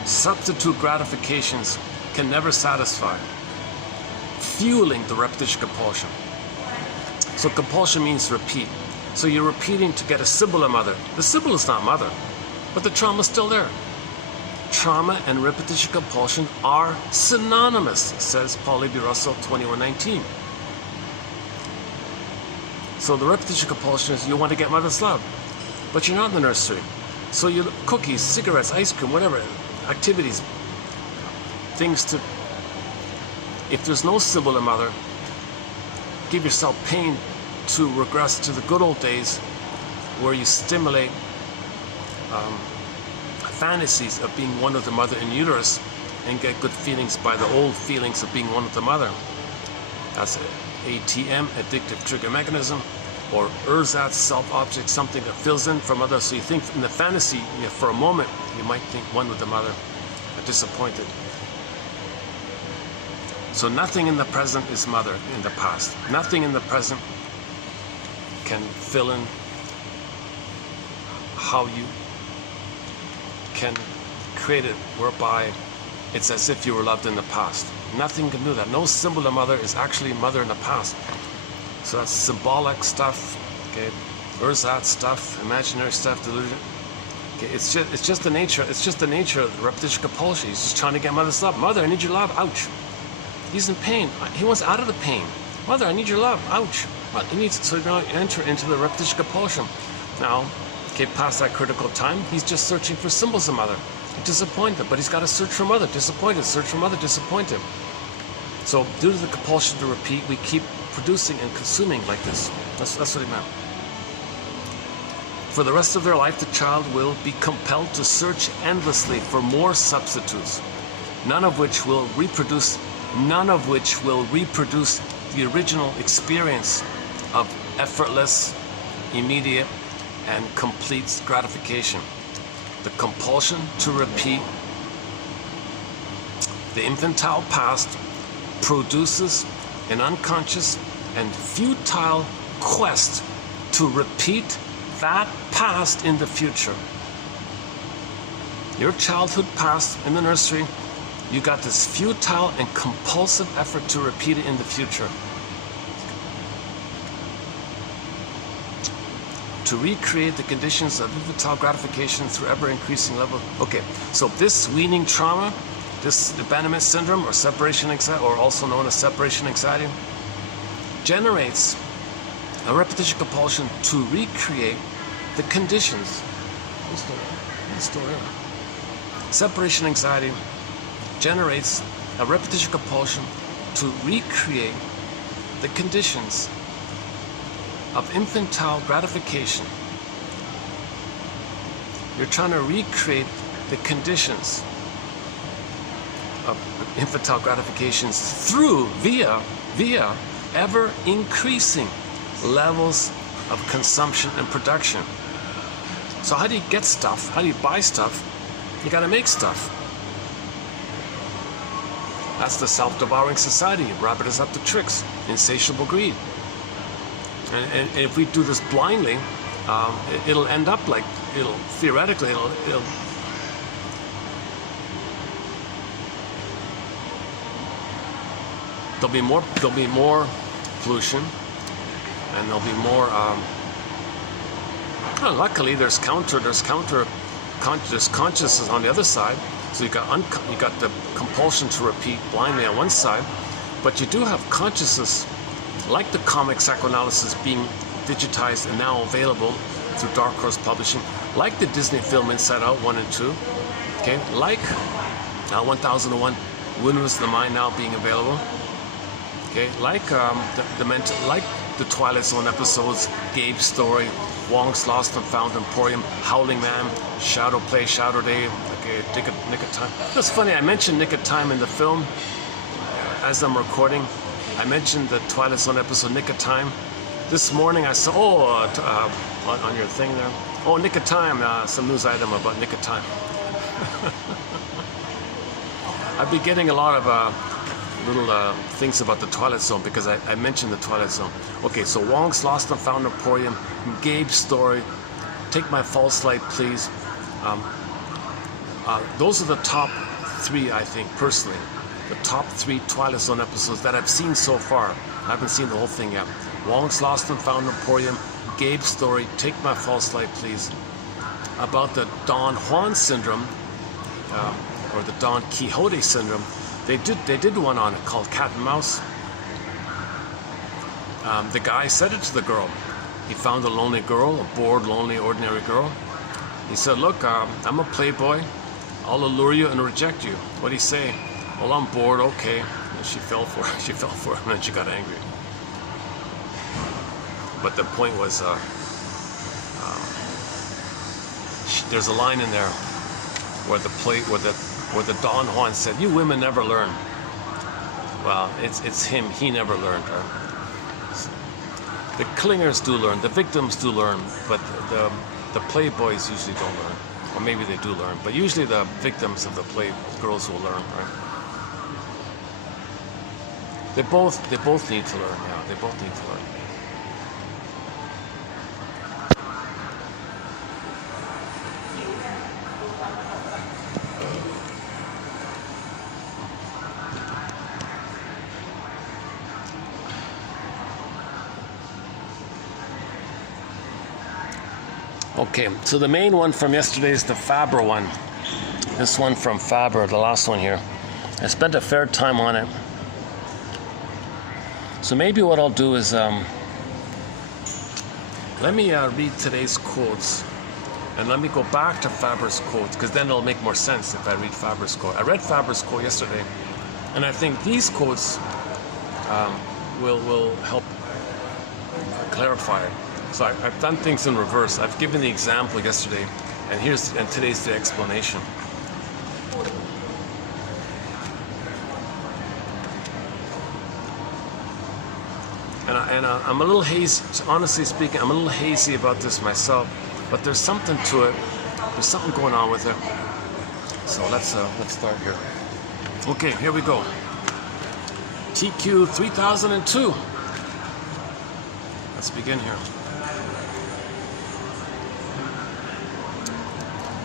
Substitute gratifications can never satisfy, fueling the repetition compulsion. So compulsion means repeat. So you're repeating to get a symbol of mother. The symbol is not mother, but the trauma is still there. Trauma and repetition compulsion are synonymous, says Paul B. Russell, 2119. So the repetition compulsion is you want to get mother's love, but you're not in the nursery. So you cookies, cigarettes, ice cream, whatever, activities, things to, if there's no symbol of mother, give yourself pain to regress to the good old days where you stimulate fantasies of being one with the mother in uterus and get good feelings by the old feelings of being one with the mother. That's ATM, addictive trigger mechanism, or ersatz, self-object, something that fills in from others. So you think in the fantasy, for a moment, you might think one with the mother, but disappointed. So nothing in the present is mother in the past. Nothing in the present can fill in how you can create it whereby it's as if you were loved in the past. Nothing can do that. No symbol of mother is actually mother in the past. So that's symbolic stuff, okay, ersatz stuff, imaginary stuff, delusion. Okay, it's just the nature of the repetition compulsion. He's just trying to get mother's love. Mother, I need your love. Ouch. He's in pain. He wants out of the pain. Mother, I need your love. Ouch. Well, he needs, so now you enter into the repetition compulsion. Now, okay, past that critical time, he's just searching for symbols of mother. Disappointed, but he's got to search for mother. Disappointed, search for mother, disappointed. So due to the compulsion to repeat, we keep producing and consuming like this. That's what he meant. For the rest of their life, the child will be compelled to search endlessly for more substitutes, none of which will reproduce the original experience of effortless, immediate, and complete gratification. The compulsion to repeat the infantile past produces an unconscious and futile quest to repeat that past in the future. Your childhood past in the nursery, you got this futile and compulsive effort to repeat it in the future. to recreate the conditions of infantile gratification through ever-increasing level. Okay, so this weaning trauma, this abandonment syndrome or separation anxiety, or also known as separation anxiety, generates a repetition compulsion to recreate the conditions. Separation anxiety generates a repetition compulsion to recreate the conditions of infantile gratification. You're trying to recreate the conditions of infantile gratifications via ever increasing levels of consumption and production. So how do you get stuff? How do you buy stuff? You gotta make stuff. That's the self-devouring society. Rabbit is up to tricks, insatiable greed. And if we do this blindly, it'll end up like, theoretically, there'll be more pollution, and there'll be more. Luckily, there's consciousness on the other side. So you got the compulsion to repeat blindly on one side, but you do have consciousness, like the comic psychoanalysis being digitized and now available through Dark Horse Publishing, like the Disney film Inside Out 1 and 2, okay, like 1001, Windmills of the Mind now being available, okay, like the Twilight Zone episodes, Gabe's Story, Wong's Lost and Found Emporium, Howling Man, Shadow Play, Shadow Day, okay, Nick of Time. That's funny, I mentioned Nick of Time in the film as I'm recording. I mentioned the Twilight Zone episode, Nick of Time. This morning I saw, on your thing there, Nick of Time, some news item about Nick of Time. I've been getting a lot of little things about the Twilight Zone because I mentioned the Twilight Zone. Okay, so Wong's Lost and Found Emporium, Gabe's Story, Take My False Light Please. Those are the top three, I think, personally. The top three Twilight Zone episodes that I've seen so far. I haven't seen the whole thing yet. Wong's Lost and Found Emporium, Gabe's Story, Take My False Light Please. About the Don Juan syndrome, or the Don Quixote syndrome. They did one on it called Cat and Mouse. The guy said it to the girl. He found a lonely girl, a bored, lonely, ordinary girl. He said, look, I'm a playboy. I'll allure you and reject you. What'd he say? Well, I'm bored, okay. And she fell for it. She fell for it, and then she got angry. But the point was, there's a line in there where the Don Juan said, "You women never learn." Well, it's him. He never learned. Right? The clingers do learn. The victims do learn, but the playboys usually don't learn, or maybe they do learn. But usually the victims of the play girls will learn. Right? They both need to learn. Yeah, they both need to learn. Okay, so the main one from yesterday is the Faber one. This one from Faber, the last one here. I spent a fair time on it. So maybe what I'll do is, let me read today's quotes, and let me go back to Faber's quotes, because then it'll make more sense if I read Faber's quote. I read Faber's quote yesterday, and I think these quotes will help clarify it. So I've done things in reverse. I've given the example yesterday, and today's the explanation. And I'm a little hazy, honestly speaking, I'm a little hazy about this myself, but there's something to it. There's something going on with it. So let's start here. Okay, here we go. TQ 3002. Let's begin here.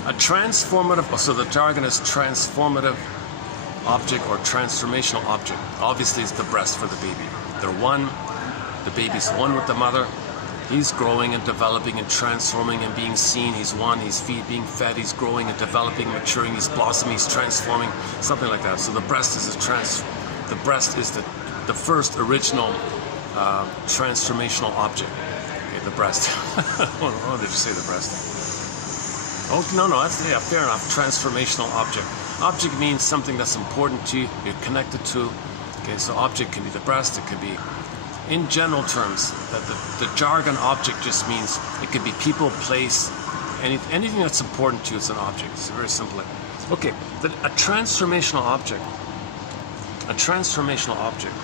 A transformative, so the jargon is transformative object or transformational object. Obviously, it's the breast for the baby. They're one, the baby's one with the mother. He's growing and developing and transforming and being seen. He's one, he's being fed, he's growing and developing, maturing, he's blossoming, he's transforming, something like that. So the breast is the first original transformational object. Okay, the breast. What did you say, the breast? Oh, no, that's, yeah, fair enough. Transformational object. Object means something that's important to you, you're connected to. Okay, so object can be the breast, it could be, in general terms, the jargon object just means it could be people, place, anything that's important to you, it's an object. It's very simple. Okay, a transformational object. A transformational object.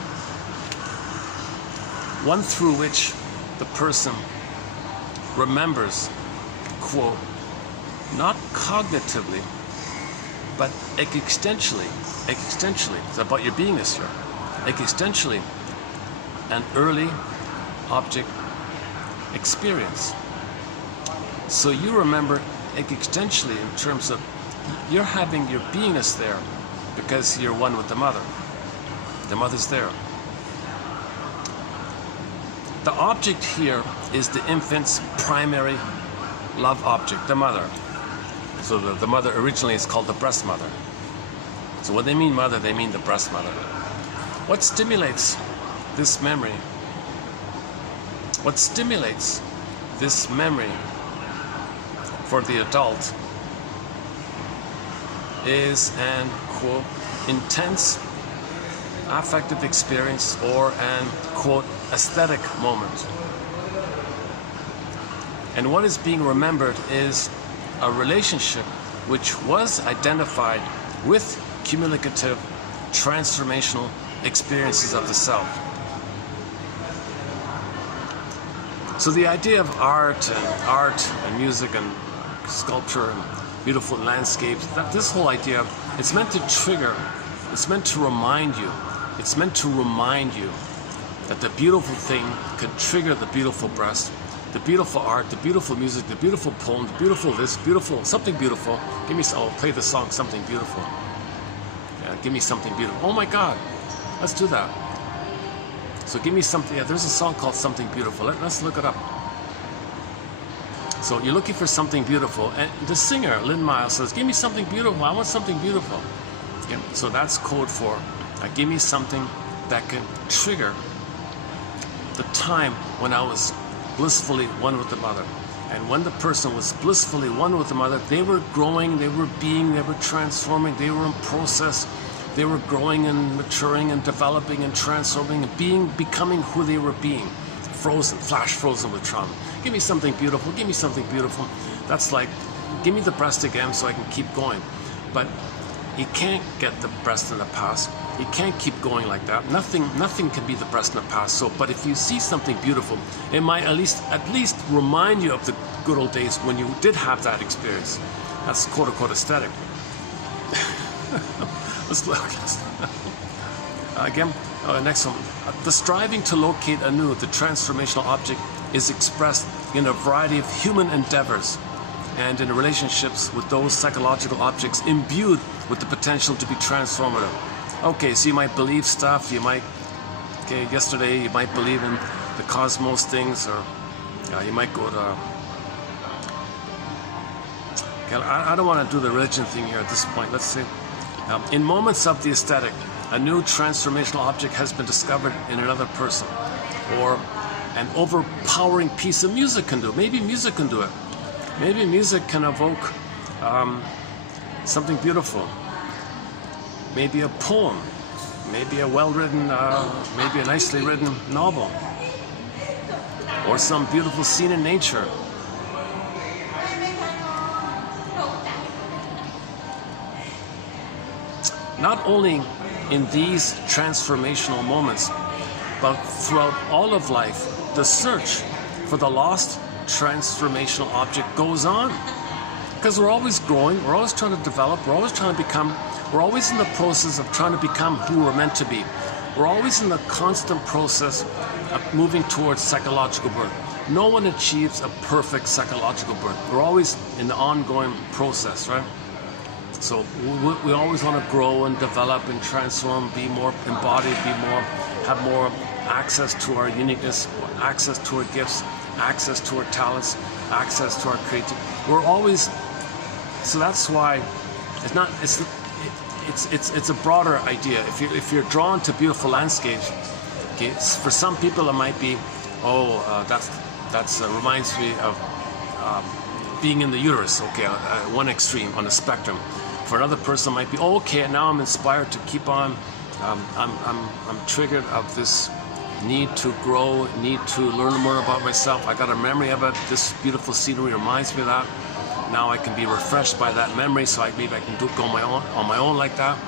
One through which the person remembers, quote, not cognitively, but existentially, it's about your beingness here, existentially, an early object experience. So you remember existentially in terms of you're having your beingness there because you're one with the mother. The mother's there. The object here is the infant's primary love object, the mother. So the mother originally is called the breast mother. So when they mean mother, they mean the breast mother. What stimulates this memory? What stimulates this memory for the adult is an, quote, intense affective experience or an, quote, aesthetic moment. And what is being remembered is a relationship which was identified with cumulative, transformational experiences of the self. So the idea of art and music and sculpture and beautiful landscapes, this whole idea, it's meant to trigger, it's meant to remind you, it's meant to remind you that the beautiful thing can trigger the beautiful breast, the beautiful art, the beautiful music, the beautiful poem, the beautiful this, beautiful, something beautiful. I'll play the song, Something Beautiful. Yeah, give me something beautiful. Oh my God, let's do that. So give me something, yeah, there's a song called Something Beautiful. Let's look it up. So you're looking for something beautiful, and the singer, Lynn Miles, says, give me something beautiful, I want something beautiful. Yeah, so that's code for, give me something that can trigger the time when I was blissfully one with the mother. And when the person was blissfully one with the mother, they were growing, they were being, they were transforming, they were in process, they were growing and maturing and developing and transforming and becoming who they were being. Frozen, flash frozen with trauma. Give me something beautiful, give me something beautiful. That's like, give me the breast again so I can keep going. But you can't get the breast in the past. You can't keep going like that. Nothing can be the breast in the past. So, but if you see something beautiful, it might at least remind you of the good old days when you did have that experience. That's quote unquote aesthetic. Let's look. Again, next one. The striving to locate anew the transformational object is expressed in a variety of human endeavors and in relationships with those psychological objects imbued with the potential to be transformative. Okay, so you might believe stuff, yesterday you might believe in the cosmos things, or you might go to, I don't want to do the religion thing here at this point. Let's see. In moments of the aesthetic, a new transformational object has been discovered in another person, or an overpowering piece of music can do. Maybe music can do it. Maybe music can evoke something beautiful. Maybe a poem, maybe a well-written, maybe a nicely written novel, or some beautiful scene in nature. Not only in these transformational moments, but throughout all of life, the search for the lost transformational object goes on. Because we're always growing, we're always trying to develop, we're always trying to become, we're always in the process of trying to become who we're meant to be. We're always in the constant process of moving towards psychological birth. No one achieves a perfect psychological birth. We're always in the ongoing process, right? So we always want to grow and develop and transform, be more embodied, have more access to our uniqueness, access to our gifts, access to our talents, access to our creativity. We're always, so that's why it's not, it's a broader idea. If you're drawn to beautiful landscapes, okay, for some people it might be, that's reminds me of being in the uterus, okay, one extreme on the spectrum. For another person it might be, okay, now I'm inspired to keep on, I'm triggered of this need to grow, need to learn more about myself. I got a memory of it. This beautiful scenery reminds me of that. Now I can be refreshed by that memory, so maybe I can go on my own like that.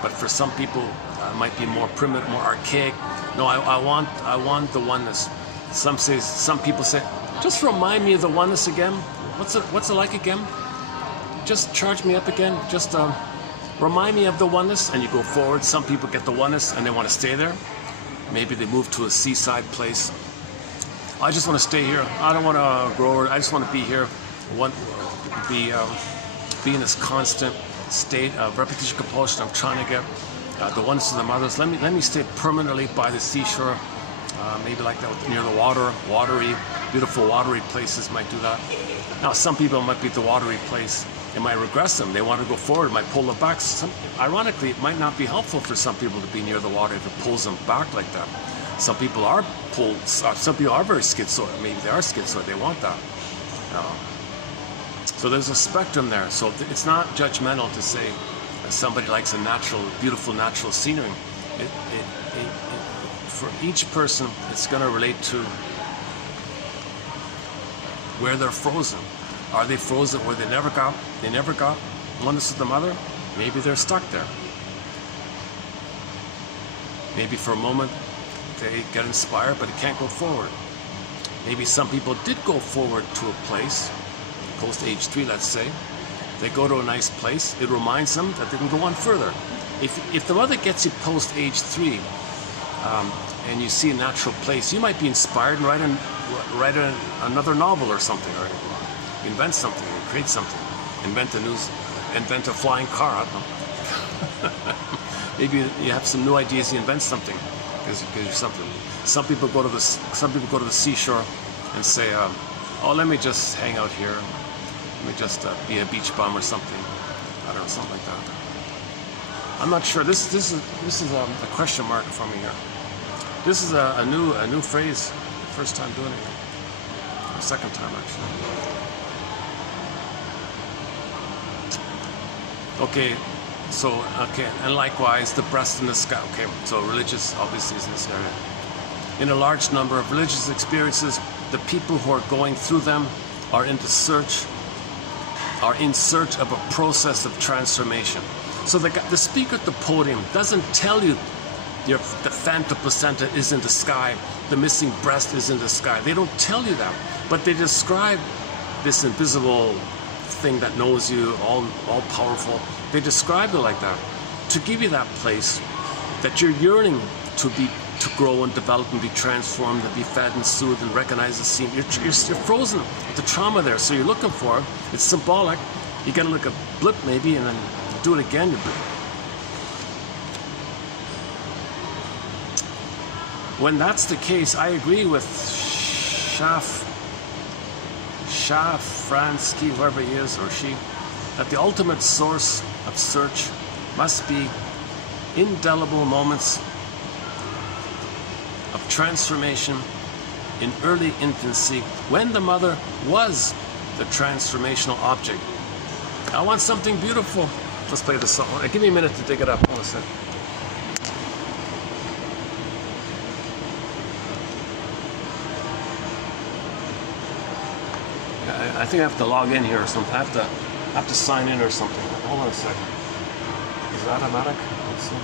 But for some people, it might be more primitive, more archaic. No, I want the oneness. Some people say, just remind me of the oneness again. What's it like again? Just charge me up again. Just remind me of the oneness, and you go forward. Some people get the oneness and they want to stay there. Maybe they move to a seaside place. I just want to stay here. I don't want to grow. I just want to be here. Be in this constant state of repetition, compulsion. I'm trying to get the oneness of the mothers. Let me stay permanently by the seashore. Maybe like that near the water, beautiful watery places might do that. Now some people might be at the watery place. It might regress them. They want to go forward. It might pull them back. Ironically, it might not be helpful for some people to be near the water if it pulls them back like that. Some people are pulled. Some people are very schizoid. Maybe they are schizoid. They want that. So there's a spectrum there. So it's not judgmental to say that somebody likes a beautiful natural scenery. For each person, it's going to relate to where they're frozen. Are they frozen where they never got oneness with the mother? Maybe they're stuck there. Maybe for a moment they get inspired, but it can't go forward. Maybe some people did go forward to a place, post age 3, let's say. They go to a nice place. It reminds them that they can go on further. If the mother gets you post age 3, and you see a natural place, you might be inspired and write another novel or something, or invent something, or create something, invent a flying car. I don't know. Maybe you have some new ideas. You invent something because you're something. Some people go to the seashore and say, "Oh, let me just hang out here. Let me just be a beach bum or something." I don't know, something like that. I'm not sure. This is a question mark for me here. This is a new phrase. First time doing it. Or second time actually. Okay, and likewise the breast in the sky. Okay, so religious obviously is in this area. In a large number of religious experiences, the people who are going through them are in search of a process of transformation. So the speaker at the podium doesn't tell you the phantom placenta is in the sky, the missing breast is in the sky. They don't tell you that, but they describe this invisible thing that knows you, all powerful. They describe it like that to give you that place that you're yearning to grow and develop and be transformed and be fed and soothed and recognize the scene. You're frozen with the trauma there, so you're looking for it. It's symbolic. You get like a blip maybe, and then you do it again. When that's the case, I agree with Shafranske, whoever he is or she, that the ultimate source of search must be indelible moments of transformation in early infancy, when the mother was the transformational object. I want something beautiful. Let's play the song. Give me a minute to dig it up. Hold on a second. I think I have to log in here or something. I have to sign in or something. Hold on a second. Is that automatic? Let's see.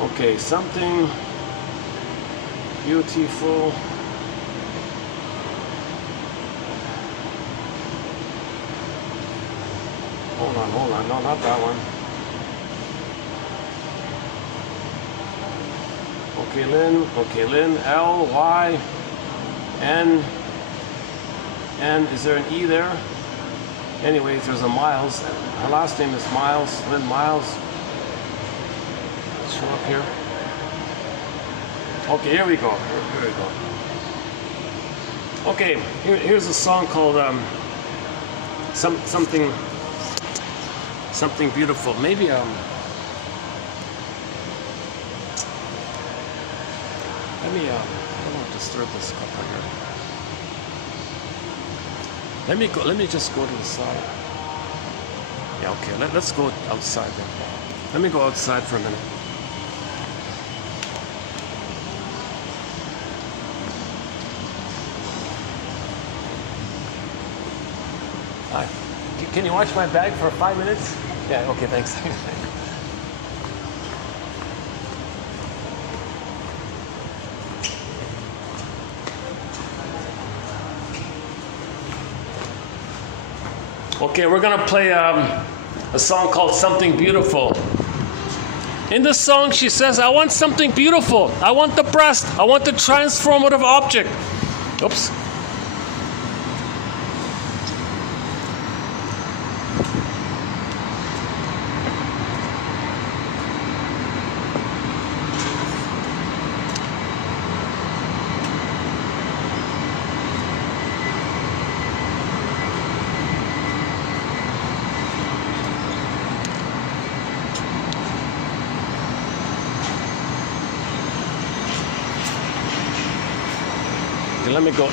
Okay, something beautiful. Hold on, no, not that one. Okay, Lynn, L-Y-N, is there an E there? Anyways, there's a Miles. Her last name is Miles, Lynn Miles. Show up here. Okay, here we go. Here we go. Okay, here's a song called something beautiful. Maybe let me I don't want to disturb this couple here. Let me just go to the side. Yeah, okay, let's go outside then. Let me go outside for a minute. Hi. Can you watch my bag for 5 minutes? Yeah, okay, thanks. Okay, we're gonna play a song called Something Beautiful. In this song, she says, I want something beautiful. I want the breast. I want the transformative object. Oops.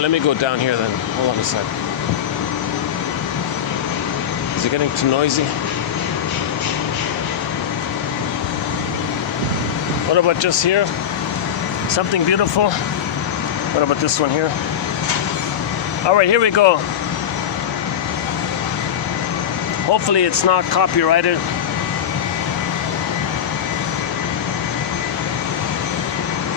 Let me go down here then. Hold on a sec. Is it getting too noisy? What about just here? Something beautiful? What about this one here? All right, here we go. Hopefully it's not copyrighted.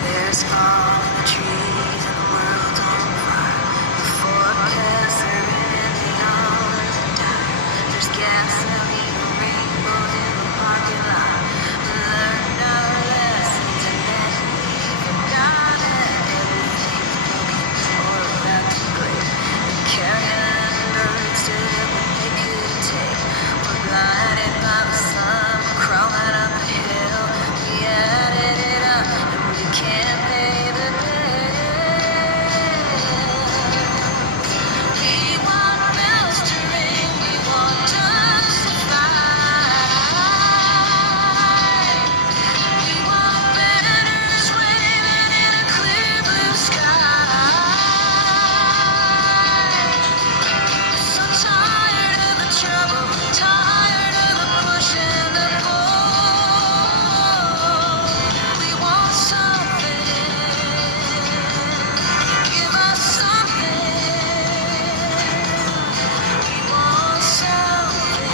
There's fall in the trees and the world's on fire. The forecast are in the hours of time. There's gasoline and rainbows in the parking lot. We learned our lessons and then we forgot it. Everything's broken or about to break. They're carrying birds to what they could take. We're blinded by the sun, we're crawling up a hill. We added it up and we can't pay the bill. We want bells to ring, we want doves to fly. We want banners waving in a clear blue sky. So tired of the trouble, tired of the push and the pull. We want something, give us something. We want something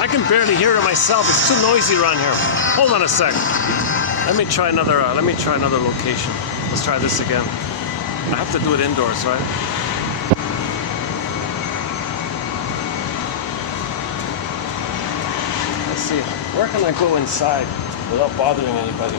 I can barely hear it myself. It's too noisy around here. Hold on a sec. Let me try another location. Let's try this again. I have to do it indoors, right? Let's see. Where can I go inside without bothering anybody?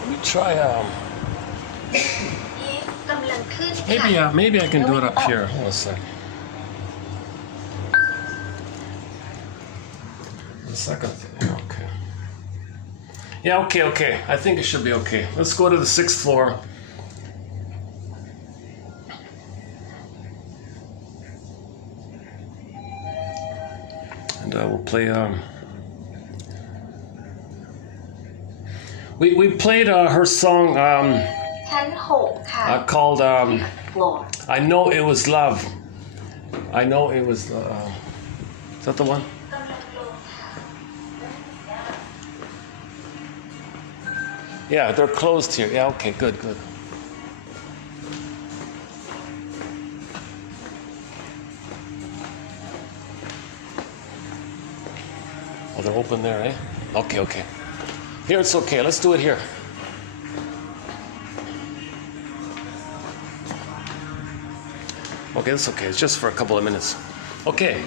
Let me try. กำลังขึ้นค่ะ Maybe I can do it up here. Hold on a sec. A second. Okay. Yeah, okay. I think it should be okay. Let's go to the 6th floor. And we'll play. We played her song ชั้น6ค่ะ called floor I Know It Was Love. I Know It Was. Is that the one? กำลังลงค่ะ Yeah, they're closed here. Yeah, okay, good. Oh, they're open there, eh? Okay, okay. Here it's okay. Let's do it here. Okay, that's okay. It's just for a couple of minutes. Okay.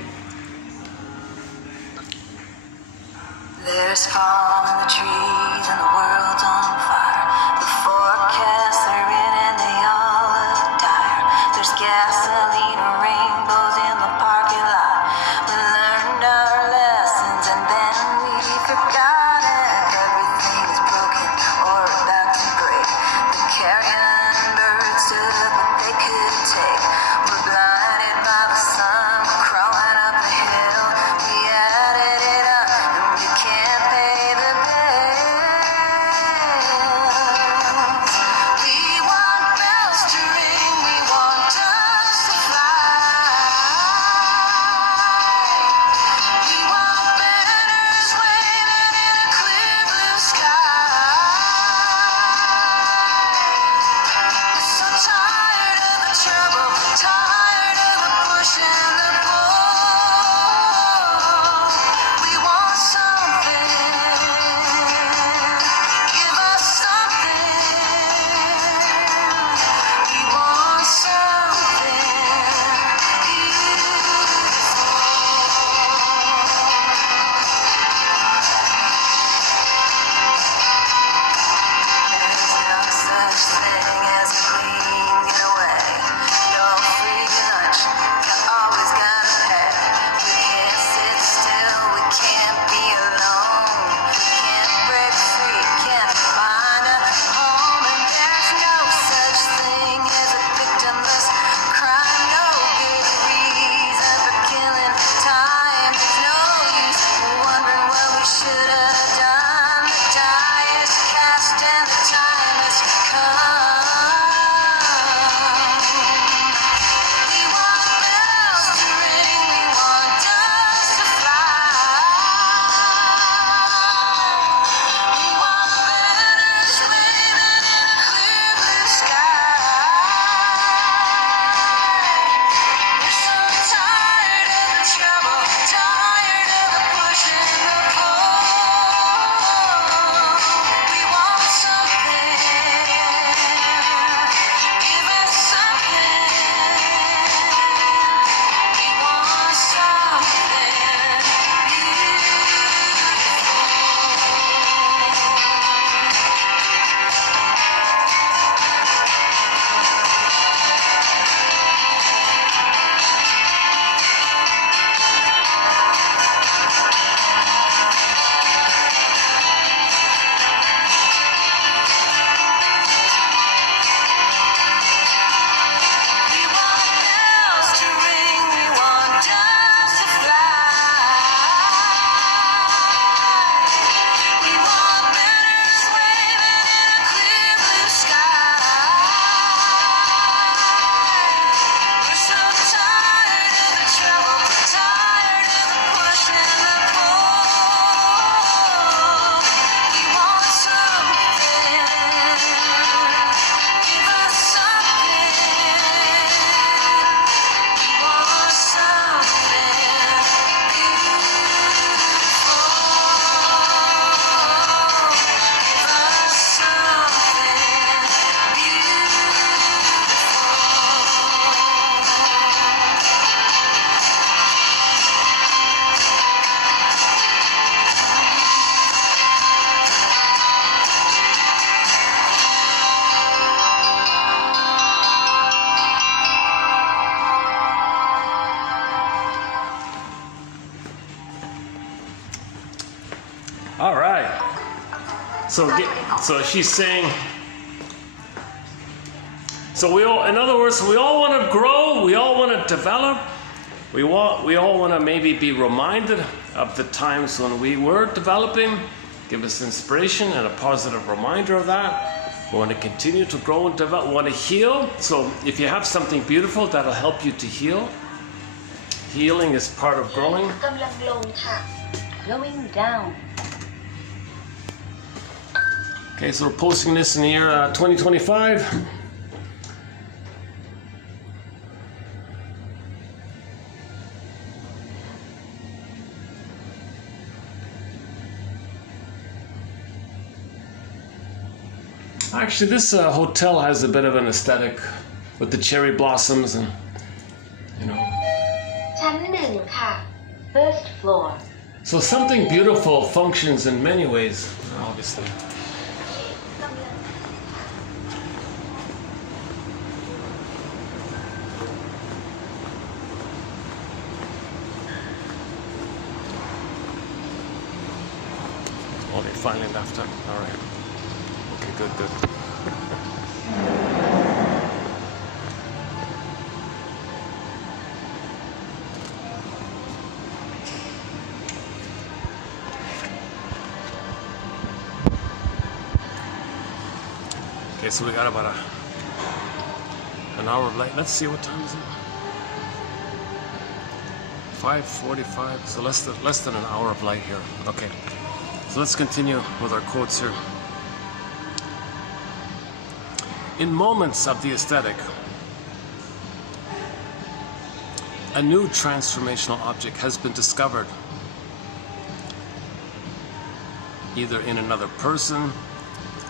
There's fall in the trees and the world's on fire. The forecasts are in and they all look dire. There's gasoline and rainbows in the parking lot. We learned our lessons and then we forgot it. Everything is broken or about to break. The carrion birds stood up what they could take. We're blinded by the sun, we're crawling up the hill. We added it up and we can't pay the bills. We want bells to ring, we want doves to fly. We want banners waving in a clear blue sky. We're so tired of the trouble, tired of the push and the pull. We want something, give us something. We want something There's no such thing as a clean getaway. No free lunch, you always gotta pay. We can't sit still, we can't be alone. Can't break free, can't find a home. And there's no such thing as a victimless crime. No good reason for killing time. There's no use wondering what we should have done. The die is cast and the time has come. We want bells to ring, we want doves to fly. We want banners waving in a clear blue sky. We're so tired of the trouble, tired of the push and the pull. We want something, give us something. We want something We want bells to ring, we want doves to fly. We want banners waving in a clear blue sky. We're so tired of the trouble, tired of the push and the pull. We want something, give us something. We want something beautiful. Give us something All right. So she's saying. So we all, in other words, we all want to grow. We all want to develop. We all want to maybe be reminded of the times when we were developing. Give us inspiration and a positive reminder of that. We want to continue to grow and develop. We want to heal. So if you have something beautiful, that'll help you to heal. Healing is part of growing. กำลังลงค่ะ going down Okay, so we're posting this in the year 2025. Actually, this hotel has a bit of an aesthetic with the cherry blossoms and, you know. ชั้นหนึ่งค่ะ First floor So something beautiful functions in many ways, obviously. Oh, they finally left it. All right. Okay, good, good. Okay, so we got about an hour of light. Let's see, what time is it? 5:45. So less than an hour of light here. Okay. So let's continue with our quotes here. In moments of the aesthetic, a new transformational object has been discovered, either in another person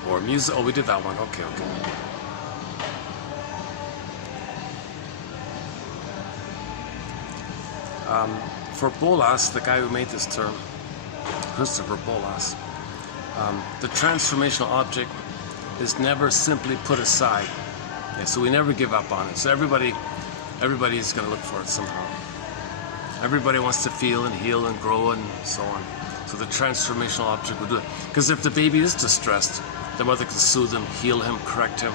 or music. Oh, we did that one. Okay, okay. For Bollas, the guy who made this term, Christopher Bollas, the transformational object is never simply put aside. Yeah, so we never give up on it. So everybody is going to look for it somehow. Everybody wants to feel and heal and grow and so on. So the transformational object will do it. Because if the baby is distressed, the mother can soothe him, heal him, correct him.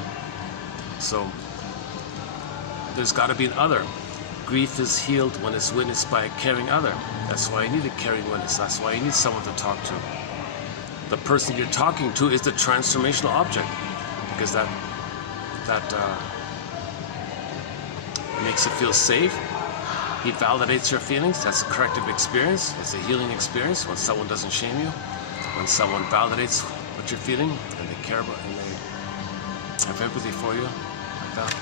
So there's got to be an other. Grief is healed when it's witnessed by a caring other. That's why you need a caring witness. That's why you need someone to talk to. The person you're talking to is the transformational object, because that makes you feel safe. He validates your feelings. That's a corrective experience. It's a healing experience when someone doesn't shame you, when someone validates what you're feeling and they care about and they have empathy for you, like that.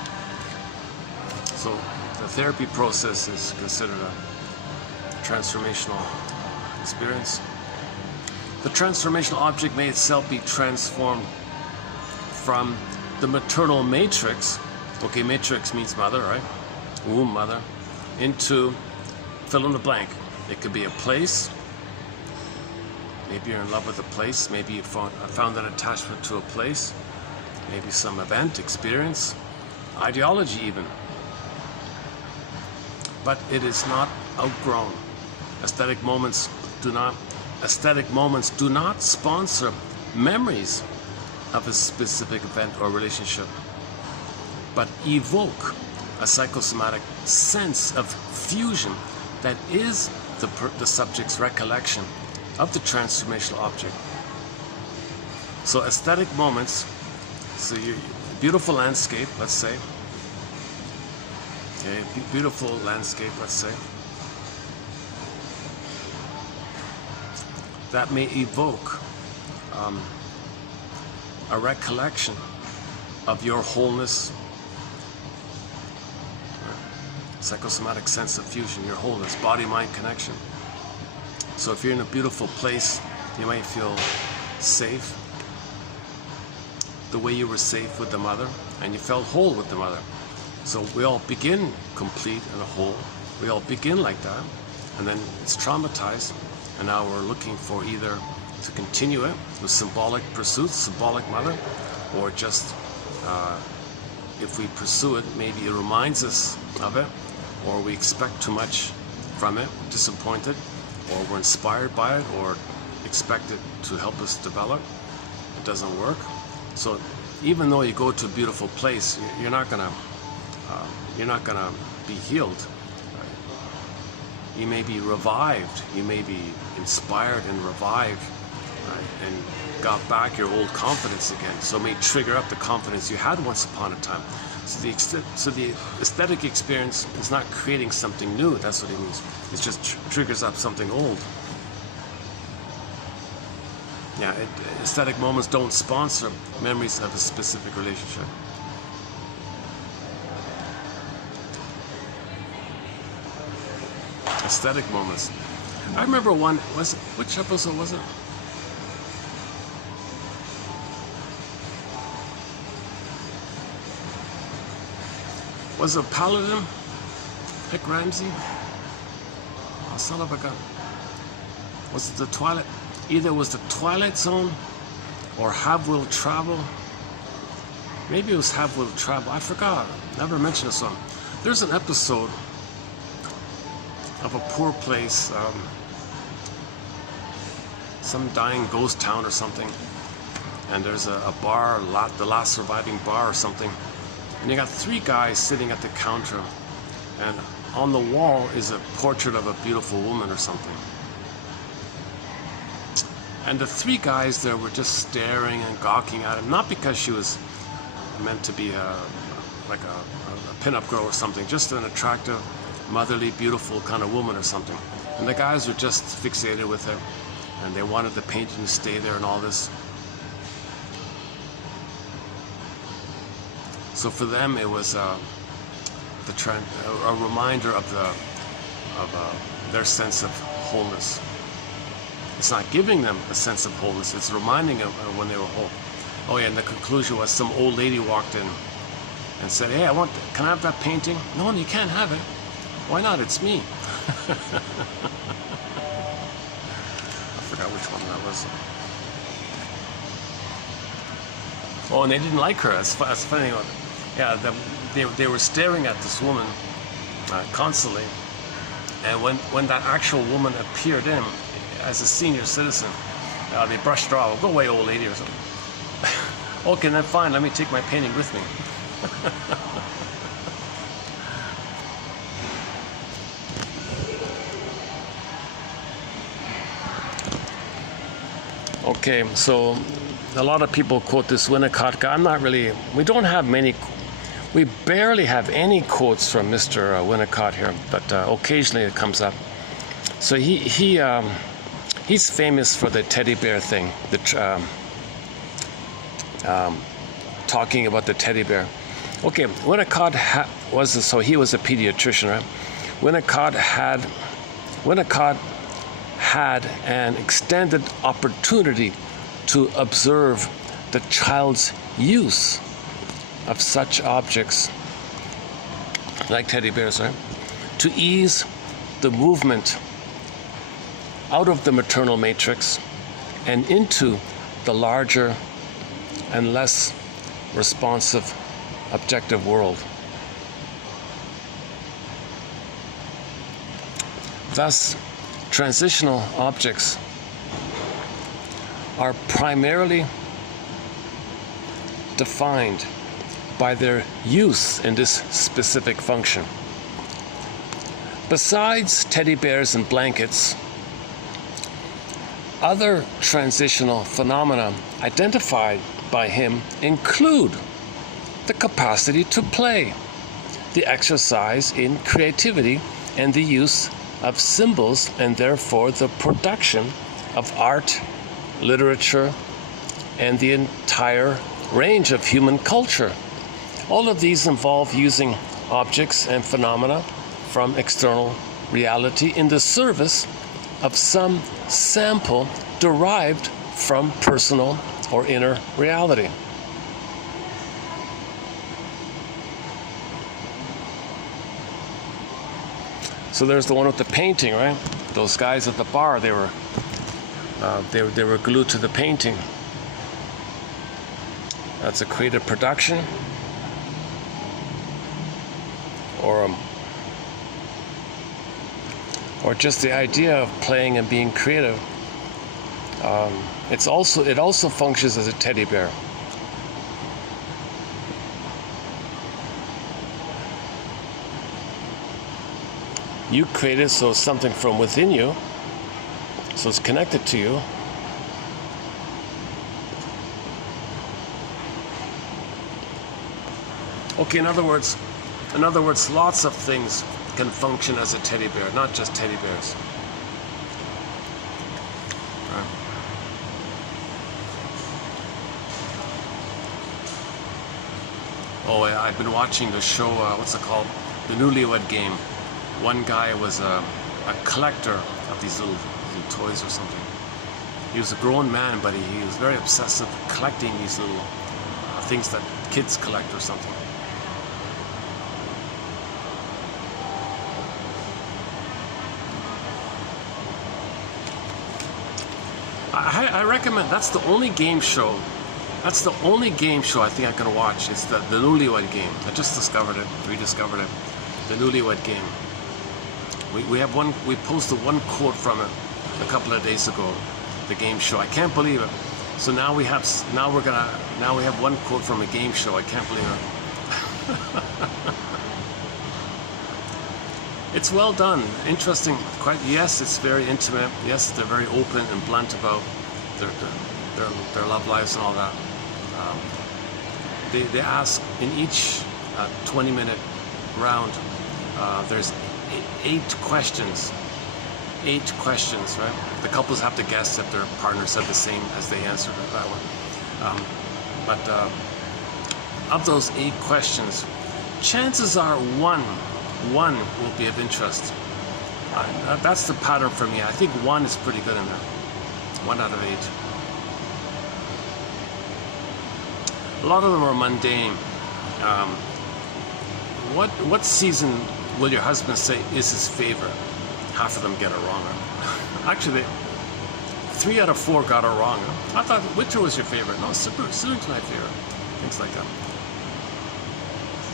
So the therapy process is considered a transformational experience. The transformational object may itself be transformed from the maternal matrix. Okay, matrix means mother, right? Womb mother. Into fill in the blank. It could be a place. Maybe you're in love with a place. Maybe you found an attachment to a place. Maybe some event, experience, ideology even. But it is not outgrown. Aesthetic moments do not sponsor memories of a specific event or relationship, but evoke a psychosomatic sense of fusion that is the subject's recollection of the transformational object. So aesthetic moments, so your beautiful landscape, let's say, okay, beautiful landscape, let's say, that may evoke a recollection of your wholeness, psychosomatic sense of fusion, your wholeness, body-mind connection. So if you're in a beautiful place, you might feel safe, the way you were safe with the mother, and you felt whole with the mother. So we all begin complete and whole. We all begin like that, and then it's traumatized. And now we're looking for either to continue it with symbolic pursuits, symbolic mother, or just if we pursue it, maybe it reminds us of it, or we expect too much from it, disappointed, or we're inspired by it, or expect it to help us develop. It doesn't work. So even though you go to a beautiful place, you're not gonna be healed. You may be revived, you may be inspired and revived, right, and got back your old confidence again. So it may trigger up the confidence you had once upon a time. So the aesthetic experience is not creating something new, that's what it means. It just triggers up something old. Yeah, aesthetic moments don't sponsor memories of a specific relationship. Aesthetic moments. I remember one, which episode was it? Was it Paladin? Hick Ramsey? Oh, son of a gun. Was it the Twilight? Either it was the Twilight Zone or Have Will Travel. Maybe it was Have Will Travel. I forgot. Never mentioned this one. There's an episode of a poor place, some dying ghost town or something, and there's a bar, the last surviving bar or something, and you got three guys sitting at the counter, and on the wall is a portrait of a beautiful woman or something. And the three guys there were just staring and gawking at him, not because she was meant to be like a pinup girl or something, just an attractive, motherly, beautiful kind of woman or something. And the guys were just fixated with her, and they wanted the painting to stay there and all this. So for them, it was a reminder of their sense of wholeness. It's not giving them a sense of wholeness, it's reminding them of when they were whole. Oh yeah, and the conclusion was some old lady walked in and said, "Hey, can I have that painting?" "No, you can't have it." "Why not? It's me." I forgot which one that was. Oh, and they didn't like her. That's funny. Yeah, they were staring at this woman constantly, and when that actual woman appeared in as a senior citizen, they brushed her off. "Go away, old lady," or something. "Okay, then fine. Let me take my painting with me." Okay, so a lot of people quote this Winnicott guy. We barely have any quotes from Mr. Winnicott here, but occasionally it comes up. So he's famous for the teddy bear thing, talking about the teddy bear. Okay, Winnicott he was a pediatrician, right? Winnicott had an extended opportunity to observe the child's use of such objects like teddy bears, right? To ease the movement out of the maternal matrix and into the larger and less responsive objective world. Thus, transitional objects are primarily defined by their use in this specific function. Besides teddy bears and blankets, other transitional phenomena identified by him include the capacity to play, the exercise in creativity, and the use of symbols, and therefore the production of art, literature, and the entire range of human culture. All of these involve using objects and phenomena from external reality in the service of some sample derived from personal or inner reality. So there's the one with the painting, right? Those guys at the bar, they were glued to the painting. That's a creative production, or just the idea of playing and being creative. It also functions as a teddy bear. You create it, so it's something from within you, so it's connected to you. Okay, in other words, lots of things can function as a teddy bear, not just teddy bears. Right. Oh, I've been watching the show, what's it called? The Newlywed Game. One guy was a collector of these little toys or something. He was a grown man, but he was very obsessive collecting these little things that kids collect or something. I recommend, that's the only game show. That's the only game show I think I can watch. It's the Newlywed Game. I just discovered it, rediscovered it. The Newlywed Game. We posted one quote from it a couple of days ago. The game show. I can't believe it. So now we have one quote from a game show. I can't believe it. It's well done, interesting. Yes, it's very intimate. Yes, they're very open and blunt about their love lives and all that. They ask in each 20-minute round. There's 8 questions. 8 questions, right? The couples have to guess if their partner said the same as they answered that one. But of those 8 questions, chances are one will be of interest. That's the pattern for me. I think 1 is pretty good in there. 1 out of 8. A lot of them are mundane. What season will your husband say is his favorite? Half of them get it wrong. Actually, 3 out of 4 got it wrong. I thought winter was your favorite. No, spring's my favorite. Things like that.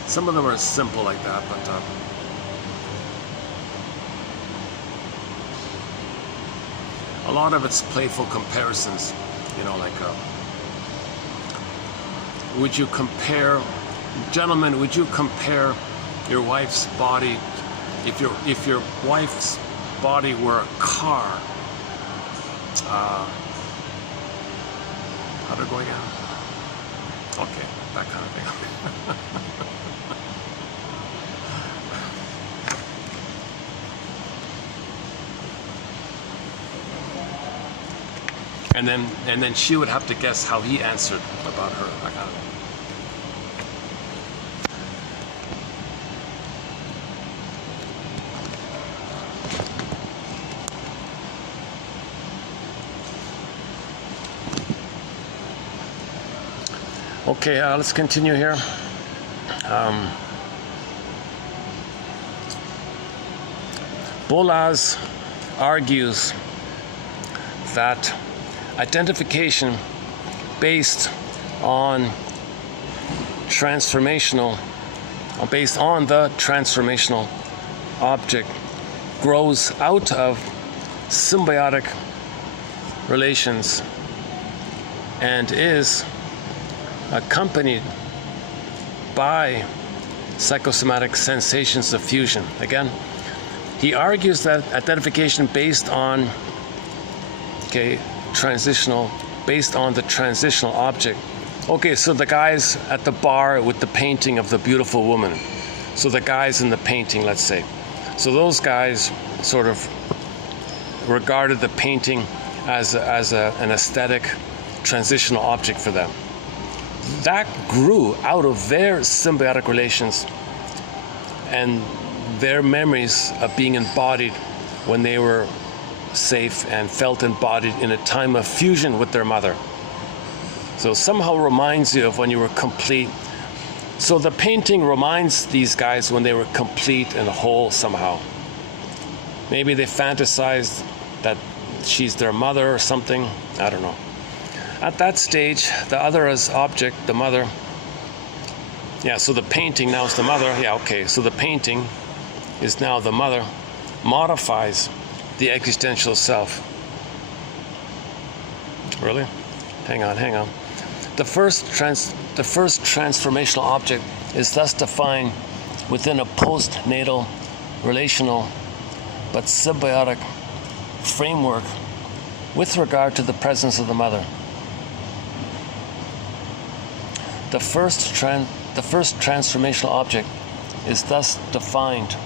Some of them are simple like that, but a lot of it's playful comparisons. You know, like would you compare, gentlemen? Would you compare your wife's body, if your wife's body were a car? How to go again? Okay, that kind of thing. And then she would have to guess how he answered about her. That kind of thing. Okay, let's continue here. Bollas argues that identification based on the transformational object grows out of symbiotic relations and is accompanied by psychosomatic sensations of fusion. Again, he argues that identification based on based on the transitional object. Okay, so the guys at the bar with the painting of the beautiful woman. So the guys in the painting, let's say. So those guys sort of regarded the painting as an aesthetic transitional object for them. That grew out of their symbiotic relations and their memories of being embodied when they were safe and felt embodied in a time of fusion with their mother. So somehow reminds you of when you were complete. So the painting reminds these guys when they were complete and whole somehow. Maybe they fantasized that she's their mother or something. I don't know. At that stage, the other as object, the mother. Yeah, so the painting now is the mother. Yeah, okay. So the painting is now the mother, modifies the existential self. Really? Hang on. The first transformational object is thus defined within a postnatal, relational, but symbiotic framework with regard to the presence of the mother. The first transformational object is thus defined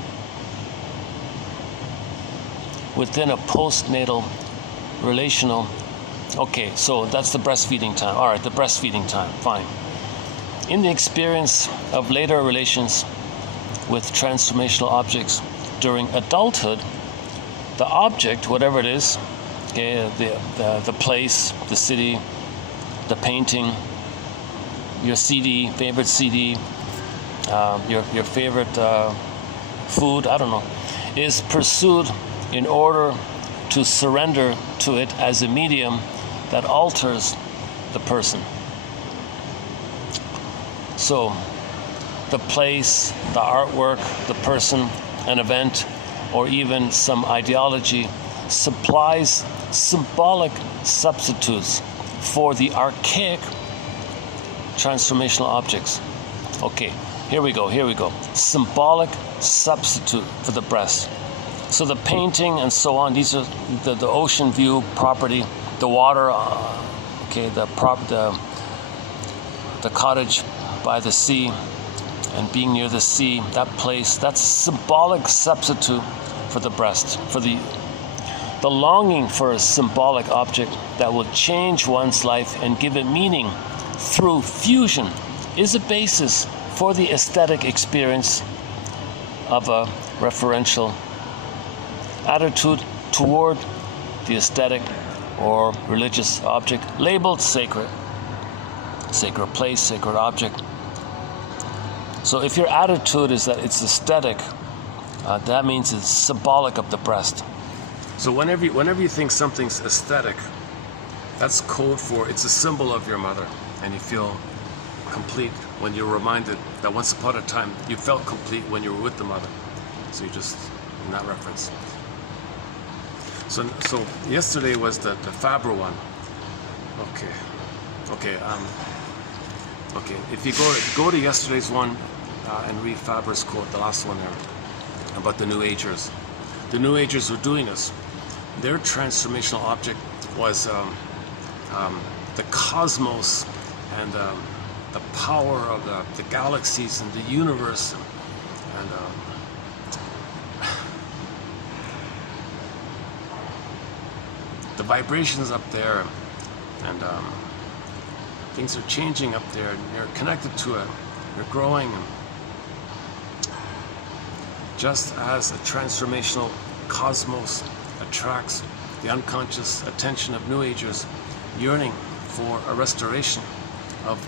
within a postnatal, relational. Okay, so that's the breastfeeding time. All right, the breastfeeding time, fine. In the experience of later relations with transformational objects during adulthood, the object, whatever it is, okay, the place, the city, the painting, your CD, favorite CD, your favorite food, I don't know, is pursued in order to surrender to it as a medium that alters the person. So, the place, the artwork, the person, an event, or even some ideology supplies symbolic substitutes for the archaic transformational objects. Okay, here we go. Symbolic substitute for the breast. So the painting and so on, these are the ocean view property, the water, the cottage by the sea and being near the sea, that place, that's a symbolic substitute for the breast, for the longing for a symbolic object that will change one's life and give it meaning through fusion is a basis for the aesthetic experience of a referential attitude toward the aesthetic or religious object labeled sacred. Sacred place, sacred object. So if your attitude is that it's aesthetic, that means it's symbolic of the breast. So whenever you think something's aesthetic, that's code for it's a symbol of your mother, and you feel complete when you're reminded that once upon a time you felt complete when you were with the mother. So you just, in that reference. So yesterday was the Faber one. Okay. If you go to yesterday's one and read Faber's quote, the last one there, about the New Agers. The New Agers were doing this. Their transformational object was the cosmos and the power of the galaxies and the universe and the vibrations up there, and things are changing up there, and you're connected to it, you're growing. And just as a transformational cosmos attracts the unconscious attention of New Agers yearning for a restoration of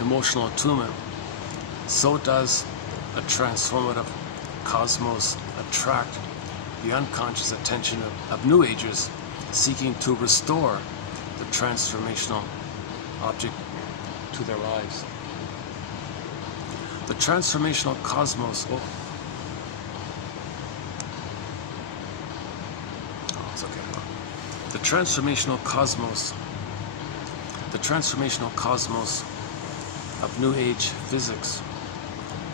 emotional attunement, so does a transformative cosmos attract the unconscious attention of New Agers seeking to restore the transformational object to their lives. The transformational cosmos, the transformational cosmos of New Age physics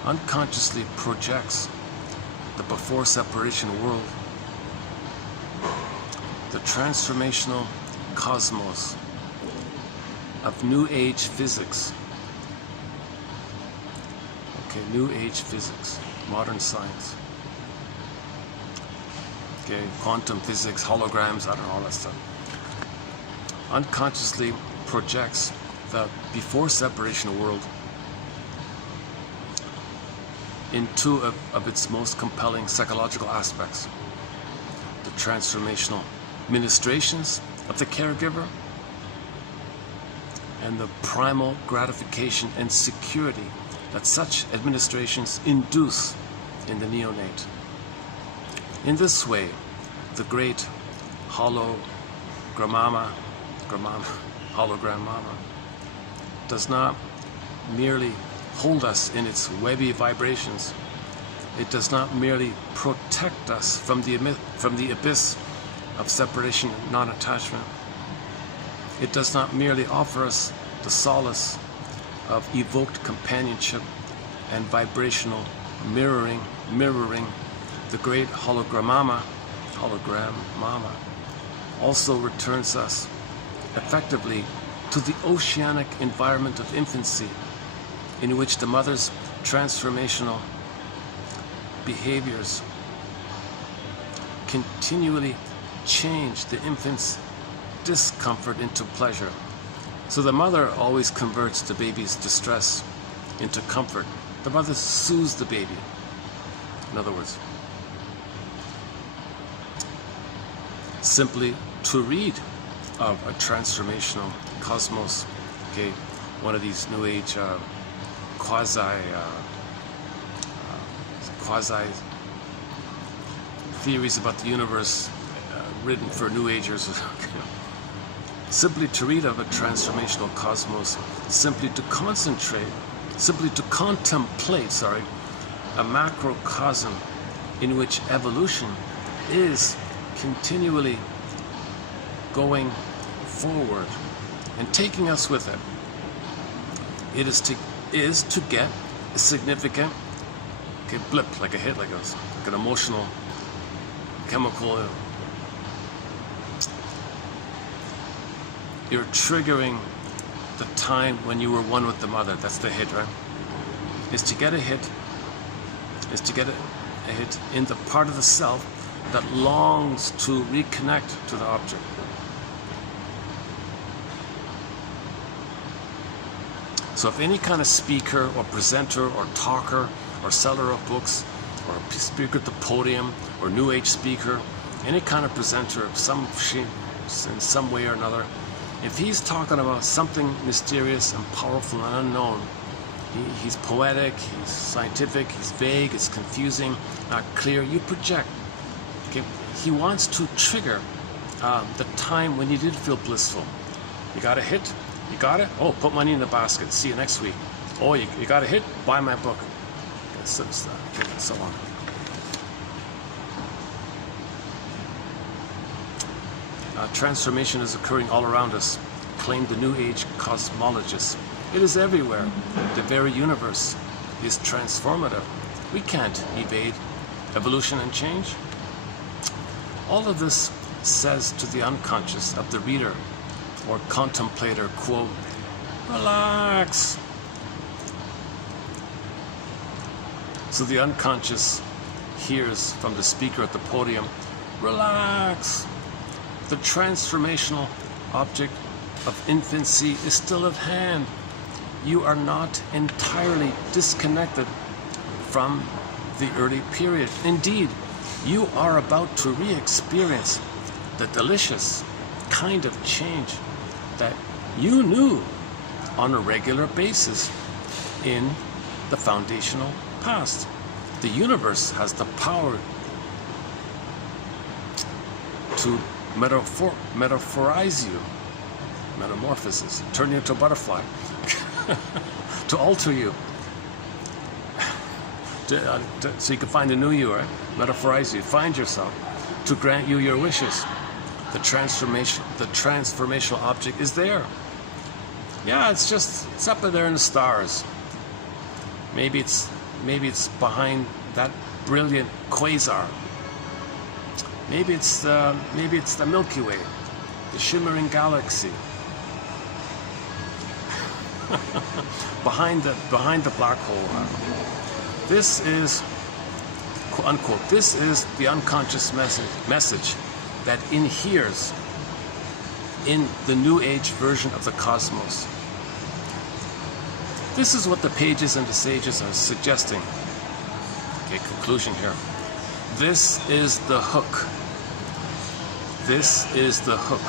unconsciously projects the before separation world. The transformational cosmos of New Age physics. Okay, New Age physics, modern science. Okay, quantum physics, holograms, I don't know, all that stuff. Unconsciously projects the before separation world in two of its most compelling psychological aspects. The transformational ministrations of the caregiver and the primal gratification and security that such administrations induce in the neonate. In this way, the great hologram mama does not merely hold us in its webby vibrations. It does not merely protect us from the abyss of separation and non-attachment. It does not merely offer us the solace of evoked companionship and vibrational mirroring. The great hologram mama also returns us effectively to the oceanic environment of infancy, in which the mother's transformational behaviors continually change the infant's discomfort into pleasure. So the mother always converts the baby's distress into comfort. The mother soothes the baby. In other words, simply to read of a transformational cosmos, okay, one of these New Age quasi theories about the universe written for New Agers. simply to read of a transformational cosmos, simply to contemplate, a macrocosm in which evolution is continually going forward and taking us with it. It is to get a significant blip, like a hit, like an emotional, chemical. You're triggering the time when you were one with the mother. That's the hit, right? Is to get a hit. Is to get a hit in the part of the self that longs to reconnect to the object. So if any kind of speaker or presenter or talker or seller of books or a speaker at the podium or New Age speaker, any kind of presenter of in some way or another, if he's talking about something mysterious and powerful and unknown, he's poetic, he's scientific, he's vague, it's confusing, not clear, you project. Okay? He wants to trigger the time when you did feel blissful. You got a hit? You got it? Oh, put money in the basket. See you next week. Oh, you got a hit? Buy my book. Okay, so on. Transformation is occurring all around us, claim the New Age cosmologists. It is everywhere. The very universe is transformative. We can't evade evolution and change. All of this says to the unconscious of the reader or contemplator, quote, relax. So the unconscious hears from the speaker at the podium, relax. The transformational object of infancy is still at hand. You are not entirely disconnected from the early period. Indeed, you are about to re-experience the delicious kind of change that you knew on a regular basis in the foundational past. The universe has the power to metaphorize you, metamorphosis, turn you into a butterfly, to alter you, so you can find a new you, right? Metaphorize you, find yourself, to grant you your wishes. The transformational object is there. Yeah, it's up there in the stars. Maybe it's behind that brilliant quasar. Maybe it's the Milky Way, the shimmering galaxy. behind the black hole. This is, unquote, this is the unconscious message that inheres in the New Age version of the cosmos. This is what the pages and the sages are suggesting. Okay, conclusion here. This is the hook. This is the hook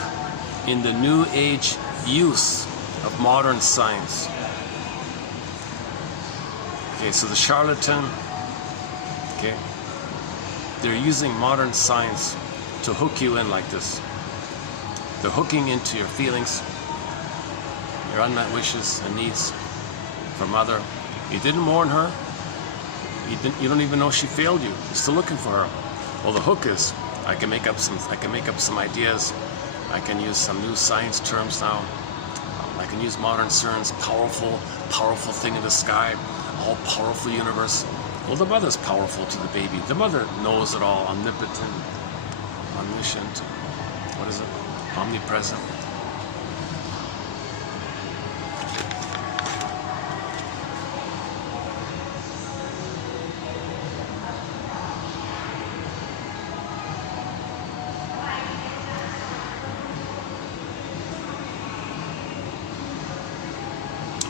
in the New Age use of modern science. Okay, so the charlatan, okay, they're using modern science to hook you in like this. They're hooking into your feelings, your unmet wishes and needs for mother. You didn't mourn her. You don't even know she failed you. You're still looking for her. Well, the hook is, I can make up some ideas. I can use some new science terms now. I can use modern CERN's powerful thing in the sky, all-powerful universe. Well, the mother's powerful to the baby. The mother knows it all, omnipotent, omniscient, what is it? Omnipresent.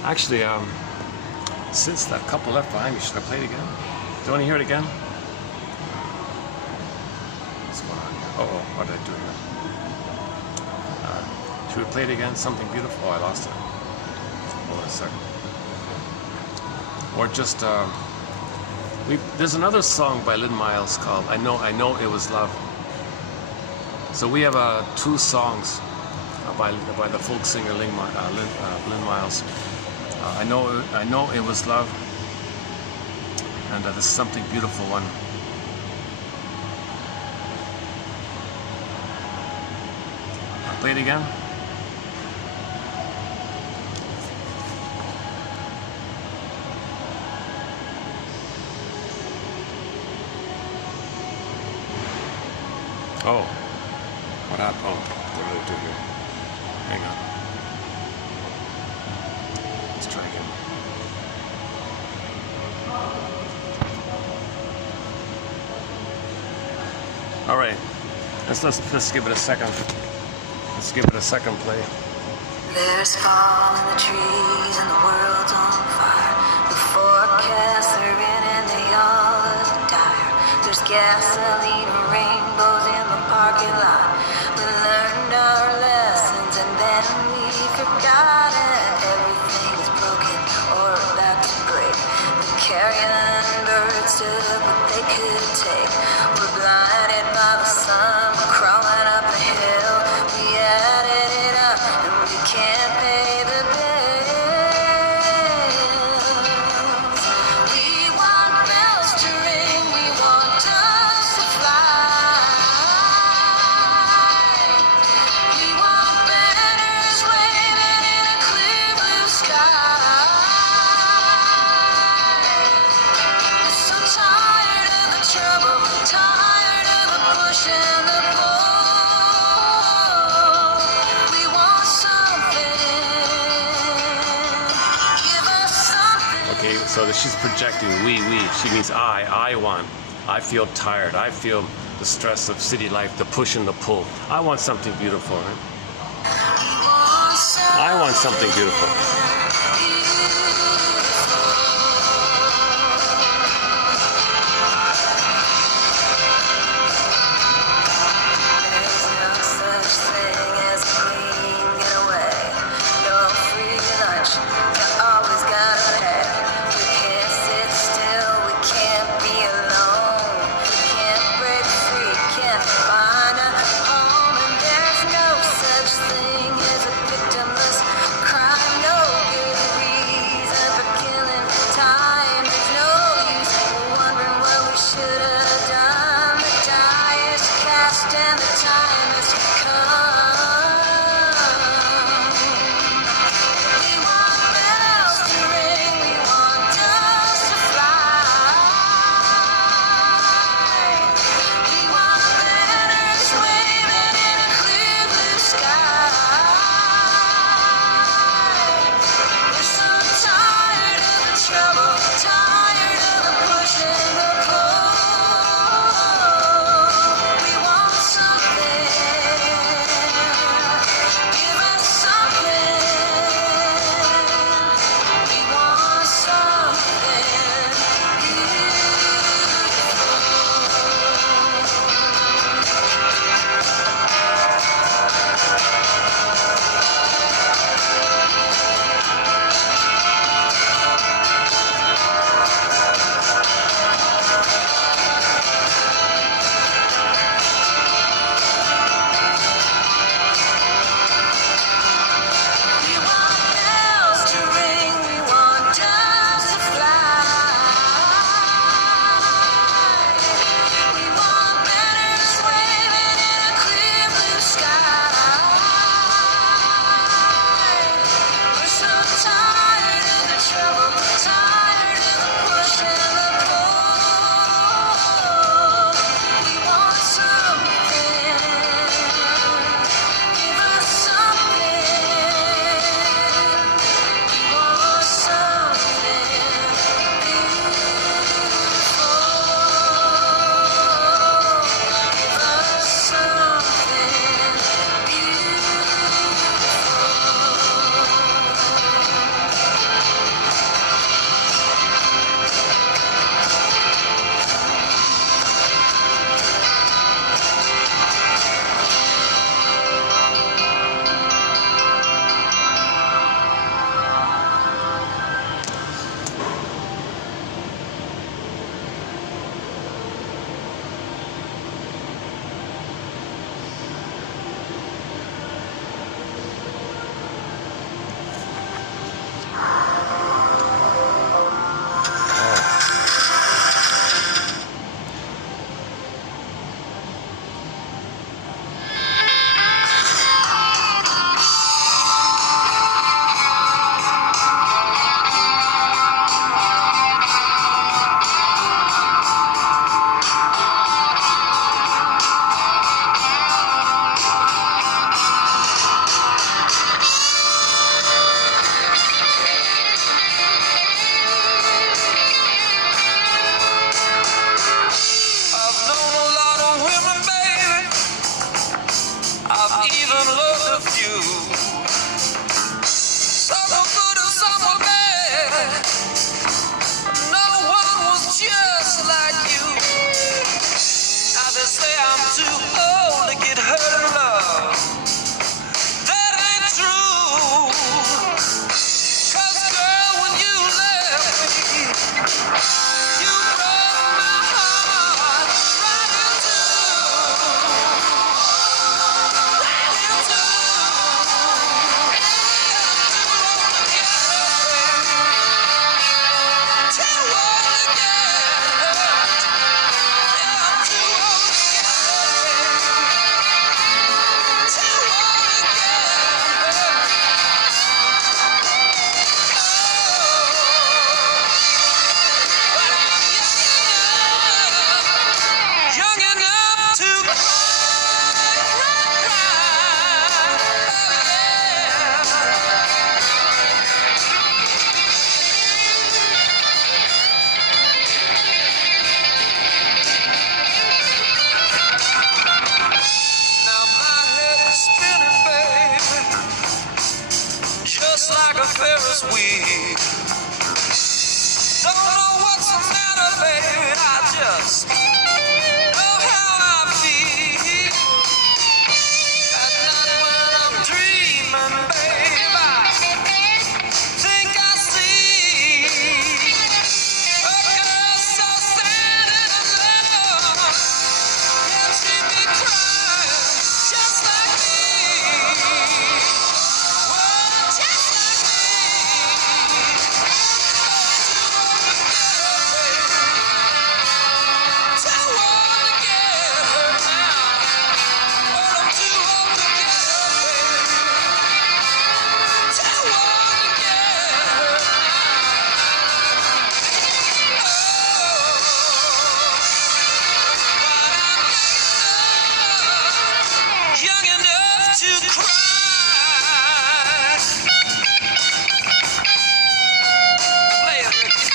Actually, since that couple left behind me, should I play it again? Do you want to hear it again? What's going on here? Uh-oh, what did I do here? Should we play it again? Something beautiful? Oh, I lost it. Hold on a second. Or just, there's another song by Lynn Miles called I Know It Was Love. So we have 2 songs by the folk singer Lynn Miles. I know it was love, and this is something beautiful one. I'll play it again. Oh, what happened? Oh, what did I do here? Hang on. Let's try again. All right, let's give it a second. Let's give it a second play. There's fall in the trees and the world's on fire. The forecasts are in and they all look dire. There's gasoline and rainbows in the parking lot. We learned our lessons and then we forgot it. Everything is broken or about to break. The carrion birds took what they could take. We're blinded by the sun, we're crawling up the hill. We added it up and we can't pay the bills. We want bells to ring, we want doves to fly. We want banners waving in a clear blue sky. We're so tired of the trouble, tired of the push and the pull. We want something. Give us something. Okay, so she's projecting we. She means I want. I feel tired. I feel the stress of city life, the push and the pull. I want something beautiful. Right? I want something beautiful. There's no such thing as a clean getaway. No free lunch, you always gotta pay. We can't sit still, we can't be alone. We can't break free, can't find a home. And there's no such thing as a victimless crime. No to cry. Play it, Ricky.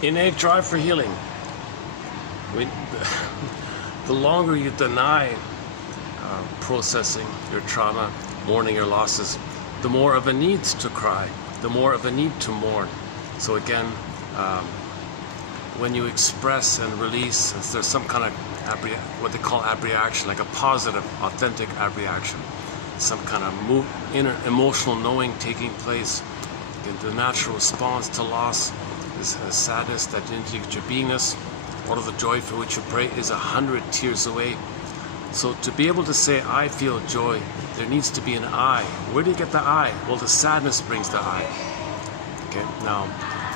Innate drive for healing. The longer you deny processing your trauma, mourning your losses, the more of a need to cry, the more of a need to mourn. So again, when you express and release, there's some kind of what they call abreaction, like a positive, authentic abreaction, some kind of inner emotional knowing taking place. The natural response to loss is a sadness that indicates your beingness. All of the joy for which you pray is 100 tears away. So to be able to say, I feel joy, there needs to be an I. Where do you get the I? Well, the sadness brings the I. Okay, now,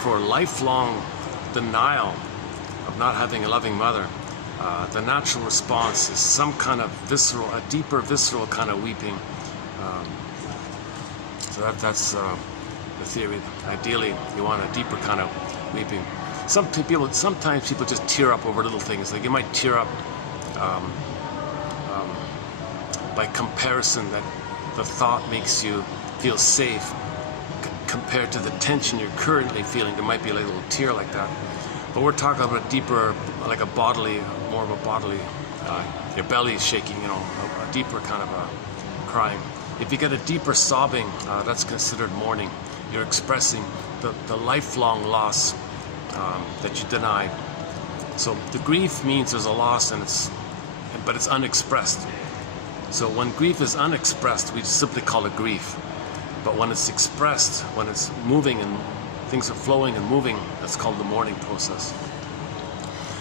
for lifelong denial of not having a loving mother, the natural response is some kind of visceral, a deeper visceral kind of weeping. So that's the theory. Ideally, you want a deeper kind of weeping. Sometimes people just tear up over little things. Like you might tear up by comparison, that the thought makes you feel safe compared to the tension you're currently feeling. There might be a little tear like that. But we're talking about deeper, like a bodily, more of a bodily, your belly is shaking, you know, a deeper kind of a crying. If you get a deeper sobbing, that's considered mourning. You're expressing the lifelong loss that you denied. So the grief means there's a loss, but it's unexpressed. So when grief is unexpressed, we simply call it grief. But when it's expressed, when it's moving and things are flowing and moving, that's called the morning process.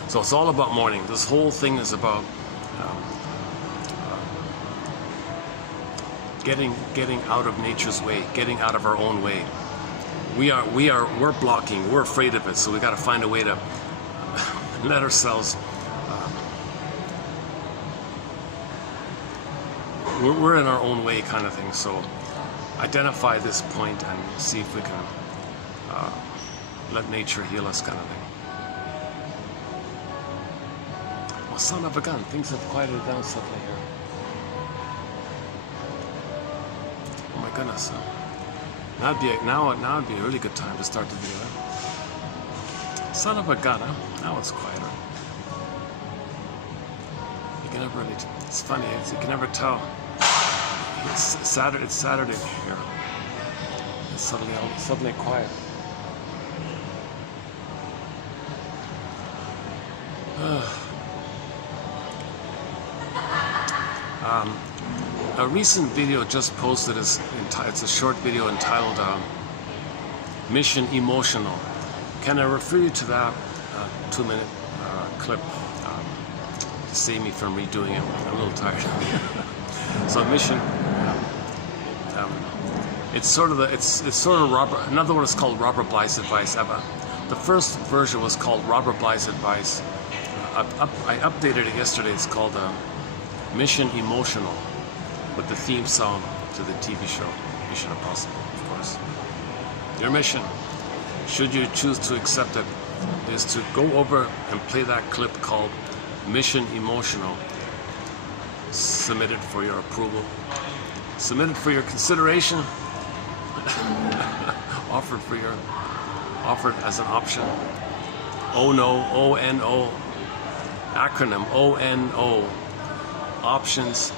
So it's all about morning. This whole thing is about getting out of nature's way, getting out of our own way. We're blocking. We're afraid of it. So we got to find a way to let ourselves. We're in our own way, kind of thing. So identify this point and see if we can let nature heal us, kind of thing. Well, son of a gun, things have quieted down suddenly here. Oh my goodness. Now would be a really good time to start the video. Son of a gun, huh? Now it's quieter. You can never really. It's funny. You can never tell. It's Saturday here. It's suddenly quiet. A recent video just posted it's a short video entitled Mission Emotional. Can I refer you to that 2-minute clip to save me from redoing it? I'm a little tired. So mission, it's sort of Robert. Another one is called Robert Bligh's advice. The first version was called Robert Bligh's advice. I updated it yesterday. It's called Mission Emotional, with the theme song to the TV show Mission Impossible, of course. Your mission, should you choose to accept it, is to go over and play that clip called Mission Emotional. Submitted for your approval, submitted for your consideration, offered as an option. O-N-O, acronym O-N-O, options,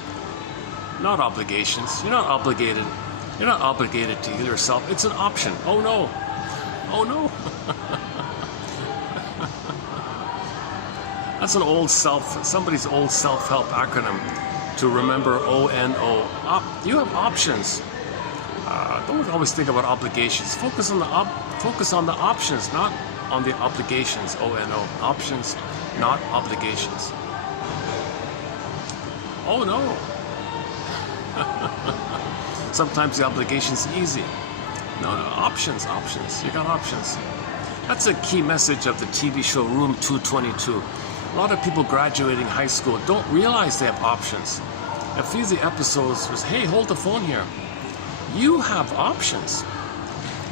not obligations. You're not obligated to heal yourself. It's an option. Oh no. That's somebody's old self-help acronym to remember O-N-O. You have options. Don't always think about obligations. Focus on the options, not on the obligations. O-N-O. Options, not obligations. Oh no. Sometimes the obligation's easy. No, options. You got options. That's a key message of the TV show Room 222. A lot of people graduating high school don't realize they have options. A few of the episodes was, hey, hold the phone here. You have options.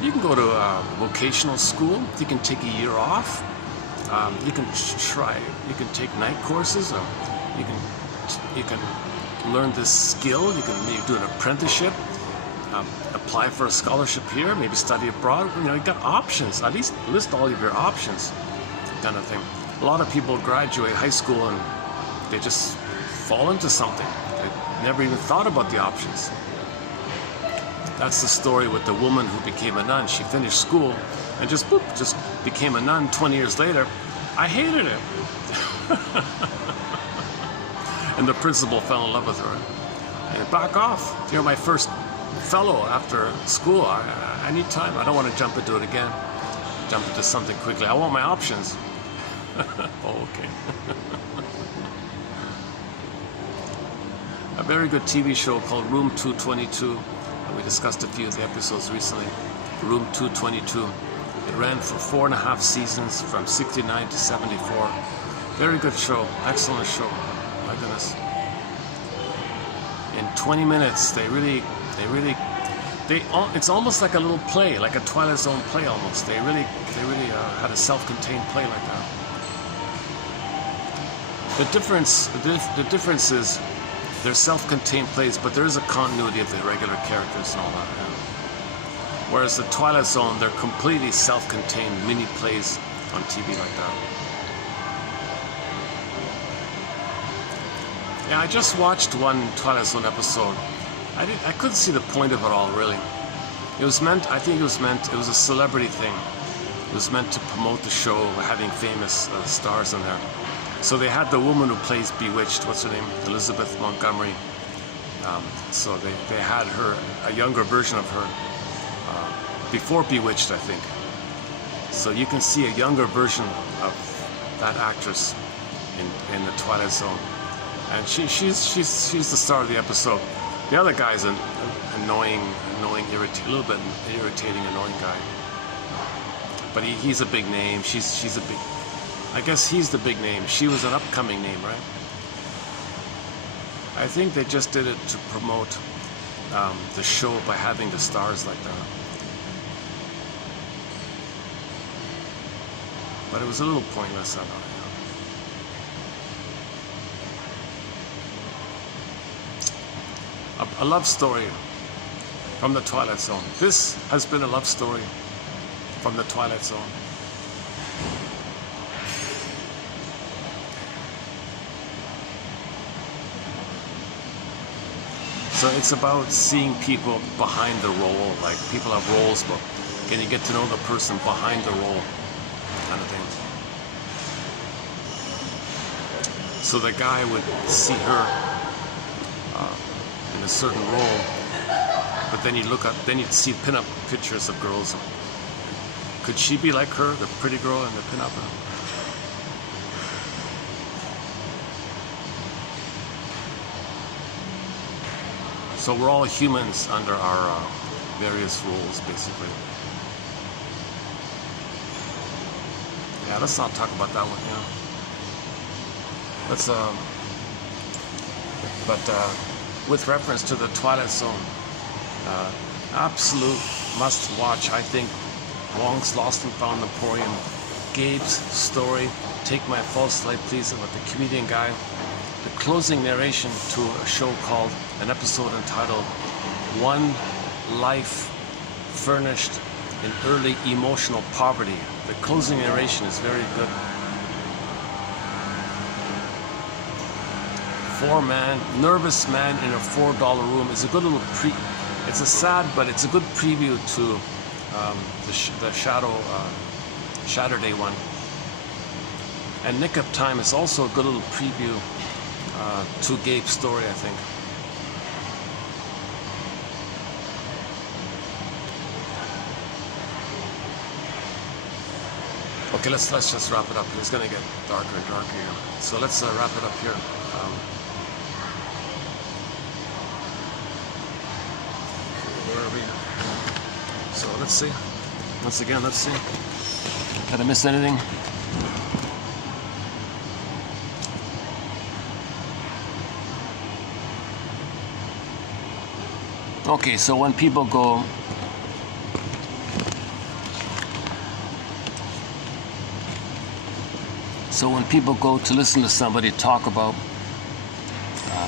You can go to a vocational school. You can take a year off. You can take night courses. You can learn this skill. You can maybe do an apprenticeship. Apply for a scholarship here. Maybe study abroad. You got options. At least list all of your options, kind of thing. A lot of people graduate high school and they just fall into something. They never even thought about the options. That's the story with the woman who became a nun. She finished school and just became a nun 20 years later. I hated it. And the principal fell in love with her. And back off. You're my first fellow after school. I need time. I don't want to jump into it again. Jump into something quickly. I want my options. Oh, okay. A very good TV show called Room 222. We discussed a few of the episodes recently. Room 222. It ran for 4.5 seasons from 69 to 74. Very good show. Excellent show. My goodness. In 20 minutes, it's almost like a little play, like a Twilight Zone play almost. They really had a self-contained play like that. The difference is they're self-contained plays, but there is a continuity of the regular characters and all that. Yeah. Whereas the Twilight Zone, they're completely self-contained mini plays on TV like that. Yeah, I just watched one Twilight Zone episode. I couldn't see the point of it all, really. It was a celebrity thing. It was meant to promote the show, having famous stars in there. So they had the woman who plays Bewitched, what's her name? Elizabeth Montgomery. So they had her, a younger version of her, before Bewitched, I think. So you can see a younger version of that actress in the Twilight Zone, and she's the star of the episode. The other guy's an annoying, a little bit irritating, annoying guy. But he's a big name. She's a big. I guess he's the big name. She was an upcoming name, right? I think they just did it to promote the show by having the stars like that. But it was a little pointless, I don't know. A love story from the Twilight Zone. This has been a love story from the Twilight Zone. So it's about seeing people behind the role, like people have roles, but can you get to know the person behind the role, kind of thing. So the guy would see her in a certain role, but then you look up, then you'd see pinup pictures of girls. Could she be like her, the pretty girl in the pinup? So we're all humans under our various roles, basically. Yeah, let's not talk about that one, yeah. Let's, with reference to the Twilight Zone, absolute must-watch, I think, Wong's Lost and Found Emporium, Gabe's story, Take My False Light Please, about the comedian guy, the closing narration to a show called, an episode entitled One Life Furnished in Early Emotional Poverty. The closing narration is very good. Nervous man in a $4 room is a good little it's a sad, but it's a good preview to the Saturday one. And Nick of Time is also a good little preview to Gabe's story, I think. Okay, let's just wrap it up. It's gonna get darker and darker here. So let's wrap it up here. Where are we? So let's see. Once again, let's see. Did I miss anything? Okay, so when people go to listen to somebody talk about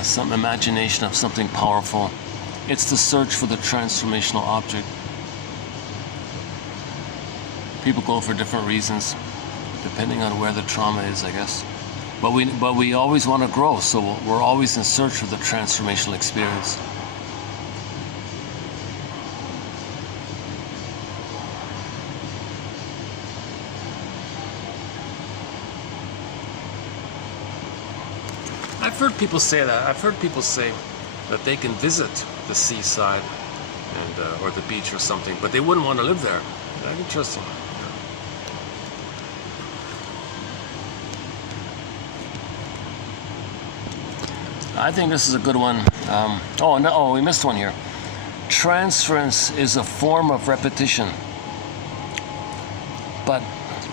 some imagination of something powerful, it's the search for the transformational object. People go for different reasons, depending on where the trauma is, I guess. But we always want to grow, so we're always in search of the transformational experience. I've heard people say that. I've heard people say that they can visit the seaside and or the beach or something, but they wouldn't want to live there. That's interesting. I think this is a good one. We missed one here. Transference is a form of repetition, but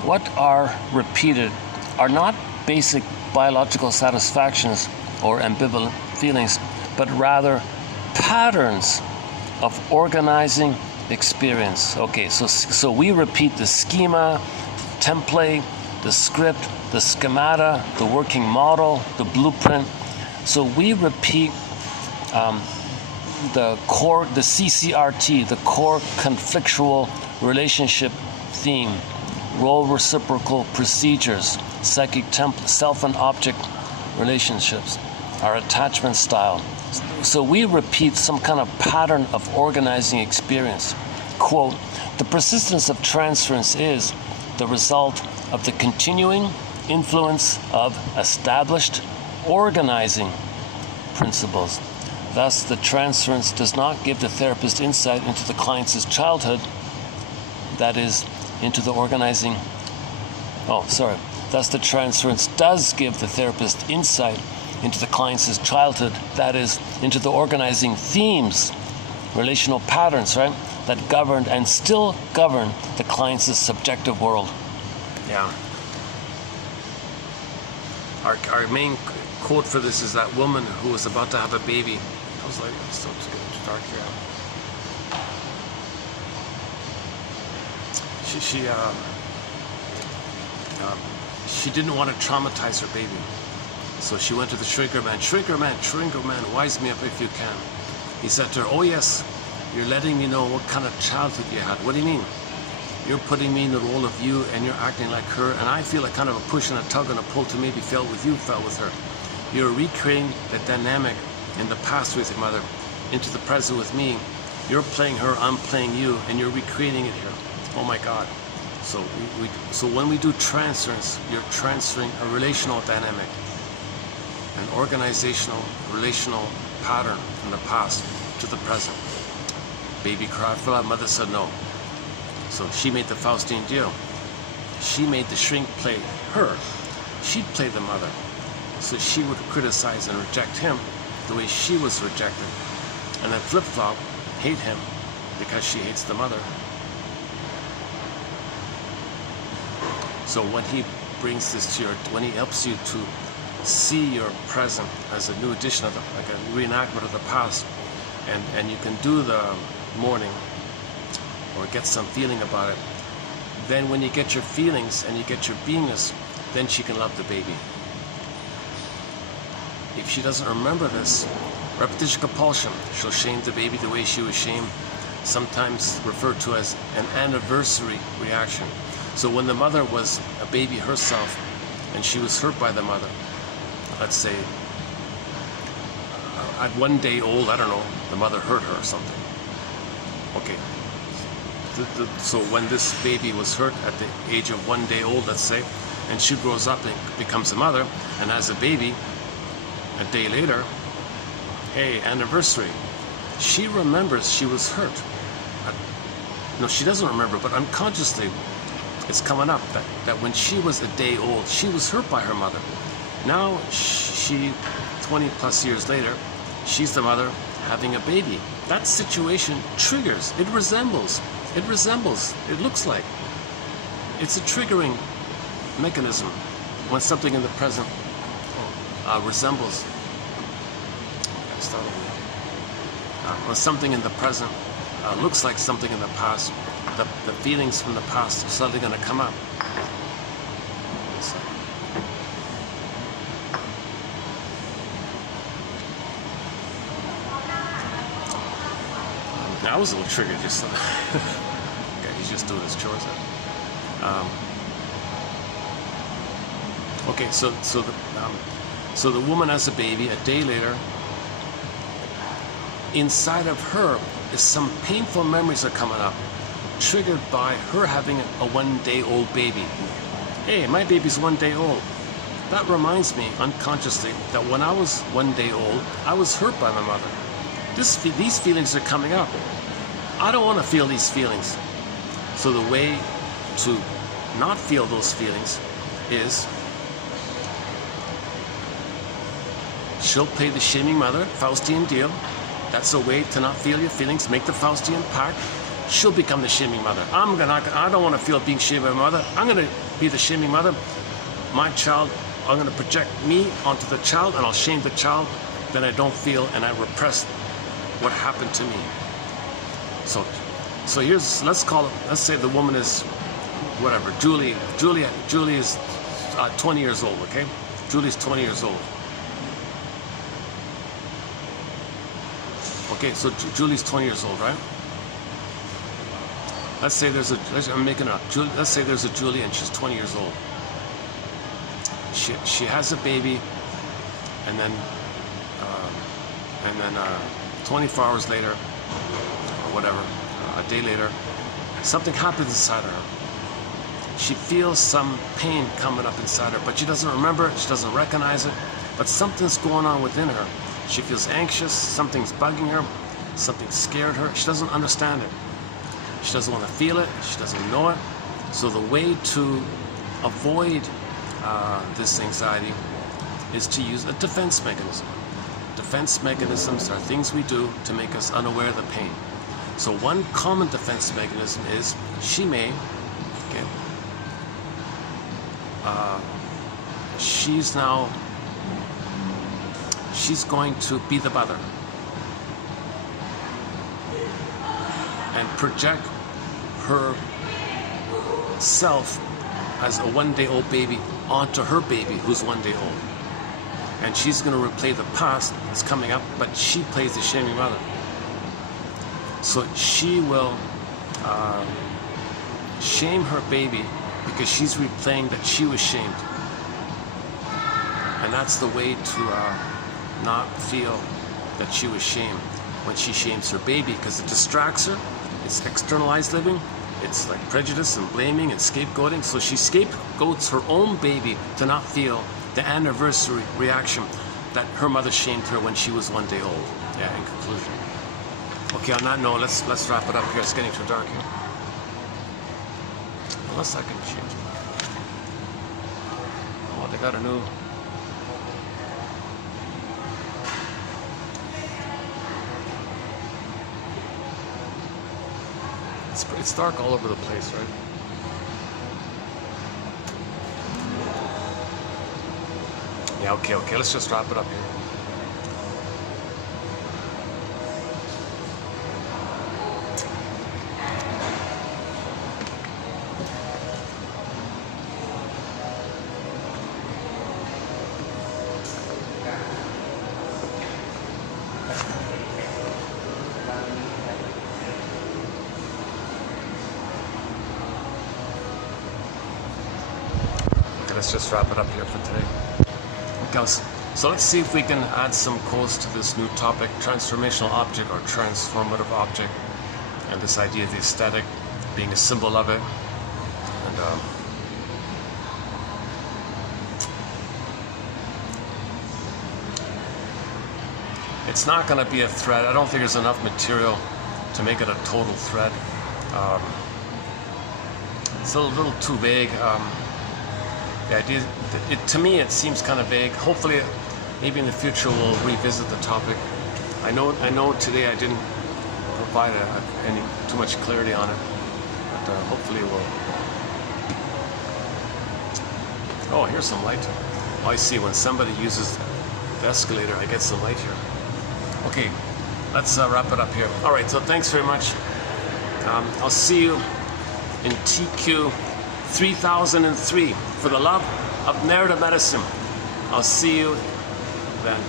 what are repeated are not basic biological satisfactions or ambivalent feelings, but rather patterns of organizing experience. Okay, so we repeat the schema, the template, the script, the schemata, the working model, the blueprint. So we repeat the core, the CCRT, the core conflictual relationship theme, role reciprocal procedures, psychic template, self and object relationships, our attachment style. So we repeat some kind of pattern of organizing experience. Quote, the persistence of transference is the result of the continuing influence of established organizing principles. Thus, the transference does not give the therapist insight into the client's childhood, that is, into the organizing. Thus, the transference does give the therapist insight into the client's childhood, that is, into the organizing themes, relational patterns, right, that governed and still govern the client's subjective world. Yeah. Our main quote for this is that woman who was about to have a baby. I was like, it's still too dark here. She didn't want to traumatize her baby. So she went to the shrinker man. Shrinker man, wise me up if you can. He said to her, oh yes, you're letting me know what kind of childhood you had. What do you mean? You're putting me in the role of you and you're acting like her, and I feel like kind of a push and a tug and a pull to maybe felt with you, felt with her. You're recreating the dynamic in the past with your mother into the present with me. You're playing her, I'm playing you, and you're recreating it here. Oh my God. So so when we do transference, you're transferring a relational dynamic, an organizational, relational pattern from the past to the present. Baby cried for that, mother said no. So she made the Faustian deal. She made the shrink play her. She'd play the mother. So she would criticize and reject him the way she was rejected. And then flip-flop, hate him because she hates the mother. So when he brings this to when he helps you to see your present as a new edition of like a reenactment of the past, and you can do the mourning or get some feeling about it, then when you get your feelings and you get your beingness, then she can love the baby. If she doesn't remember this, repetition compulsion, she'll shame the baby the way she was shamed, sometimes referred to as an anniversary reaction. So when the mother was a baby herself and she was hurt by the mother, let's say at 1 day old, I don't know, the mother hurt her or something. Okay. So when this baby was hurt at the age of 1 day old, let's say, and she grows up and becomes a mother and has a baby a day later, hey, anniversary. She remembers she was hurt. No, she doesn't remember, but unconsciously it's coming up that when she was a day old, she was hurt by her mother. Now she, 20 plus years later, she's the mother having a baby. That situation triggers, it resembles, it looks like. It's a triggering mechanism when something in the present resembles. When something in the present looks like something in the past, the feelings from the past are suddenly going to come up. I was a little triggered just okay, he's just doing his chores. Okay, so the woman has a baby. A day later, inside of her is some painful memories are coming up, triggered by her having a 1 day old baby. Hey, my baby's 1 day old. That reminds me unconsciously that when I was 1 day old, I was hurt by my mother. These feelings are coming up. I don't want to feel these feelings. So the way to not feel those feelings is she'll play the shaming mother, Faustian deal. That's a way to not feel your feelings. Make the Faustian pact. She'll become the shaming mother. I don't want to feel being shamed by my mother. I'm going to be the shaming mother. My child, I'm going to project me onto the child, and I'll shame the child. Then I don't feel, and I repress what happened to me. So here's, let's say the woman is, whatever, Julie is 20 years old, okay? Julie's 20 years old. Okay, so Julie's 20 years old, right? Let's say I'm making it up. Let's say there's a Julie and she's 20 years old. She has a baby, and then 24 hours later, or whatever, a day later, something happens inside of her. She feels some pain coming up inside her, but she doesn't remember it, she doesn't recognize it, but something's going on within her. She feels anxious, something's bugging her, something scared her. She doesn't understand it. She doesn't want to feel it. She doesn't know it. So the way to avoid this anxiety is to use a defense mechanism. Defense mechanisms are things we do to make us unaware of the pain. So one common defense mechanism is she may, okay, she's going to be the mother and project her self as a one-day-old baby onto her baby who's 1 day old. And she's going to replay the past that's coming up, but she plays the shaming mother. So she will shame her baby because she's replaying that she was shamed. And that's the way to not feel that she was shamed when she shames her baby, because it distracts her. It's externalized living. It's like prejudice and blaming and scapegoating. So she scapegoats her own baby to not feel the anniversary reaction that her mother shamed her when she was 1 day old. Yeah, in conclusion. Okay, on that note, let's wrap it up here. It's getting too dark here. Unless I can change. Oh, they got a new. It's dark all over the place, right? Yeah, okay, let's just wrap it up here. Let's just wrap it up here for today. Okay, so let's see if we can add some quotes to this new topic, transformational object or transformative object, and this idea of the aesthetic being a symbol of it. And it's not going to be a thread. I don't think there's enough material to make it a total thread. It's a little too vague. The idea, to me, it seems kind of vague. Hopefully, maybe in the future we'll revisit the topic. I know today I didn't provide any too much clarity on it, but hopefully we'll. Oh, here's some light. Oh, I see. When somebody uses the escalator, I get some light here. Okay, let's wrap it up here. All right. So thanks very much. I'll see you in TQ 3003 for the love of narrative medicine. I'll see you then.